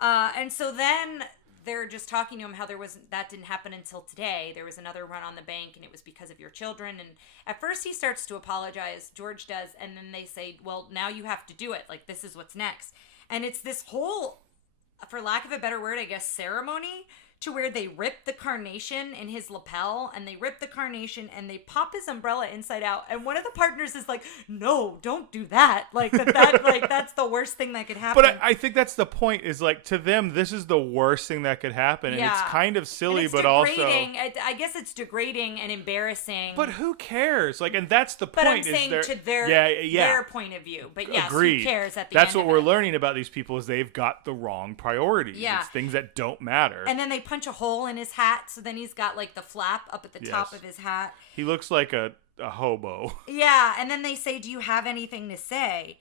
And so then they're just talking to him how that didn't happen until today. There was another run on the bank, and it was because of your children. And at first he starts to apologize, George does, and then they say, well, now you have to do it. Like, this is what's next. And it's this whole, for lack of a better word, I guess, ceremony, to where they rip the carnation in his lapel, and they rip the carnation, and they pop his umbrella inside out. And one of the partners is like, no, don't do that. Like, that's the worst thing that could happen. But I think that's the point, is like, to them, this is the worst thing that could happen. And it's kind of silly, but degrading. Also... I guess it's degrading and embarrassing. But who cares? Like, and that's the point. But I'm saying to their point of view. But yes, agreed. Who cares at the That's end what we're learning about these people, is they've got the wrong priorities. Yeah. It's things that don't matter. And then they punch a hole in his hat, so then he's got like the flap up at the top of his hat. He looks like a hobo. Yeah, and then they say, do you have anything to say?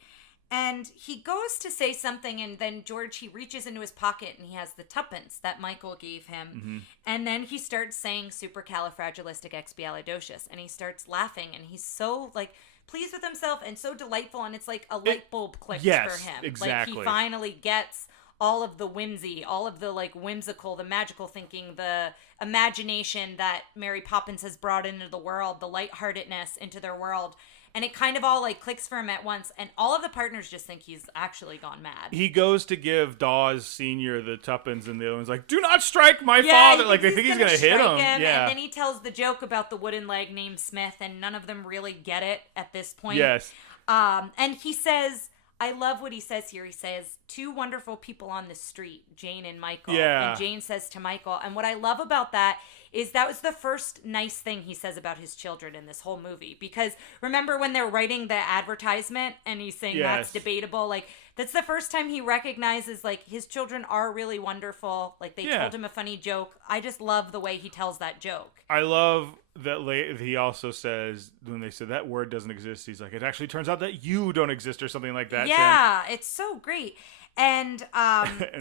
And he goes to say something, and then George, he reaches into his pocket, and he has the tuppence that Michael gave him. Mm-hmm. And then he starts saying supercalifragilisticexpialidocious, and he starts laughing, and he's so like pleased with himself and so delightful, and it's like a light bulb clicks for him. Exactly. Like, he finally gets all of the whimsy, all of the like whimsical, the magical thinking, the imagination that Mary Poppins has brought into the world, the lightheartedness into their world. And it kind of all like clicks for him at once. And all of the partners just think he's actually gone mad. He goes to give Dawes Sr. the tuppence, and the other one's like, do not strike my father. Like, they think he's going to hit him. Yeah. And then he tells the joke about the wooden leg named Smith, and none of them really get it at this point. Yes. And he says, I love what he says here. He says, two wonderful people on the street, Jane and Michael. Yeah. And Jane says to Michael, and what I love about that is that was the first nice thing he says about his children in this whole movie. Because remember when they're writing the advertisement and he's saying that's debatable? Like, that's the first time he recognizes, like, his children are really wonderful. Like, they told him a funny joke. I just love the way he tells that joke. I love that he also says, when they said that word doesn't exist, he's like, it actually turns out that you don't exist, or something like that. Yeah, it's so great. And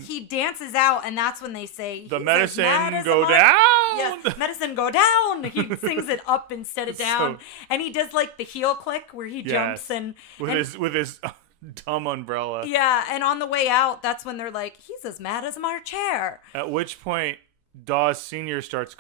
he dances out, and that's when they say, the medicine go down. Yes, medicine go down. He sings it up instead of down. And he does like the heel click where he jumps and with his dumb umbrella. Yeah, and on the way out, that's when they're like, he's as mad as our chair. At which point, Dawes Sr. starts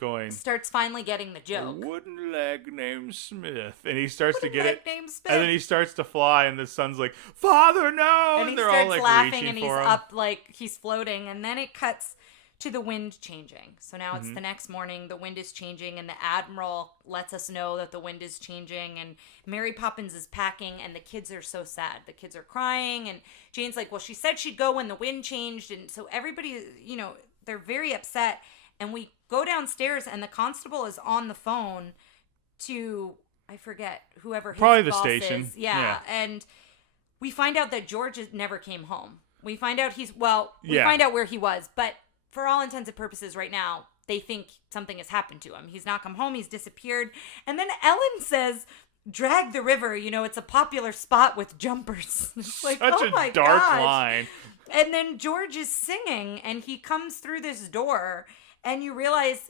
finally getting the joke. A wooden leg named Smith. And he starts to get it. And then he starts to fly, and the son's like, Father, no! And they're all like laughing, and he's up like he's floating. And then it cuts to the wind changing. So now it's the next morning, the wind is changing, and the Admiral lets us know that the wind is changing, and Mary Poppins is packing, and the kids are so sad. The kids are crying, and Jane's like, well, she said she'd go when the wind changed. And so everybody, they're very upset. And we go downstairs, and the constable is on the phone to, I forget, whoever his probably the boss station. Is. Yeah, and we find out that George never came home. We find out find out where he was, but for all intents and purposes right now, they think something has happened to him. He's not come home, he's disappeared. And then Ellen says, drag the river, it's a popular spot with jumpers. It's like, such a dark line. And then George is singing, and he comes through this door, and you realize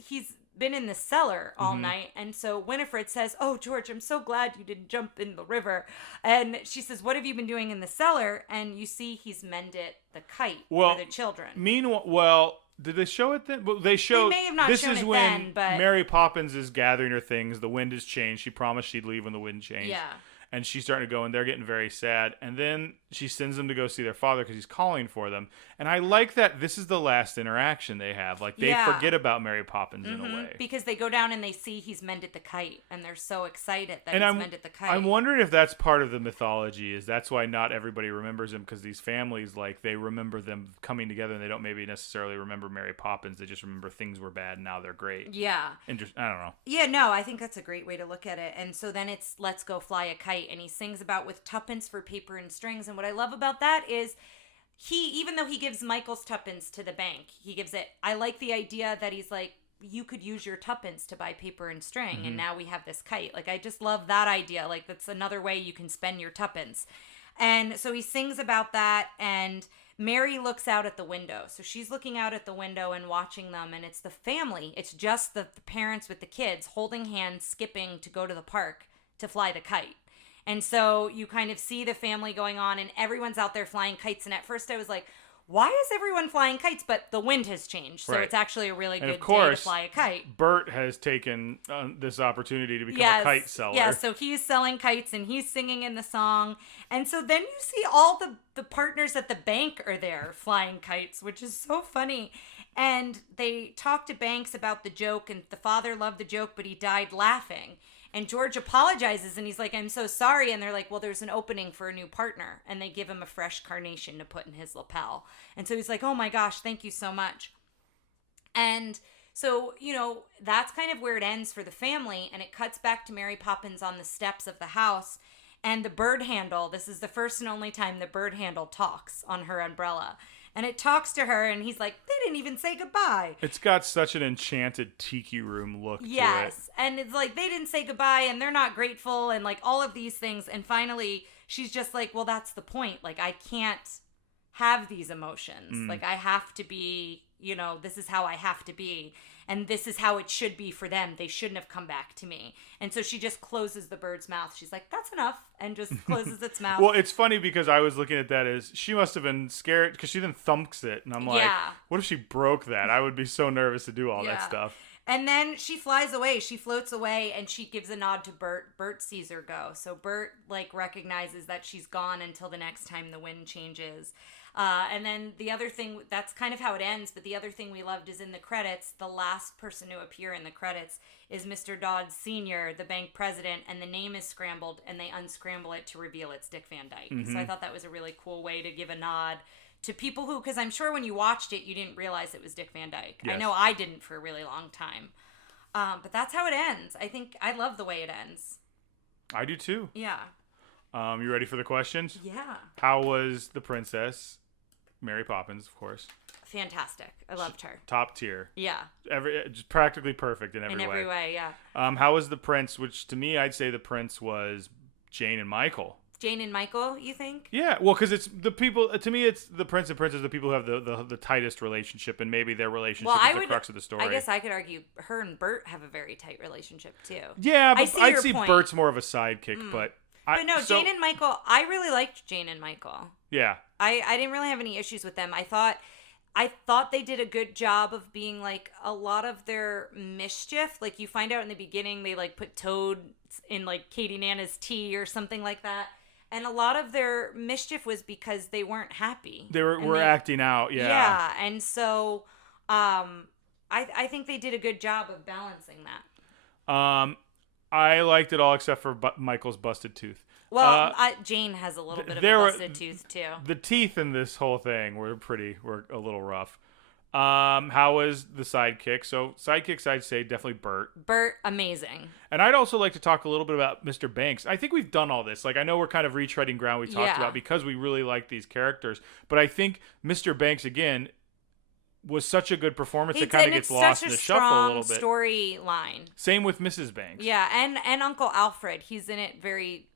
been in the cellar all night. And so Winifred says, oh, George, I'm so glad you didn't jump in the river. And she says, what have you been doing in the cellar? And you see he's mended the kite for the children. Meanwhile, did they show it then? Well, they may have not shown it then, but Mary Poppins is gathering her things. The wind has changed. She promised she'd leave when the wind changed. Yeah. And she's starting to go, and they're getting very sad. And then she sends them to go see their father because he's calling for them. And I like that this is the last interaction they have. Like, they forget about Mary Poppins in a way. Because they go down and they see he's mended the kite. And they're so excited that he's mended the kite. I'm wondering if that's part of the mythology. Is that's why not everybody remembers him. Because these families, like, they remember them coming together. And they don't maybe necessarily remember Mary Poppins. They just remember things were bad and now they're great. Yeah. I don't know. Yeah, no, I think that's a great way to look at it. And so then it's let's go fly a kite. And he sings about with tuppence for paper and strings. And what I love about that is even though he gives Michael's tuppence to the bank, he gives it, I like the idea that he's like, you could use your tuppence to buy paper and string. And now we have this kite. Like, I just love that idea. Like, that's another way you can spend your tuppence. And so he sings about that, and Mary looks out at the window. So she's looking out at the window and watching them, and it's the family. It's just the parents with the kids holding hands, skipping to go to the park to fly the kite. And so you kind of see the family going on, and everyone's out there flying kites. And at first I was like, why is everyone flying kites? But the wind has changed, so it's actually a really good day to fly a kite. Bert has taken this opportunity to become a kite seller. Yeah, so he's selling kites, and he's singing in the song. And so then you see all the partners at the bank are there flying kites, which is so funny. And they talk to Banks about the joke, and the father loved the joke, but he died laughing. And George apologizes, and he's like, I'm so sorry. And they're like, well, there's an opening for a new partner. And they give him a fresh carnation to put in his lapel. And so he's like, oh my gosh, thank you so much. And so, that's kind of where it ends for the family. And it cuts back to Mary Poppins on the steps of the house. And the bird handle, this is the first and only time the bird handle talks on her umbrella. And it talks to her, and he's like, they didn't even say goodbye. It's got such an enchanted tiki room look to it. Yes, and it's like, they didn't say goodbye, and they're not grateful, and like all of these things. And finally, she's just like, well, that's the point. Like, I can't have these emotions. Like, I have to be, this is how I have to be. And this is how it should be for them. They shouldn't have come back to me. And so she just closes the bird's mouth. She's like, that's enough. And just closes its mouth. Well, it's funny because I was looking at that as she must have been scared because she then thumps it. And I'm like, what if she broke that? I would be so nervous to do all that stuff. And then she flies away. She floats away, and she gives a nod to Bert. Bert sees her go. So Bert, recognizes that she's gone until the next time the wind changes. And then the other thing, that's kind of how it ends, but the other thing we loved is in the credits, the last person to appear in the credits is Mr. Dodds Sr., the bank president, and the name is scrambled, and they unscramble it to reveal it's Dick Van Dyke. So I thought that was a really cool way to give a nod to people who, because I'm sure when you watched it, you didn't realize it was Dick Van Dyke. Yes. I know I didn't for a really long time. But that's how it ends. I love the way it ends. I do too. Yeah. You ready for the questions? Yeah. How was the princess? Mary Poppins, of course. Fantastic. I loved her. Top tier. Yeah. Just practically perfect in every way. In every way, yeah. How was the prince? Which to me, I'd say the prince was Jane and Michael. Jane and Michael, you think? Yeah, well, because it's the people. To me, it's the prince and princess, the people who have the tightest relationship, and maybe their relationship is the crux of the story. I guess I could argue her and Bert have a very tight relationship too. Yeah, but I'd see Bert's more of a sidekick, but. Jane and Michael, I really liked Jane and Michael. Yeah. I didn't really have any issues with them. I thought they did a good job of being like a lot of their mischief. Like you find out in the beginning they like put Toad in like Katie Nana's tea or something like that. And a lot of their mischief was because they weren't happy. They were acting out, yeah. Yeah, and so I think they did a good job of balancing that. I liked it all except for Michael's busted tooth. Well, Jane has a little bit of a busted tooth too. The teeth in this whole thing were a little rough. How was the sidekick? So sidekicks, I'd say definitely Bert. Bert, amazing. And I'd also like to talk a little bit about Mr. Banks. I think we've done all this. Like I know we're kind of retreading ground we talked about because we really like these characters. But I think Mr. Banks again was such a good performance. It kind of gets lost in the shuffle a little bit. Storyline. Same with Mrs. Banks. Yeah, and Uncle Alfred. He's in it very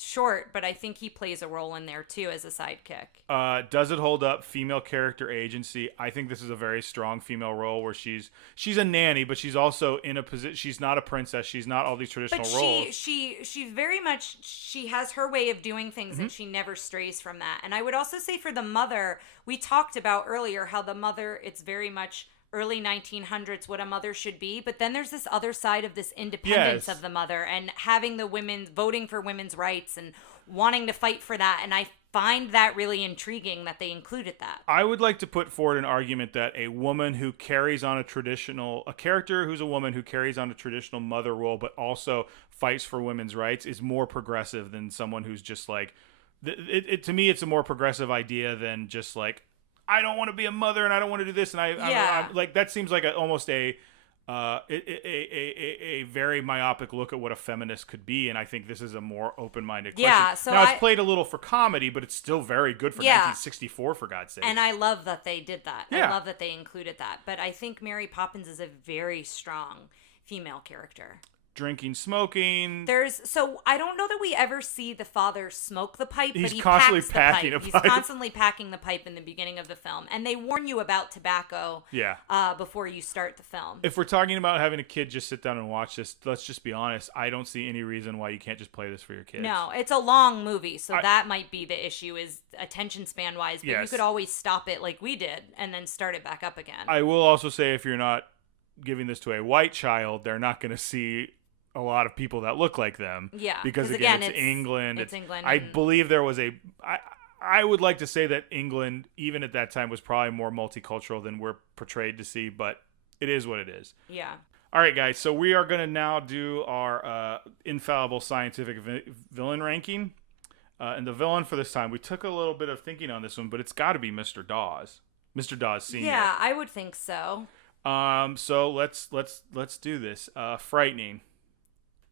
short, but I think he plays a role in there too as a sidekick. Does it hold up? Female character agency. I think this is a very strong female role where she's a nanny, but she's also in a position. She's not a princess. She's not all these traditional roles. She very much, she has her way of doing things, and she never strays from that. And I would also say for the mother, we talked about earlier how the mother, it's very much early 1900s what a mother should be, but then there's this other side of this independence of the mother and having the women voting for women's rights and wanting to fight for that, and I find that really intriguing that they included that. I would like to put forward an argument that a woman who carries on a character who's a woman who carries on a traditional mother role but also fights for women's rights is more progressive than someone who's just like to me it's a more progressive idea than just like I don't want to be a mother and I don't want to do this and I'm like that seems like almost a very myopic look at what a feminist could be, and I think this is a more open-minded question. Yeah, so now it's played a little for comedy, but it's still very good for 1964, for God's sake. And I love that they did that. I love that they included that. But I think Mary Poppins is a very strong female character. Drinking, smoking. So I don't know that we ever see the father smoke the pipe, but he constantly packs packing the pipe. a pipe. He's constantly packing the pipe in the beginning of the film, and they warn you about tobacco. Before you start the film. If we're talking about having a kid just sit down and watch this, let's just be honest. I don't see any reason why you can't just play this for your kids. No, it's a long movie, so that might be the issue is attention span wise. But you could always stop it like we did, and then start it back up again. I will also say if you're not giving this to a white child, they're not going to see a lot of people that look like them. Yeah. Because again, it's England. It's England. I believe there was I would like to say that England, even at that time, was probably more multicultural than we're portrayed to see, but it is what it is. Yeah. All right, guys. So we are going to now do our infallible scientific villain ranking. And the villain for this time, we took a little bit of thinking on this one, but it's got to be Mr. Dawes. Mr. Dawes Sr. Yeah, I would think so. So let's do this. Frightening.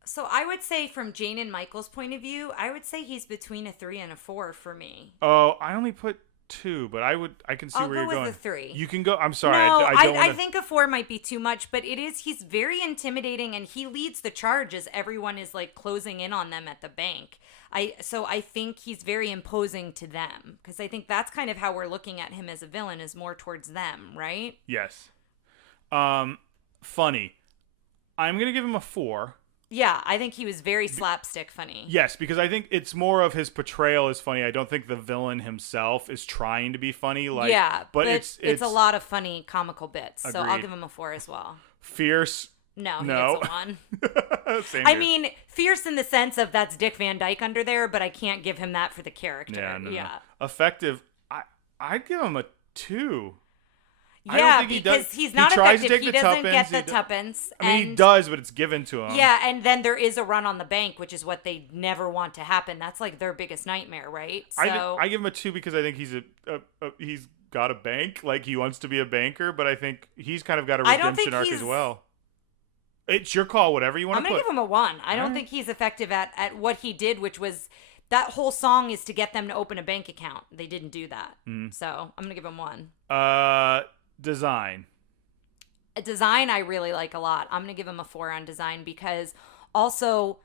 So I would say from Jane and Michael's point of view, I would say he's between a 3 and a 4 for me. Oh, I only put 2, but I can see where you're going. I'll go with a 3. You can go. I'm sorry. No, I think a 4 might be too much, but he's very intimidating and he leads the charge as everyone is like closing in on them at the bank. So I think he's very imposing to them because I think that's kind of how we're looking at him as a villain is more towards them, right? Yes. Funny. I'm going to give him a 4. Yeah, I think he was very slapstick funny. Yes, because I think it's more of his portrayal is funny. I don't think the villain himself is trying to be funny. But it's a lot of funny comical bits. Agreed. So I'll give him a 4 as well. Fierce. No, he gets a 1. Same I here. mean, fierce in the sense of that's Dick Van Dyke under there, but I can't give him that for the character. Yeah, no. Effective. I'd give him a 2. Yeah, because he's not effective. He doesn't get the tuppence. I mean, he does, but it's given to him. Yeah, and then there is a run on the bank, which is what they never want to happen. That's like their biggest nightmare, right? So I give him a 2 because I think he's got a bank, like he wants to be a banker, but I think he's kind of got a redemption arc as well. It's your call, whatever you want to put. I'm going to give him a 1. I don't think he's effective at what he did, which was that whole song is to get them to open a bank account. They didn't do that. So I'm going to give him 1. Design I really like a lot. I'm going to give him a 4 on design because also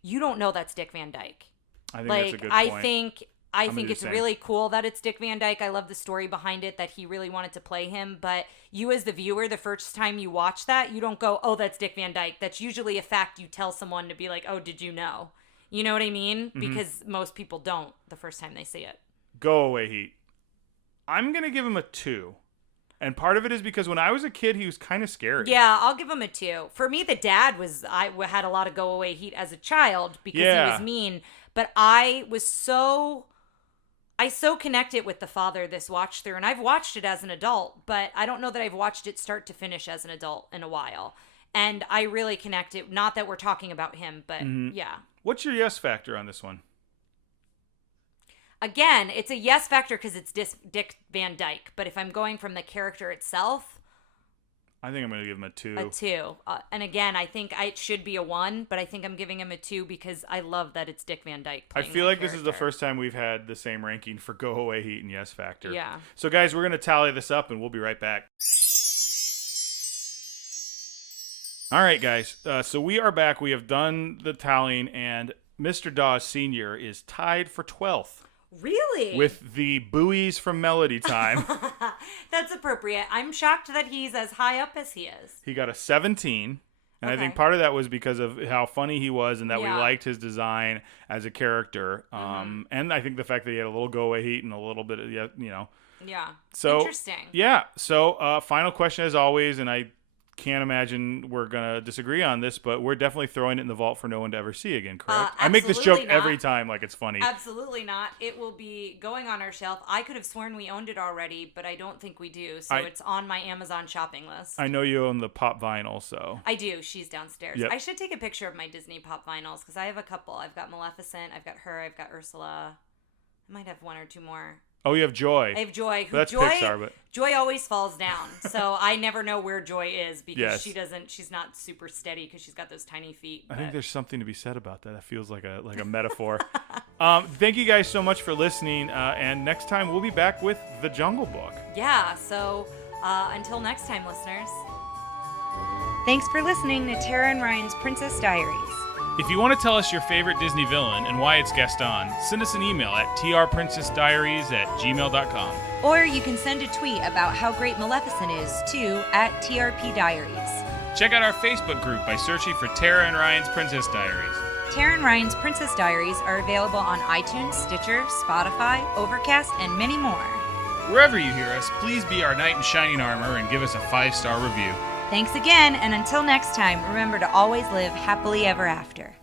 you don't know that's Dick Van Dyke. I think that's a good point. I think it's really cool that it's Dick Van Dyke. I love the story behind it that he really wanted to play him, but you as the viewer, the first time you watch that, you don't go, "Oh, that's Dick Van Dyke." That's usually a fact you tell someone to be like, "Oh, did you know?" You know what I mean? Because most people don't the first time they see it. Go away, Heat. I'm going to give him a 2. And part of it is because when I was a kid, he was kind of scary. Yeah, I'll give him a 2. For me, the dad I had a lot of go away heat as a child because he was mean. But I so connected with the father this watch through, and I've watched it as an adult, but I don't know that I've watched it start to finish as an adult in a while. And I really connected. Not that we're talking about him, but yeah. What's your yes factor on this one? Again, it's a yes factor because it's Dick Van Dyke. But if I'm going from the character itself, I think I'm going to give him a 2. A 2. And again, I think it should be a 1, but I think I'm giving him a 2 because I love that it's Dick Van Dyke playing I feel like this is the first time we've had the same ranking for Go Away Heat and Yes Factor. Yeah. So guys, we're going to tally this up and we'll be right back. All right, guys. So we are back. We have done the tallying, and Mr. Dawes Sr. is tied for 12th. Really? With the buoys from Melody Time. That's appropriate. I'm shocked that he's as high up as he is. He got a 17. And I think part of that was because of how funny he was and that we liked his design as a character. And I think the fact that he had a little go-away heat and a little bit of, Yeah. So, interesting. Yeah. So, final question as always, and I can't imagine we're going to disagree on this, but we're definitely throwing it in the vault for no one to ever see again, correct? I make this joke every time like it's funny. Absolutely not. It will be going on our shelf. I could have sworn we owned it already, but I don't think we do. So it's on my Amazon shopping list. I know you own the pop vinyl, so. I do. She's downstairs. Yep. I should take a picture of my Disney pop vinyls because I have a couple. I've got Maleficent. I've got her. I've got Ursula. I might have one or two more. Oh, you have Joy. I have Joy. That's Pixar, but Joy always falls down, so I never know where Joy is because she's not super steady because she's got those tiny feet. I think there's something to be said about that. That feels like a metaphor. Thank you guys so much for listening, and next time we'll be back with The Jungle Book. Yeah. So until next time, listeners. Thanks for listening to Tara and Ryan's Princess Diaries. If you want to tell us your favorite Disney villain and why it's Gaston, send us an email at trprincessdiaries@gmail.com. Or you can send a tweet about how great Maleficent is to @TRPDiaries. Check out our Facebook group by searching for Tara and Ryan's Princess Diaries. Tara and Ryan's Princess Diaries are available on iTunes, Stitcher, Spotify, Overcast, and many more. Wherever you hear us, please be our knight in shining armor and give us a 5-star review. Thanks again, and until next time, remember to always live happily ever after.